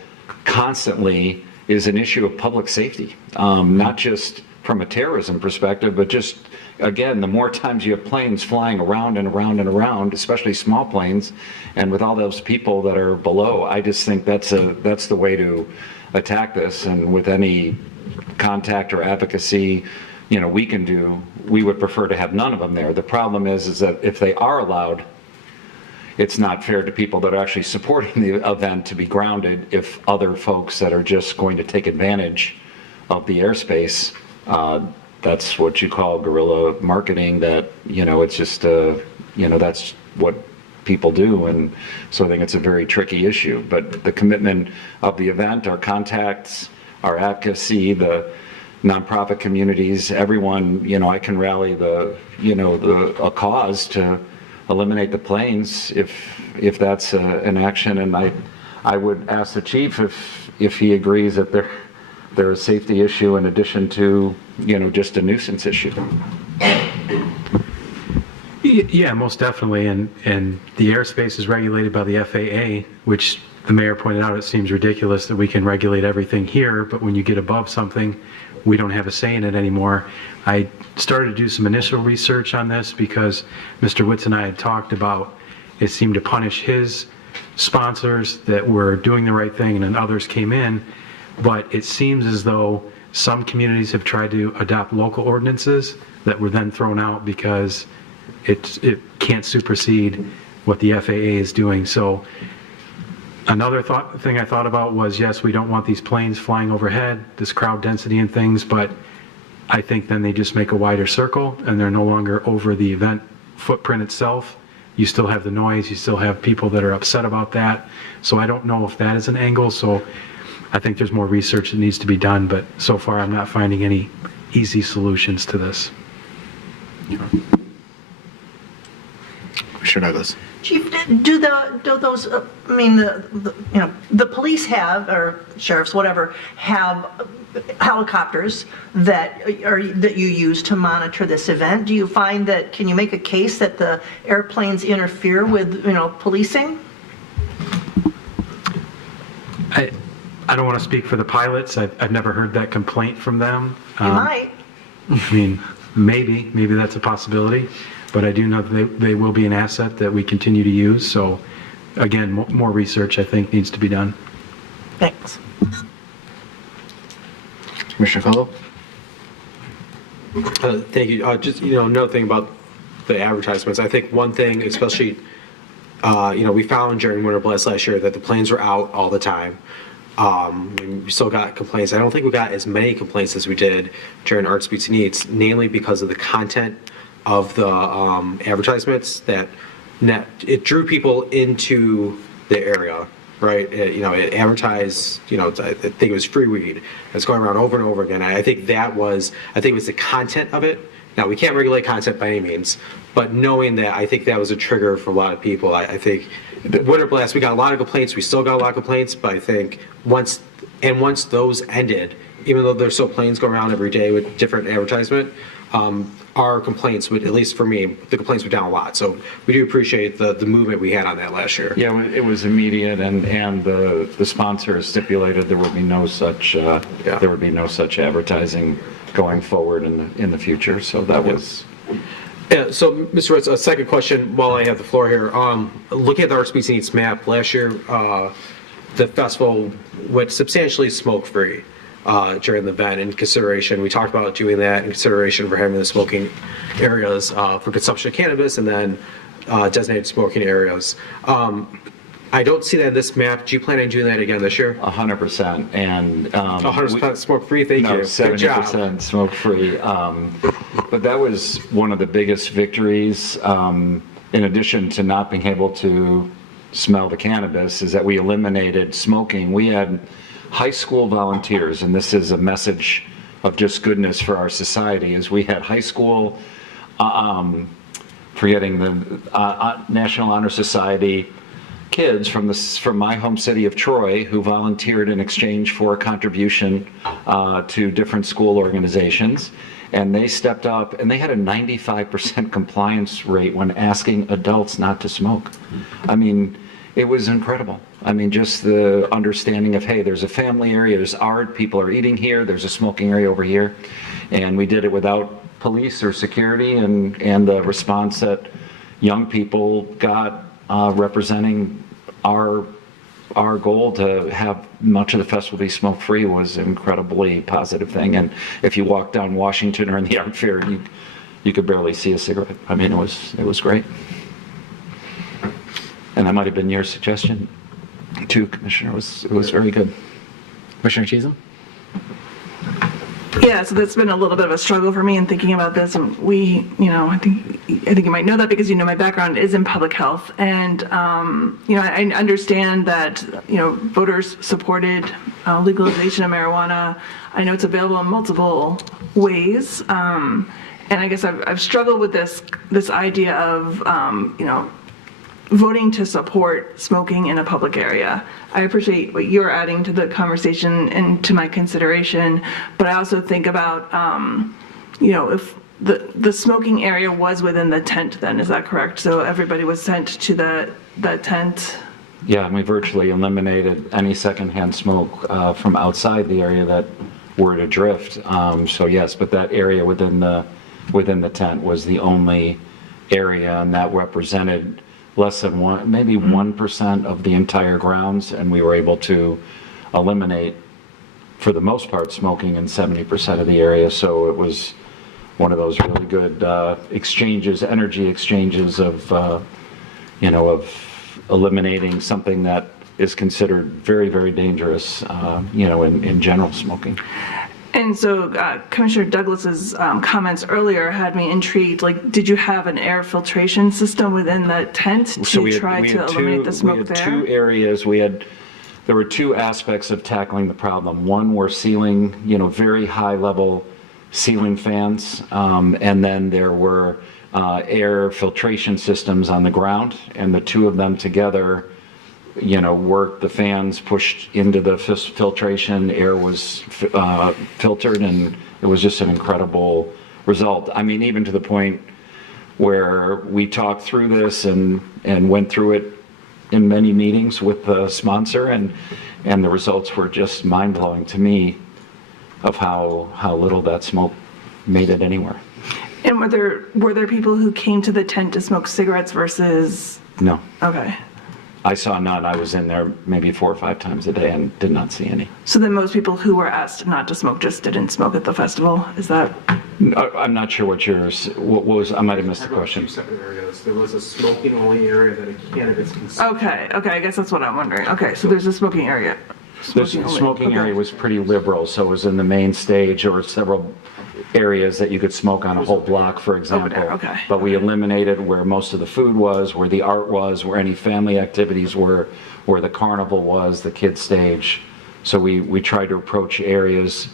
constantly, is an issue of public safety, not just from a terrorism perspective, but just, again, the more times you have planes flying around and around and around, especially small planes, and with all those people that are below, I just think that's the way to attack this. And with any contact or advocacy we can do, we would prefer to have none of them there. The problem is that if they are allowed, it's not fair to people that are actually supporting the event to be grounded if other folks that are just going to take advantage of the airspace, that's what you call guerrilla marketing, that, it's just, that's what people do. And so I think it's a very tricky issue. But the commitment of the event, our contacts, our advocacy, the nonprofit communities, everyone, I can rally a cause to eliminate the planes if that's an action. And I would ask the chief if he agrees that they're a safety issue in addition to, just a nuisance issue. Yeah, most definitely. And the airspace is regulated by the FAA, which the mayor pointed out, it seems ridiculous that we can regulate everything here, but when you get above something, we don't have a say in it anymore. I started to do some initial research on this because Mr. Witz and I had talked about it seemed to punish his sponsors that were doing the right thing and then others came in, but it seems as though some communities have tried to adopt local ordinances that were then thrown out because it can't supersede what the FAA is doing. So another thing I thought about was, yes, we don't want these planes flying overhead, this crowd density and things, but I think then they just make a wider circle and they're no longer over the event footprint itself. You still have the noise, you still have people that are upset about that. So I don't know if that is an angle. So I think there's more research that needs to be done, but so far I'm not finding any easy solutions to this. Commissioner Douglas. Chief, do those, the police have, or sheriffs, whatever, have helicopters that you use to monitor this event? Do you find that, can you make a case that the airplanes interfere with, policing? I don't want to speak for the pilots. I've never heard that complaint from them. You might. I mean, maybe that's a possibility, but I do know that they will be an asset that we continue to use. So again, more research I think needs to be done. Thanks. Commissioner Fellow? Thank you. Just, another thing about the advertisements. I think one thing, especially, we found during Winter Blast last year that the planes were out all the time. We still got complaints. I don't think we got as many complaints as we did during Art Speaks and Eats, namely because of the content of the advertisements that it drew people into the area, right? It advertised, I think it was free weed. It's going around over and over again. I think it was the content of it. Now, we can't regulate content by any means, but knowing that, I think that was a trigger for a lot of people. I think Winter Blast, we got a lot of complaints. We still got a lot of complaints, but I think once those ended, even though there's still planes going around every day with different advertisement, our complaints would, at least for me, the complaints were down a lot. So we do appreciate the movement we had on that last year. Yeah, it was immediate, and the sponsor stipulated there would be no such advertising going forward in the future. So that was. Yeah, so Mr. Ritz, a second question while I have the floor here. Looking at the Art Speaks and Eats map, last year the festival went substantially smoke-free during the event in consideration. We talked about doing that in consideration for having the smoking areas for consumption of cannabis and then designated smoking areas. I don't see that in this map. Do you plan on doing that again this year? 100%. And 100% smoke-free, thank you. 70% smoke-free. But that was one of the biggest victories, in addition to not being able to smell the cannabis, is that we eliminated smoking. We had high school volunteers, and this is a message of just goodness for our society, is we had high school, forgetting the National Honor Society kids from my home city of Troy who volunteered in exchange for a contribution to different school organizations. And they stepped up, and they had a 95% compliance rate when asking adults not to smoke. I mean, it was incredible. I mean, just the understanding of, hey, there's a family area, there's art, people are eating here, there's a smoking area over here. And we did it without police or security, and the response that young people got representing our goal to have much of the festival be smoke-free was an incredibly positive thing. And if you walk down Washington or in the art fair, you could barely see a cigarette. I mean, it was great. And that might have been your suggestion too, Commissioner. It was very good. Commissioner Chisholm? Yeah, so that's been a little bit of a struggle for me in thinking about this. And I think you might know that because my background is in public health, and I understand that voters supported legalization of marijuana. I know it's available in multiple ways, and I guess I've struggled with this idea of voting to support smoking in a public area. I appreciate what you're adding to the conversation and to my consideration, but I also think about, if the smoking area was within the tent, then is that correct? So everybody was sent to the tent? Yeah, and we virtually eliminated any secondhand smoke from outside the area that were to drift. So yes, but that area within the tent was the only area, and that represented less than 1% of the entire grounds, and we were able to eliminate, for the most part, smoking in 70% of the area. So it was one of those really good energy exchanges of eliminating something that is considered very, very dangerous, in general, smoking. And so Commissioner Douglas's comments earlier had me intrigued. Like, did you have an air filtration system within the tent to try to eliminate the smoke there? We had two areas. There were two aspects of tackling the problem. One were ceiling, very high level ceiling fans, and then there were air filtration systems on the ground, and the two of them together worked. The fans pushed into the filtration, air was filtered, and it was just an incredible result. I mean, even to the point where we talked through this and went through it in many meetings with the sponsor, and the results were just mind-blowing to me of how little that smoke made it anywhere. And were there people who came to the tent to smoke cigarettes versus? No. Okay. I saw none. I was in there maybe 4 or 5 times a day and did not see any. So then most people who were asked not to smoke just didn't smoke at the festival? Is that? I'm not sure what was. I might have missed the question. Two separate areas. There was a smoking only area that a cannabis consumption. Okay. I guess that's what I'm wondering. Okay, so there's a smoking area. The Smoking only. smoking Okay. area was pretty liberal, so it was in the main stage or several areas that you could smoke on a whole block, for example. there, okay. But we eliminated where most of the food was, where the art was, where any family activities were, where the carnival was, the kids stage. So we tried to approach areas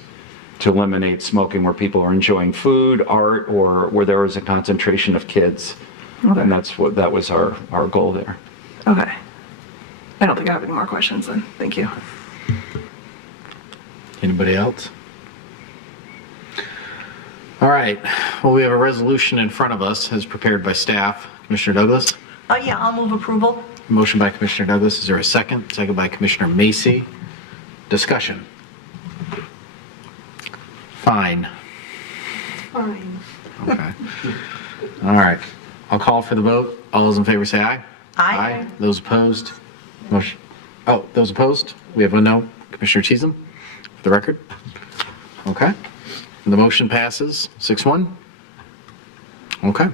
to eliminate smoking where people are enjoying food, art, or where there was a concentration of kids. Okay. And that was our goal there. Okay. I don't think I have any more questions then. Thank you. Anybody else? All right, well, we have a resolution in front of us as prepared by staff. Commissioner Douglas? Yeah, I'll move approval. Motion by Commissioner Douglas, is there a second? Second by Commissioner Macy. Discussion. Fine. Fine. Okay. All right, I'll call for the vote. All those in favor say aye. Aye. Those opposed? Motion. Oh, those opposed? We have a no. Commissioner Cheatham, for the record. Okay. The motion passes 6-1. Okay.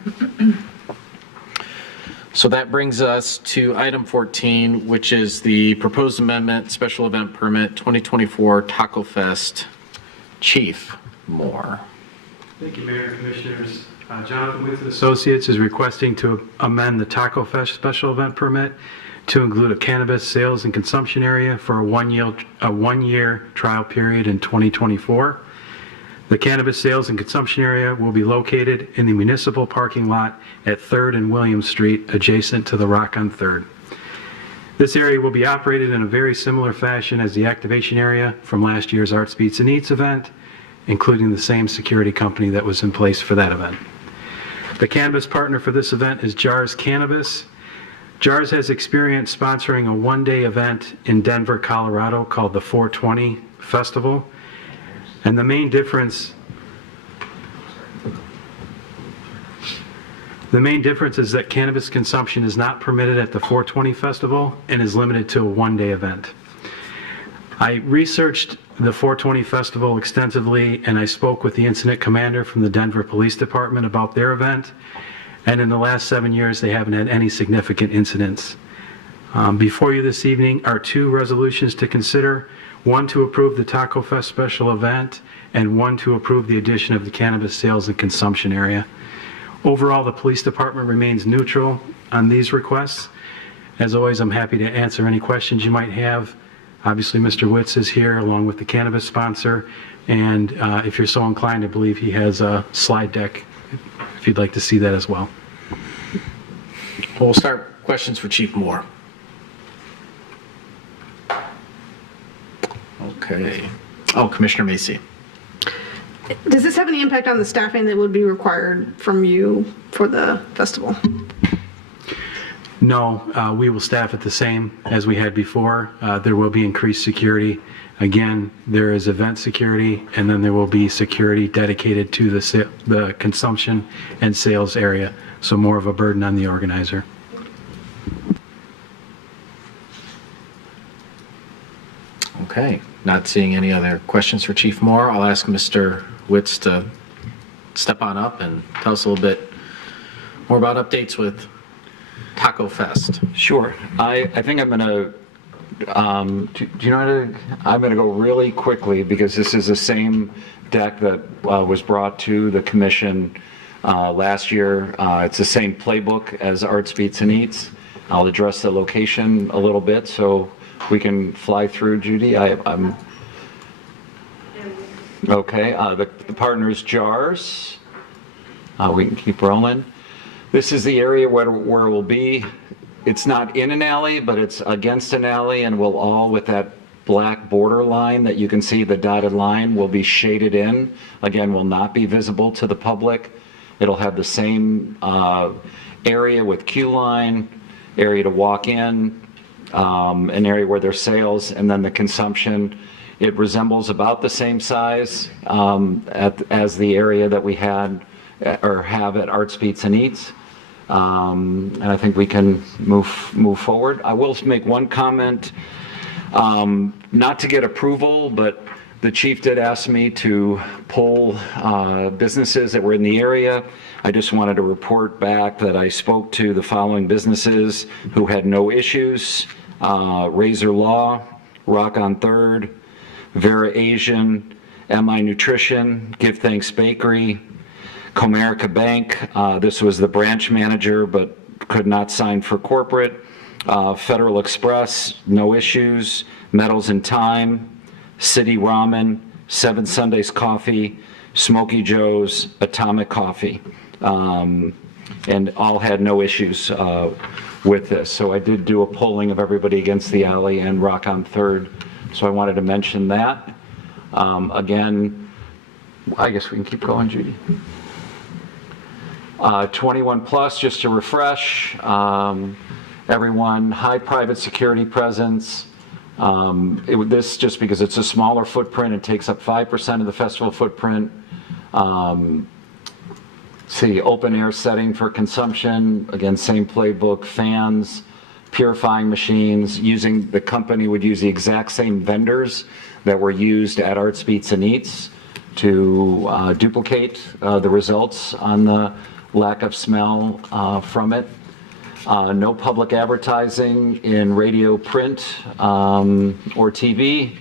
So that brings us to item 14, which is the proposed amendment, special event permit 2024 Taco Fest. Chief Moore. Thank you, Mayor and Commissioners. Jonathan Witz and Associates is requesting to amend the Taco Fest special event permit to include a cannabis sales and consumption area for a one-year trial period in 2024. The cannabis sales and consumption area will be located in the municipal parking lot at 3rd and William Street, adjacent to the WROK on 3rd. This area will be operated in a very similar fashion as the activation area from last year's Arts, Beats, and Eats event, including the same security company that was in place for that event. The cannabis partner for this event is Jars Cannabis. Jars has experience sponsoring a one-day event in Denver, Colorado called the 420 Festival. And the main difference is that cannabis consumption is not permitted at the 420 Festival and is limited to a one-day event. I researched the 420 Festival extensively, and I spoke with the incident commander from the Denver Police Department about their event. And in the last 7 years, they haven't had any significant incidents. Before you this evening are two resolutions to consider. One to approve the Taco Fest special event, and one to approve the addition of the cannabis sales and consumption area. Overall, the police department remains neutral on these requests. As always, I'm happy to answer any questions you might have. Obviously, Mr. Witz is here along with the cannabis sponsor, and if you're so inclined, I believe he has a slide deck if you'd like to see that as well. Well, we'll start questions for Chief Moore. Okay. Oh, Commissioner Macy. Does this have any impact on the staffing that would be required from you for the festival? No, we will staff it the same as we had before. There will be increased security. Again, there is event security, and then there will be security dedicated to the consumption and sales area, so more of a burden on the organizer. Okay, not seeing any other questions for Chief Moore. I'll ask Mr. Witz to step on up and tell us a little bit more about updates with Taco Fest. Sure. I think I'm going to, do you know how to, I'm going to go really quickly because this is the same deck that was brought to the commission last year. It's the same playbook as Arts, Beats, and Eats. I'll address the location a little bit so we can fly through, Judy. I'm okay. The partner's Jars. We can keep rolling. This is the area where we'll be. It's not in an alley, but it's against an alley, and we'll all, with that black border line that you can see, the dotted line, will be shaded in. Again, will not be visible to the public. It'll have the same area with queue line, area to walk in, an area where there's sales, and then the consumption. It resembles about the same size as the area that we had or have at Arts, Beats, and Eats. And I think we can move forward. I will make one comment, not to get approval, but the chief did ask me to pull businesses that were in the area. I just wanted to report back that I spoke to the following businesses who had no issues: Razor Law, WROK on 3rd, Vera Asian, MI Nutrition, Give Thanks Bakery, Comerica Bank, this was the branch manager but could not sign for corporate, Federal Express, no issues, Metals and Time, City Ramen, Seven Sundays Coffee, Smoky Joe's, Atomic Coffee, and all had no issues with this. So I did do a polling of everybody against the alley and WROK on 3rd, so I wanted to mention that. Again, I guess we can keep going, Judy. 21 plus, just to refresh, everyone, high private security presence. This, just because it's a smaller footprint, it takes up 5% of the festival footprint. See, open air setting for consumption, again, same playbook, fans, purifying machines, the company would use the exact same vendors that were used at Arts, Beats and Eats to duplicate the results on the lack of smell from it. No public advertising in radio, print, or TV.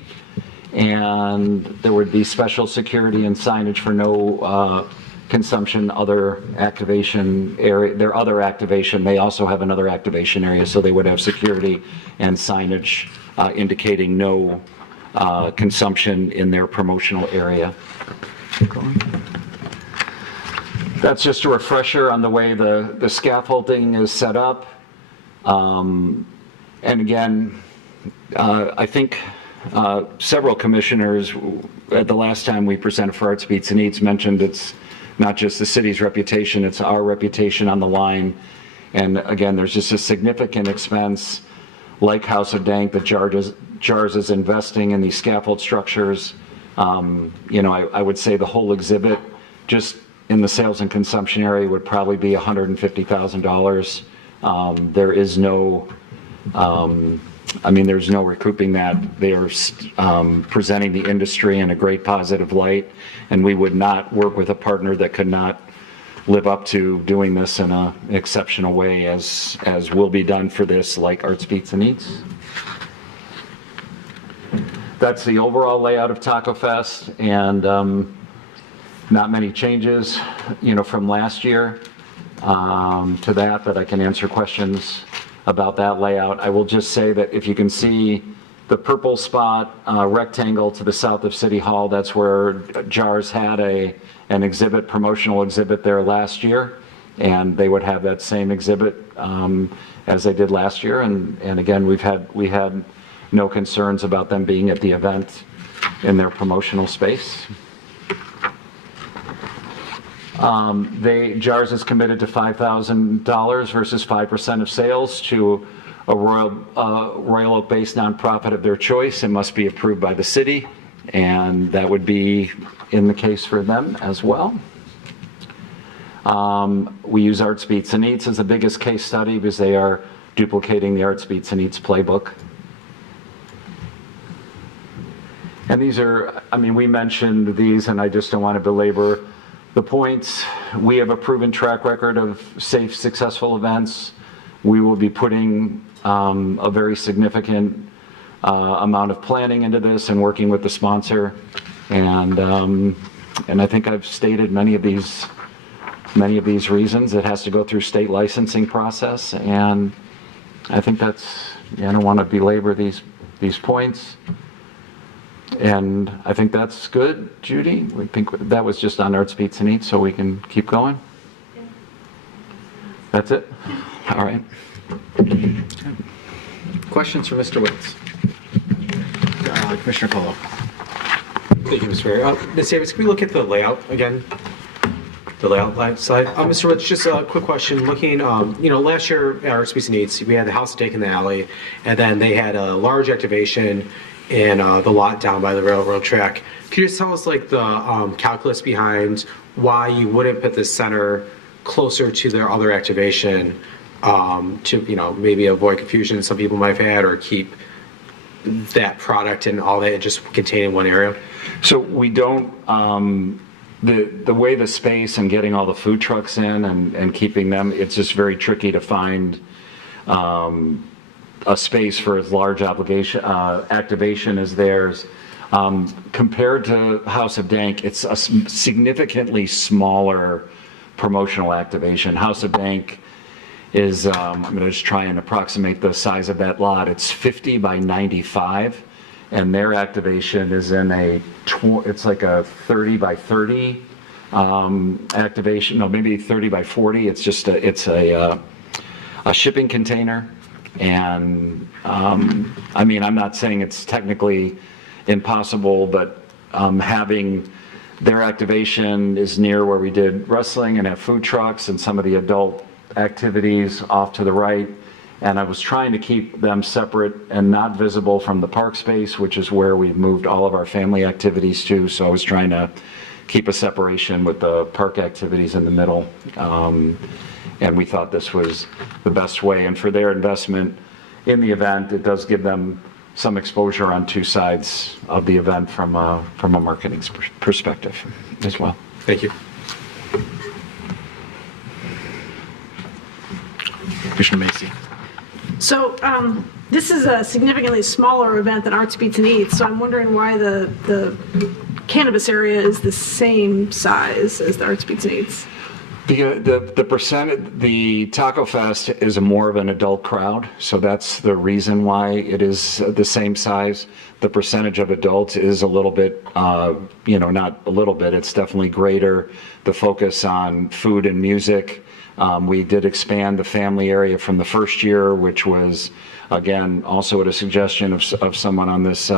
And there would be special security and signage for no consumption, other activation area. Their other activation, they also have another activation area, so they would have security and signage indicating no consumption in their promotional area. That's just a refresher on the way the scaffolding is set up. And again, I think several commissioners at the last time we presented for Arts, Beats and Eats mentioned it's not just the city's reputation, it's our reputation on the line. And again, there's just a significant expense, like House of Dank, that JARS is investing in these scaffold structures. I would say the whole exhibit, just in the sales and consumption area, would probably be $150,000. There is no, there's no recouping that. They are presenting the industry in a great positive light, and we would not work with a partner that could not live up to doing this in an exceptional way as will be done for this, like Arts, Beats and Eats. That's the overall layout of Taco Fest, and not many changes, from last year to that, but I can answer questions about that layout. I will just say that if you can see the purple spot rectangle to the south of City Hall, that's where JARS had an exhibit, promotional exhibit there last year, and they would have that same exhibit as they did last year. And again, we had no concerns about them being at the event in their promotional space. JARS is committed to $5,000 versus 5% of sales to a Royal Oak-based nonprofit of their choice. It must be approved by the city, and that would be in the case for them as well. We use Arts, Beats and Eats as the biggest case study because they are duplicating the Arts, Beats and Eats playbook. And these are, we mentioned these, and I just don't want to belabor the points. We have a proven track record of safe, successful events. We will be putting a very significant amount of planning into this and working with the sponsor. And I think I've stated many of these reasons. It has to go through state licensing process, and I think I don't want to belabor these points. And I think that's good, Judy. We think that was just on Arts, Beats and Eats, so we can keep going. That's it? All right. Questions for Mr. Witz? Commissioner Colo. Thank you, Mr. Mayor. Ms. Davis, can we look at the layout again? The layout slide. Mr. Witz, just a quick question. Looking, last year at Arts, Beats and Eats, we had the House of Dank in the alley, and then they had a large activation in the lot down by the railroad track. Could you just tell us the calculus behind why you wouldn't put the center closer to their other activation to maybe avoid confusion some people might have had, or keep that product and all that just contained in one area? So we don't, the way the space and getting all the food trucks in and keeping them, it's just very tricky to find a space for as large activation as theirs. Compared to House of Dank, it's a significantly smaller promotional activation. House of Dank is, I'm going to just try and approximate the size of that lot. It's 50 by 95, and their activation is in it's like a 30 by 30 activation. No, maybe 30 by 40. It's just a shipping container. And I mean, I'm not saying it's technically impossible, but having their activation is near where we did wrestling and have food trucks and some of the adult activities off to the right. And I was trying to keep them separate and not visible from the park space, which is where we've moved all of our family activities to. So I was trying to keep a separation with the park activities in the middle. And we thought this was the best way. And for their investment in the event, it does give them some exposure on two sides of the event from a marketing perspective as well. Thank you. Commissioner Macy. So this is a significantly smaller event than Arts Beats and Eats, so I'm wondering why the cannabis area is the same size as the Arts Beats and Eats. The Taco Fest is more of an adult crowd, so that's the reason why it is the same size. The percentage of adults is a little bit, not a little bit, it's definitely greater. The focus on food and music. We did expand the family area from the first year, which was, again, also at a suggestion of someone on this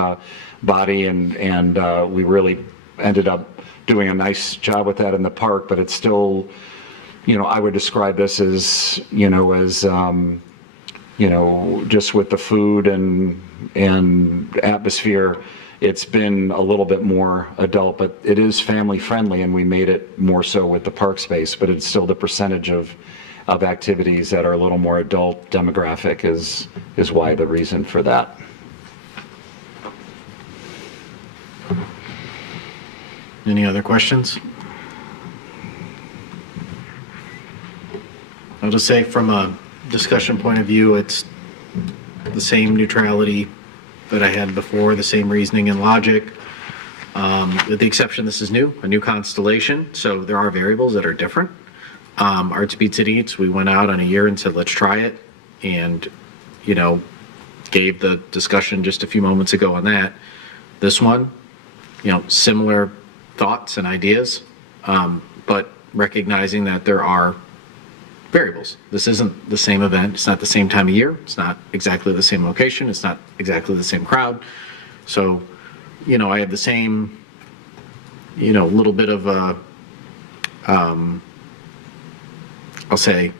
body, and we really ended up doing a nice job with that in the park, but it's still, I would describe this as, just with the food and atmosphere, it's been a little bit more adult, but it is family friendly, and we made it more so with the park space, but it's still the percentage of activities that are a little more adult demographic is why the reason for that. Any other questions? I'll just say from a discussion point of view, it's the same neutrality that I had before, the same reasoning and logic. With the exception, this is new, a new constellation, so there are variables that are different. Arts Beats and Eats, we went out on a year and said, let's try it, and, gave the discussion just a few moments ago on that. This one, similar thoughts and ideas, but recognizing that there are variables. This isn't the same event. It's not the same time of year. It's not exactly the same location. It's not exactly the same crowd. So, I have the same, little bit of a, I'll say,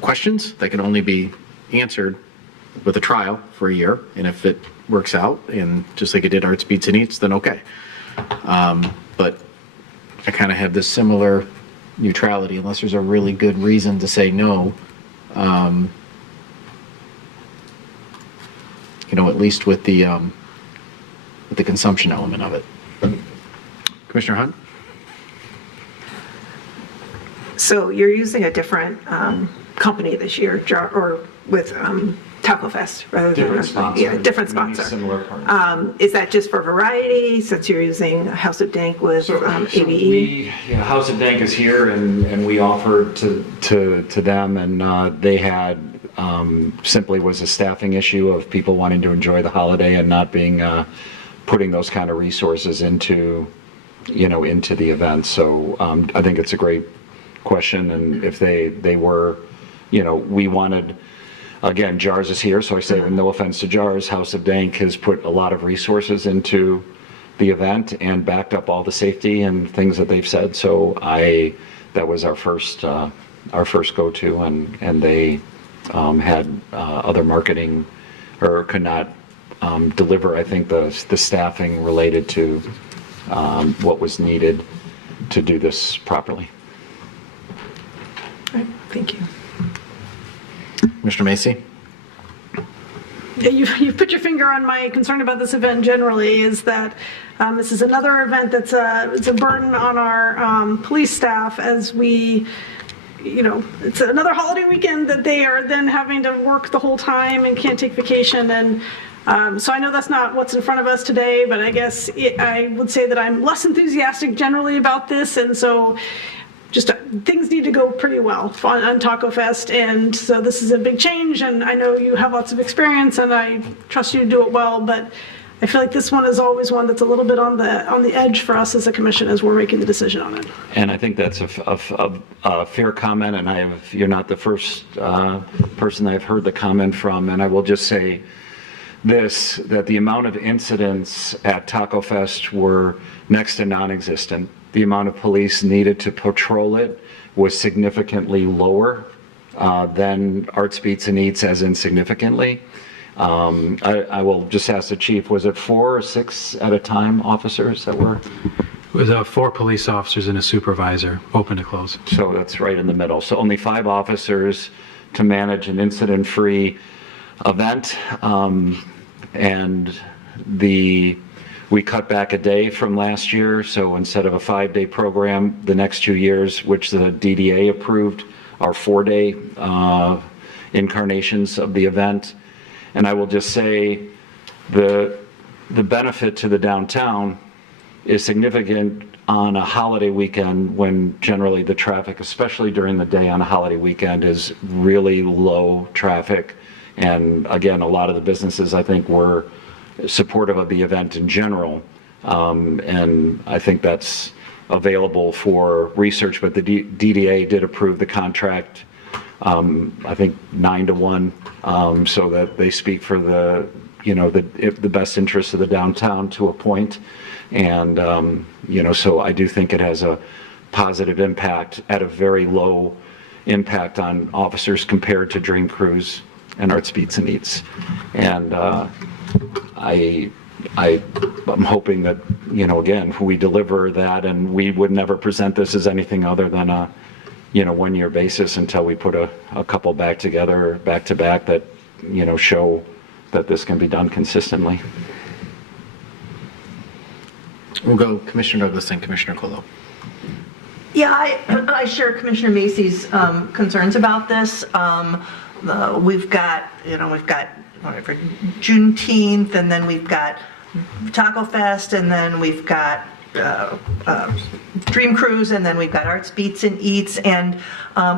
questions that can only be answered with a trial for a year. And if it works out, and just like it did Arts Beats and Eats, then okay. But I kind of have this similar neutrality, unless there's a really good reason to say no, at least with the consumption element of it. Commissioner Hunt? So you're using a different company this year, or with Taco Fest rather than Different sponsor. Yeah, different sponsor. Similar partner. Is that just for variety, since you're using House of Dank with ABE? House of Dank is here, and we offered to them, and they had simply was a staffing issue of people wanting to enjoy the holiday and not being putting those kind of resources into the event. So I think it's a great question, and if they were, we wanted. Again, JARS is here, so I say, no offense to JARS, House of Dank has put a lot of resources into the event and backed up all the safety and things that they've said. So that was our first go-to, and they had other marketing, or could not deliver, I think, the staffing related to what was needed to do this properly. All right, thank you. Commissioner Macy? Yeah, you've put your finger on my concern about this event generally, is that this is another event that's it's a burden on our police staff as we it's another holiday weekend that they are then having to work the whole time and can't take vacation. And so I know that's not what's in front of us today, but I guess I would say that I'm less enthusiastic generally about this. And so just things need to go pretty well on Taco Fest. And so this is a big change, and I know you have lots of experience and I trust you to do it well, but I feel like this one is always one that's a little bit on the edge for us as a commission as we're making the decision on it. And I think that's a fair comment, and you're not the first person I've heard the comment from, and I will just say this, that the amount of incidents at Taco Fest were next to non-existent. The amount of police needed to patrol it was significantly lower than Arts, Beats, and Eats, as insignificantly. I will just ask the chief, was it 4 or 6 at a time officers that were? It was 4 police officers and a supervisor, open to close. So that's right in the middle. So only 5 officers to manage an incident-free event. And we cut back a day from last year. So instead of a 5-day program, the next 2 years, which the DDA approved, are 4-day incarnations of the event. And I will just say the benefit to the downtown is significant on a holiday weekend when generally the traffic, especially during the day on a holiday weekend, is really low traffic. And again, a lot of the businesses, I think, were supportive of the event in general. And I think that's available for research, but the DDA did approve the contract, I think 9-1, so that they speak for the best interests of the downtown to a point. And, so I do think it has a positive impact at a very low impact on officers compared to Dream Cruise and Arts, Beats, and Eats. And I'm hoping that, again, we deliver that, and we would never present this as anything other than a 1-year basis until we put a couple back together, back to back, that, show that this can be done consistently. We'll go Commissioner Douglas and Commissioner Colo. Yeah, I share Commissioner Macy's concerns about this. We've got whatever, Juneteenth, and then we've got Taco Fest, and then we've got Dream Cruise, and then we've got Arts, Beats, and Eats, and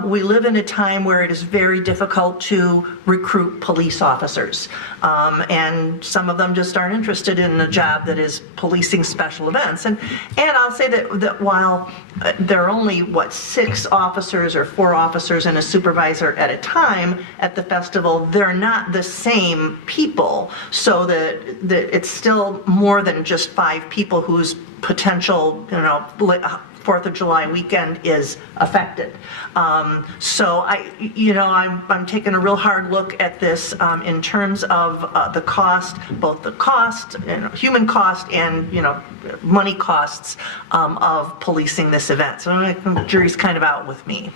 we live in a time where it is very difficult to recruit police officers, and some of them just aren't interested in a job that is policing special events. And I'll say that while there are only 6 officers or 4 officers and a supervisor at a time at the festival, they're not the same people, so that it's still more than just 5 people whose potential 4th of July weekend is affected. So I'm taking a real hard look at this in terms of the cost, both the cost, human cost, and money costs of policing this event. So the jury's kind of out with me.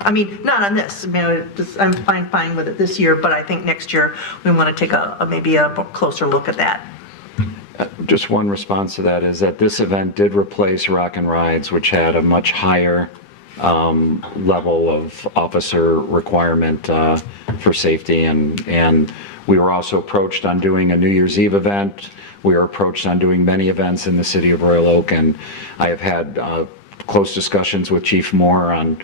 I mean, not on this. I'm fine with it this year, but I think next year we want to take maybe a closer look at that. Just one response to that is that this event did replace Rock and Rides, which had a much higher level of officer requirement for safety, and we were also approached on doing a New Year's Eve event. We were approached on doing many events in the city of Royal Oak, and I have had close discussions with Chief Moore on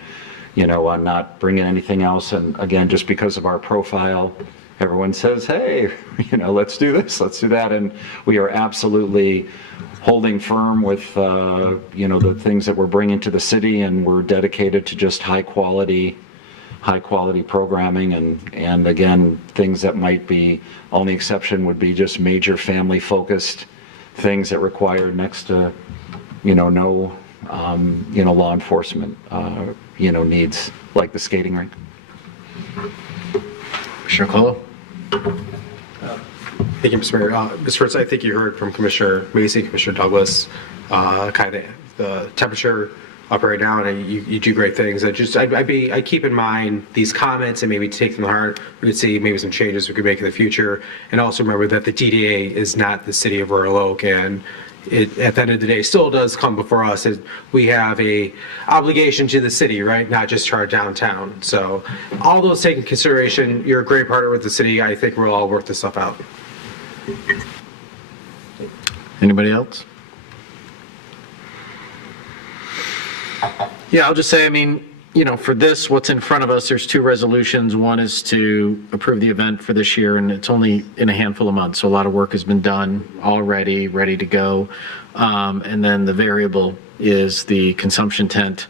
not bringing anything else. And again, just because of our profile, everyone says, hey, let's do this, let's do that. And we are absolutely holding firm with, the things that we're bringing to the city, and we're dedicated to just high quality programming. And again, things that might be, only exception would be just major family focused things that require next to, no, law enforcement, needs, like the skating rink. Commissioner Colo? Thank you, Mr. Mayor. Mr. Fritz, I think you heard from Commissioner Macy, Commissioner Douglas, kind of the temperature up right now, and you do great things. I keep in mind these comments and maybe take them to heart. We could see maybe some changes we could make in the future, and also remember that the DDA is not the city of Royal Oak, and it, at the end of the day, still does come before us. We have a obligation to the city, right? Not just to our downtown. So all those taken into consideration, you're a great partner with the city. I think we'll all work this stuff out. Anybody else? Yeah, I'll just say, I mean, you know, for this, what's in front of us, there's two resolutions. One is to approve the event for this year, and it's only in a handful of months, so a lot of work has been done already, ready to go. And then the variable is the consumption tent,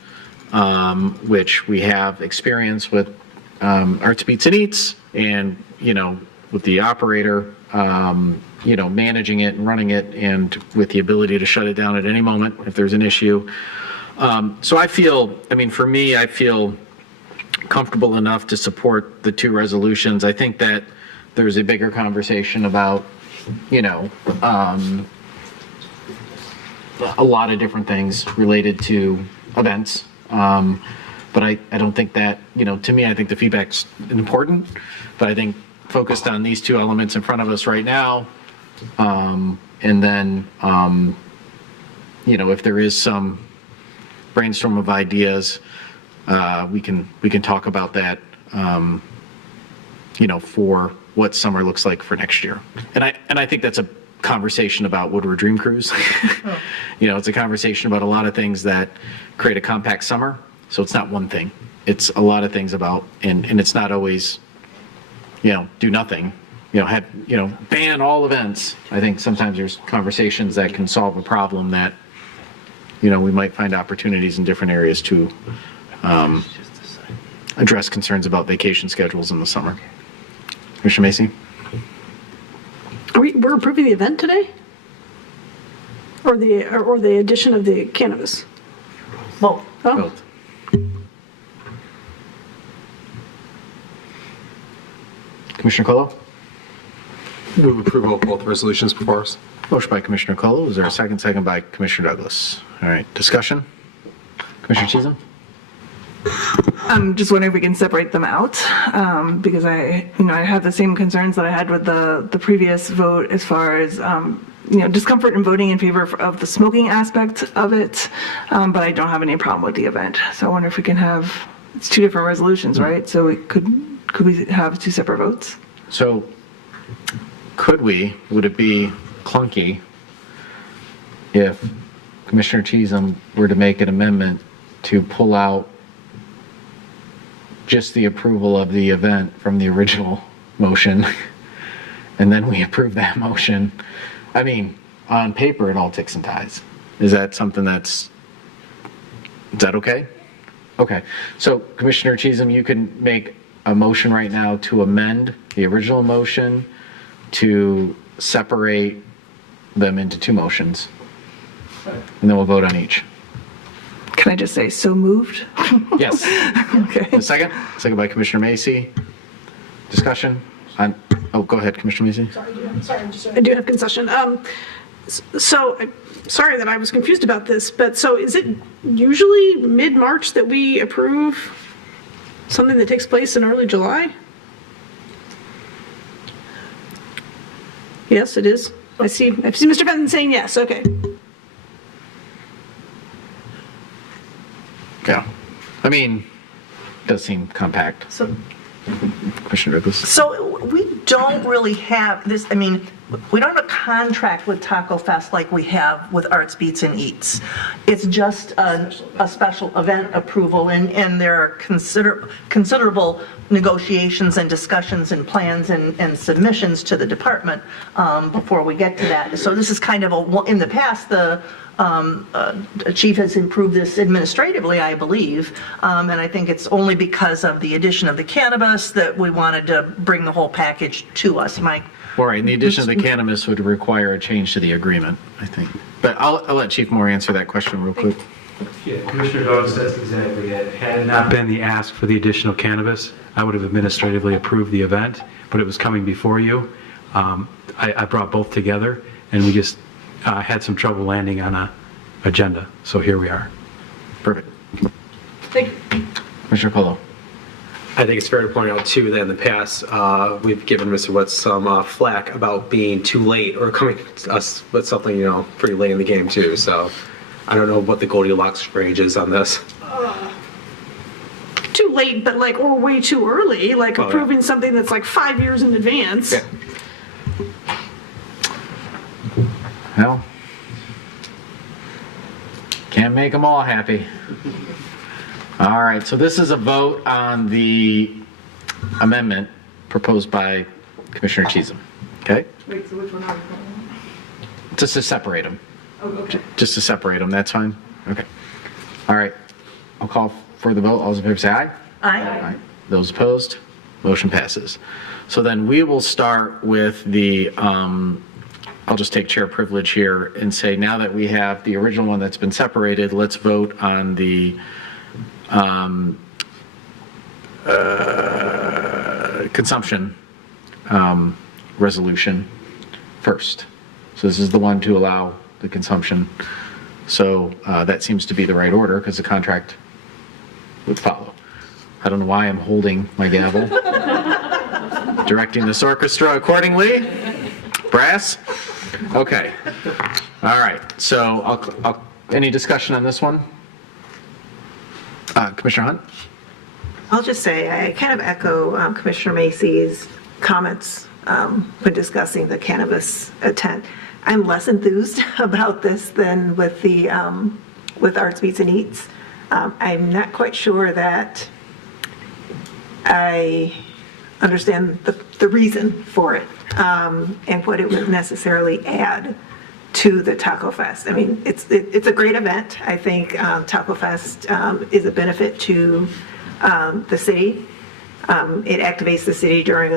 which we have experience with Arts Beats and Eats, and, you know, with the operator, you know, managing it and running it, and with the ability to shut it down at any moment if there's an issue. So I feel, I mean, for me, I feel comfortable enough to support the two resolutions. I think that there's a bigger conversation about, you know, a lot of different things related to events. But I don't think that, you know, to me, I think the feedback's important, but I think focused on these two elements in front of us right now. And then, you know, if there is some brainstorm of ideas, we can talk about that, you know, for what summer looks like for next year. And I think that's a conversation about Woodward Dream Cruise. You know, it's a conversation about a lot of things that create a compact summer. So it's not one thing. It's a lot of things about, and it's not always, you know, do nothing. You know, have, you know, ban all events. I think sometimes there's conversations that can solve a problem that, you know, we might find opportunities in different areas to address concerns about vacation schedules in the summer. Commissioner Macy? We're approving the event today? Or the addition of the cannabis? Both. Oh. Both. Commissioner Colo? Move approval of both resolutions before us. Motion by Commissioner Colo. Is there a second? Second by Commissioner Douglas. All right, discussion? Commissioner Chisholm? I'm just wondering if we can separate them out, because I have the same concerns that I had with the previous vote as far as, you know, discomfort in voting in favor of the smoking aspect of it, but I don't have any problem with the event. So I wonder if we can have, it's two different resolutions, right? So could we have two separate votes? So would it be clunky if Commissioner Chisholm were to make an amendment to pull out just the approval of the event from the original motion, and then we approve that motion? I mean, on paper, it all ticks and ties. Is that something is that okay? Okay, so Commissioner Chisholm, you can make a motion right now to amend the original motion to separate them into two motions, and then we'll vote on each. Can I just say so moved? Yes. Okay. A second? Second by Commissioner Macy. Discussion on, oh, go ahead, Commissioner Macy. I do have concession. So, I'm sorry that I was confused about this, but so is it usually mid-March that we approve something that takes place in early July? Yes, it is. I see Mr. Benson saying yes, okay. Yeah. I mean, it does seem compact. So, Commissioner Douglas. So we don't really have this, I mean, we don't have a contract with Taco Fest like we have with Arts Beats and Eats. It's just a special event approval, and there are considerable negotiations and discussions and plans and submissions to the department before we get to that. So this is kind of in the past, the chief has improved this administratively, I believe, and I think it's only because of the addition of the cannabis that we wanted to bring the whole package to us, Mike. All right, and the addition of the cannabis would require a change to the agreement, I think. But I'll let Chief Moore answer that question real quick. Yeah, Commissioner Douglas, that's exactly it. Had it not been the ask for the additional cannabis, I would have administratively approved the event, but it was coming before you. I brought both together, and we just had some trouble landing on a agenda, so here we are. Perfect. Thank you. Commissioner Colo. I think it's fair to point out too that in the past, we've given Mr. Woods some flack about being too late or coming to us with something, pretty late in the game too. So I don't know what the Goldilocks range is on this. Too late, but or way too early, Oh, yeah. approving something that's 5 years in advance. Yeah. Well, can't make them all happy. All right, so this is a vote on the amendment proposed by Commissioner Cheatham, okay? Wait, so which one are we voting Just to separate them. on? Oh, okay. Just to separate them, that's fine? Okay. All right, I'll call for the vote. All those in favor say aye. Aye. Those opposed? Motion passes. So then we will start with the, I'll just take chair privilege here and say now that we have the original one that's been separated, let's vote on the consumption resolution first. So this is the one to allow the consumption. So that seems to be the right order because the contract would follow. I don't know why I'm holding my gavel. Directing this orchestra accordingly. Brass? Okay. All right. So any discussion on this one? Commissioner Hunt? I'll just say, I kind of echo Commissioner Macy's comments when discussing the cannabis tent. I'm less enthused about this than with the with Arts Meets and Eats. I'm not quite sure that I understand the reason for it and what it would necessarily add to the Taco Fest. I mean, it's a great event. I think Taco Fest is a benefit to the city. It activates the city during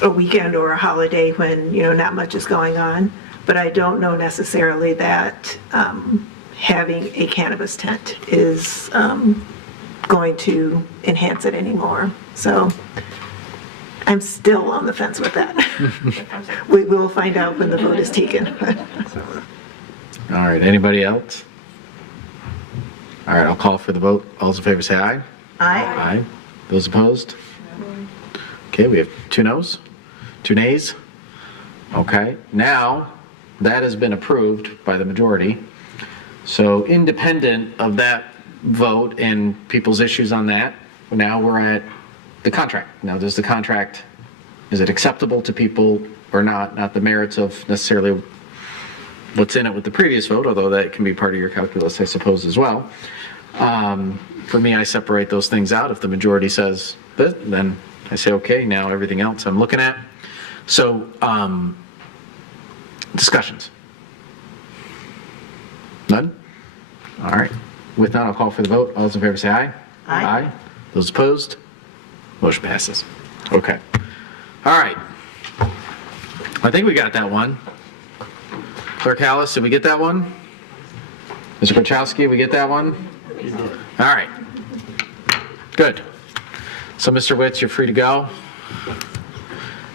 a weekend or a holiday when not much is going on. But I don't know necessarily that having a cannabis tent is going to enhance it anymore. So I'm still on the fence with that. We will find out when the vote is taken. All right, anybody else? All right, I'll call for the vote. All those in favor say aye. Aye. Aye. Those opposed? Okay, we have 2 noes, 2 nays. Okay, now that has been approved by the majority. So independent of that vote and people's issues on that, now we're at the contract. Now, does the contract, is it acceptable to people or not? Not the merits of necessarily what's in it with the previous vote, although that can be part of your calculus, I suppose, as well. For me, I separate those things out. If the majority says this, then I say, okay, now everything else I'm looking at. So, discussions? None? All right. With that, I'll call for the vote. All those in favor say aye. Aye. Those opposed? Motion passes. Okay. All right. I think we got that one. Clerk Hallis, did we get that one? Mr. Kachowski, we get that one? All right. Good. So, Mr. Witz, you're free to go.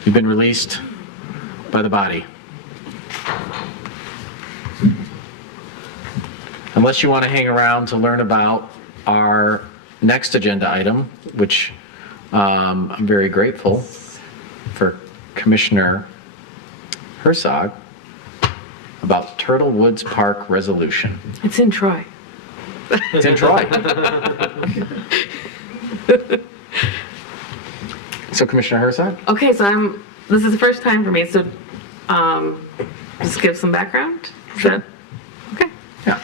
You've been released by the body. Unless you want to hang around to learn about our next agenda item, which I'm very grateful for Commissioner Herzog about Turtle Woods Park resolution. It's in Troy. It's in Troy. So Commissioner Herzog? Okay, so this is the first time for me, so just give some background. Is that okay? Yeah.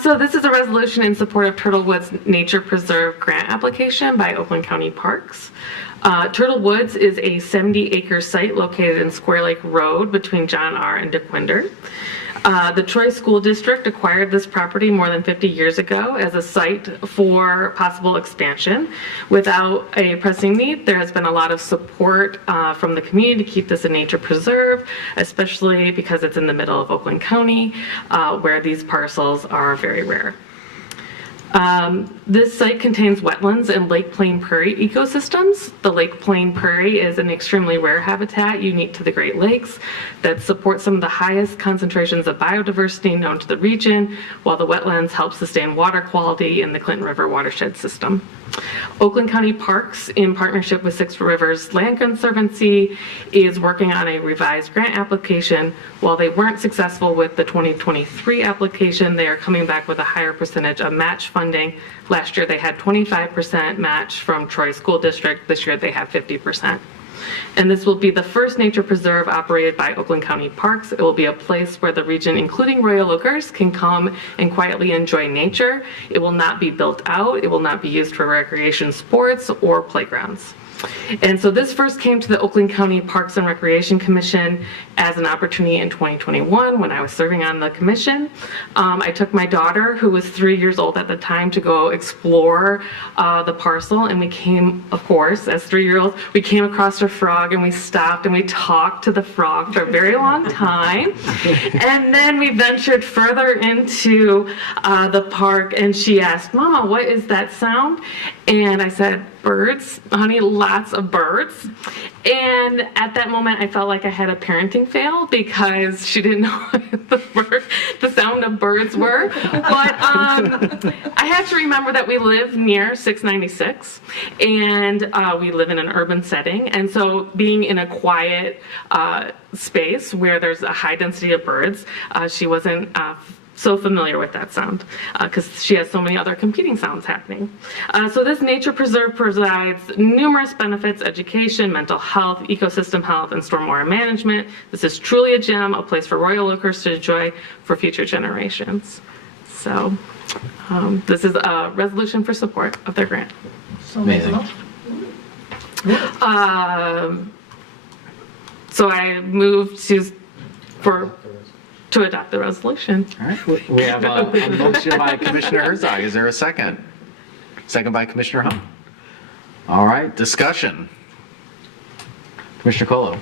So this is a resolution in support of Turtle Woods Nature Preserve grant application by Oakland County Parks. Turtle Woods is a 70-acre site located in Square Lake Road between John R. and DeQuinder. The Troy School District acquired this property more than 50 years ago as a site for possible expansion. Without a pressing need, there has been a lot of support from the community to keep this a nature preserve, especially because it's in the middle of Oakland County, where these parcels are very rare. This site contains wetlands and Lake Plain Prairie ecosystems. The Lake Plain Prairie is an extremely rare habitat unique to the Great Lakes that supports some of the highest concentrations of biodiversity known to the region, while the wetlands help sustain water quality in the Clinton River watershed system. Oakland County Parks, in partnership with Six Rivers Land Conservancy, is working on a revised grant application. While they weren't successful with the 2023 application, they are coming back with a higher percentage of match funding. Last year they had 25% match from Troy School District. This year they have 50%. And this will be the first nature preserve operated by Oakland County Parks. It will be a place where the region, including Royal Oakers, can come and quietly enjoy nature. It will not be built out. It will not be used for recreation sports or playgrounds. And so this first came to the Oakland County Parks and Recreation Commission as an opportunity in 2021 when I was serving on the commission. I took my daughter, who was 3 years old at the time, to go explore the parcel, and we came, of course, as 3-year-olds, we came across a frog and we stopped and we talked to the frog for a very long time. And then we ventured further into the park, and she asked, "Mama, what is that sound?" And I said, "Birds, honey, lots of birds." And at that moment, I felt like I had a parenting fail because she didn't know what the sound of birds were. But I had to remember that we live near 696, and we live in an urban setting. And so being in a quiet space where there's a high density of birds, she wasn't so familiar with that sound because she has so many other competing sounds happening. So this nature preserve provides numerous benefits: education, mental health, ecosystem health, and stormwater management. This is truly a gem, a place for Royal Oakers to enjoy for future generations. So this is a resolution for support of their grant. Amazing. So I move to adopt the resolution. All right, we have a motion by Commissioner Herzog. Is there a second? Second by Commissioner Hum. All right, discussion. Commissioner Colo.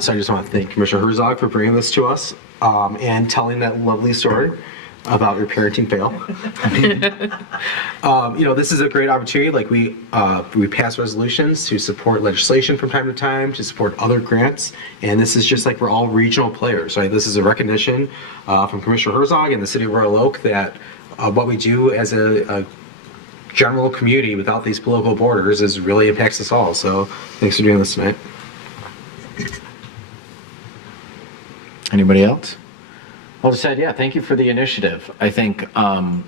So I just want to thank Commissioner Herzog for bringing this to us and telling that lovely story about your parenting fail. This is a great opportunity. Like we pass resolutions to support legislation from time to time, to support other grants, and this is just like we're all regional players, right? This is a recognition from Commissioner Herzog and the City of Royal Oak that what we do as a general community without these political borders is really impacts us all. So thanks for doing this tonight. Anybody else? Well, said, yeah, thank you for the initiative. I think, a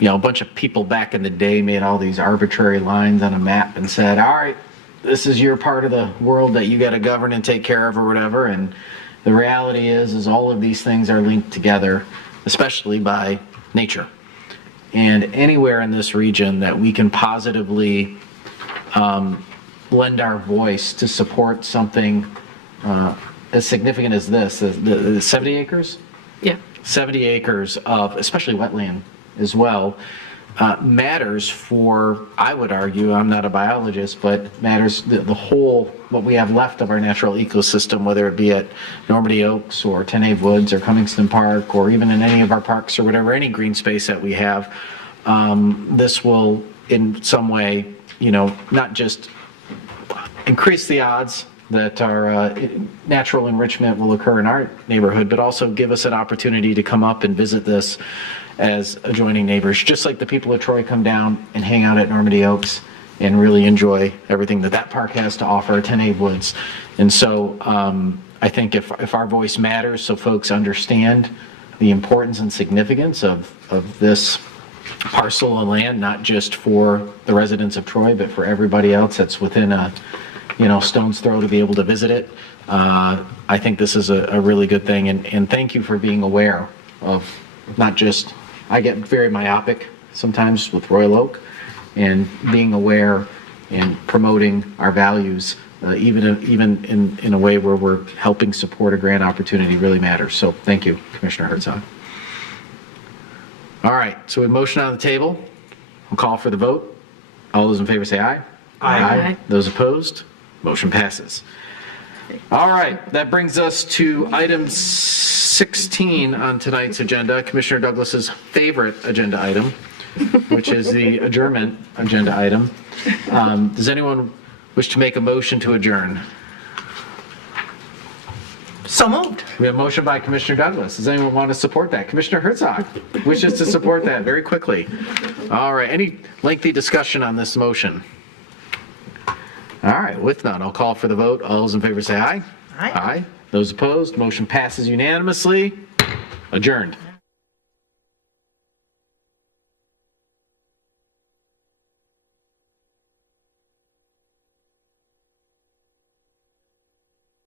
bunch of people back in the day made all these arbitrary lines on a map and said, all right, this is your part of the world that you got to govern and take care of or whatever. And the reality is all of these things are linked together, especially by nature. And anywhere in this region that we can positively lend our voice to support something as significant as this, the 70 acres? Yeah. 70 acres of, especially wetland as well, matters for, I would argue, I'm not a biologist, but matters the whole, what we have left of our natural ecosystem, whether it be at Normandy Oaks or Tenave Woods or Cummingston Park, or even in any of our parks or whatever, any green space that we have. This will in some way, not just increase the odds that our natural enrichment will occur in our neighborhood, but also give us an opportunity to come up and visit this as adjoining neighbors, just like the people of Troy come down and hang out at Normandy Oaks and really enjoy everything that park has to offer, Tenave Woods. And so I think if our voice matters, so folks understand the importance and significance of this parcel of land, not just for the residents of Troy, but for everybody else that's within a stone's throw to be able to visit it. I think this is a really good thing, and thank you for being aware of not just, I get very myopic sometimes with Royal Oak, and being aware and promoting our values, even in a way where we're helping support a grant opportunity really matters. So thank you, Commissioner Herzog. All right, so with motion on the table, we'll call for the vote. All those in favor say aye. Aye. Those opposed? Motion passes. All right, that brings us to item 16 on tonight's agenda, Commissioner Douglas's favorite agenda item, which is the adjournment agenda item. Does anyone wish to make a motion to adjourn? So moved. We have a motion by Commissioner Douglas. Does anyone want to support that? Commissioner Herzog wishes to support that very quickly. All right, any lengthy discussion on this motion? All right, with none, I'll call for the vote. All those in favor say aye. Aye. Aye. Those opposed, motion passes unanimously. Adjourned.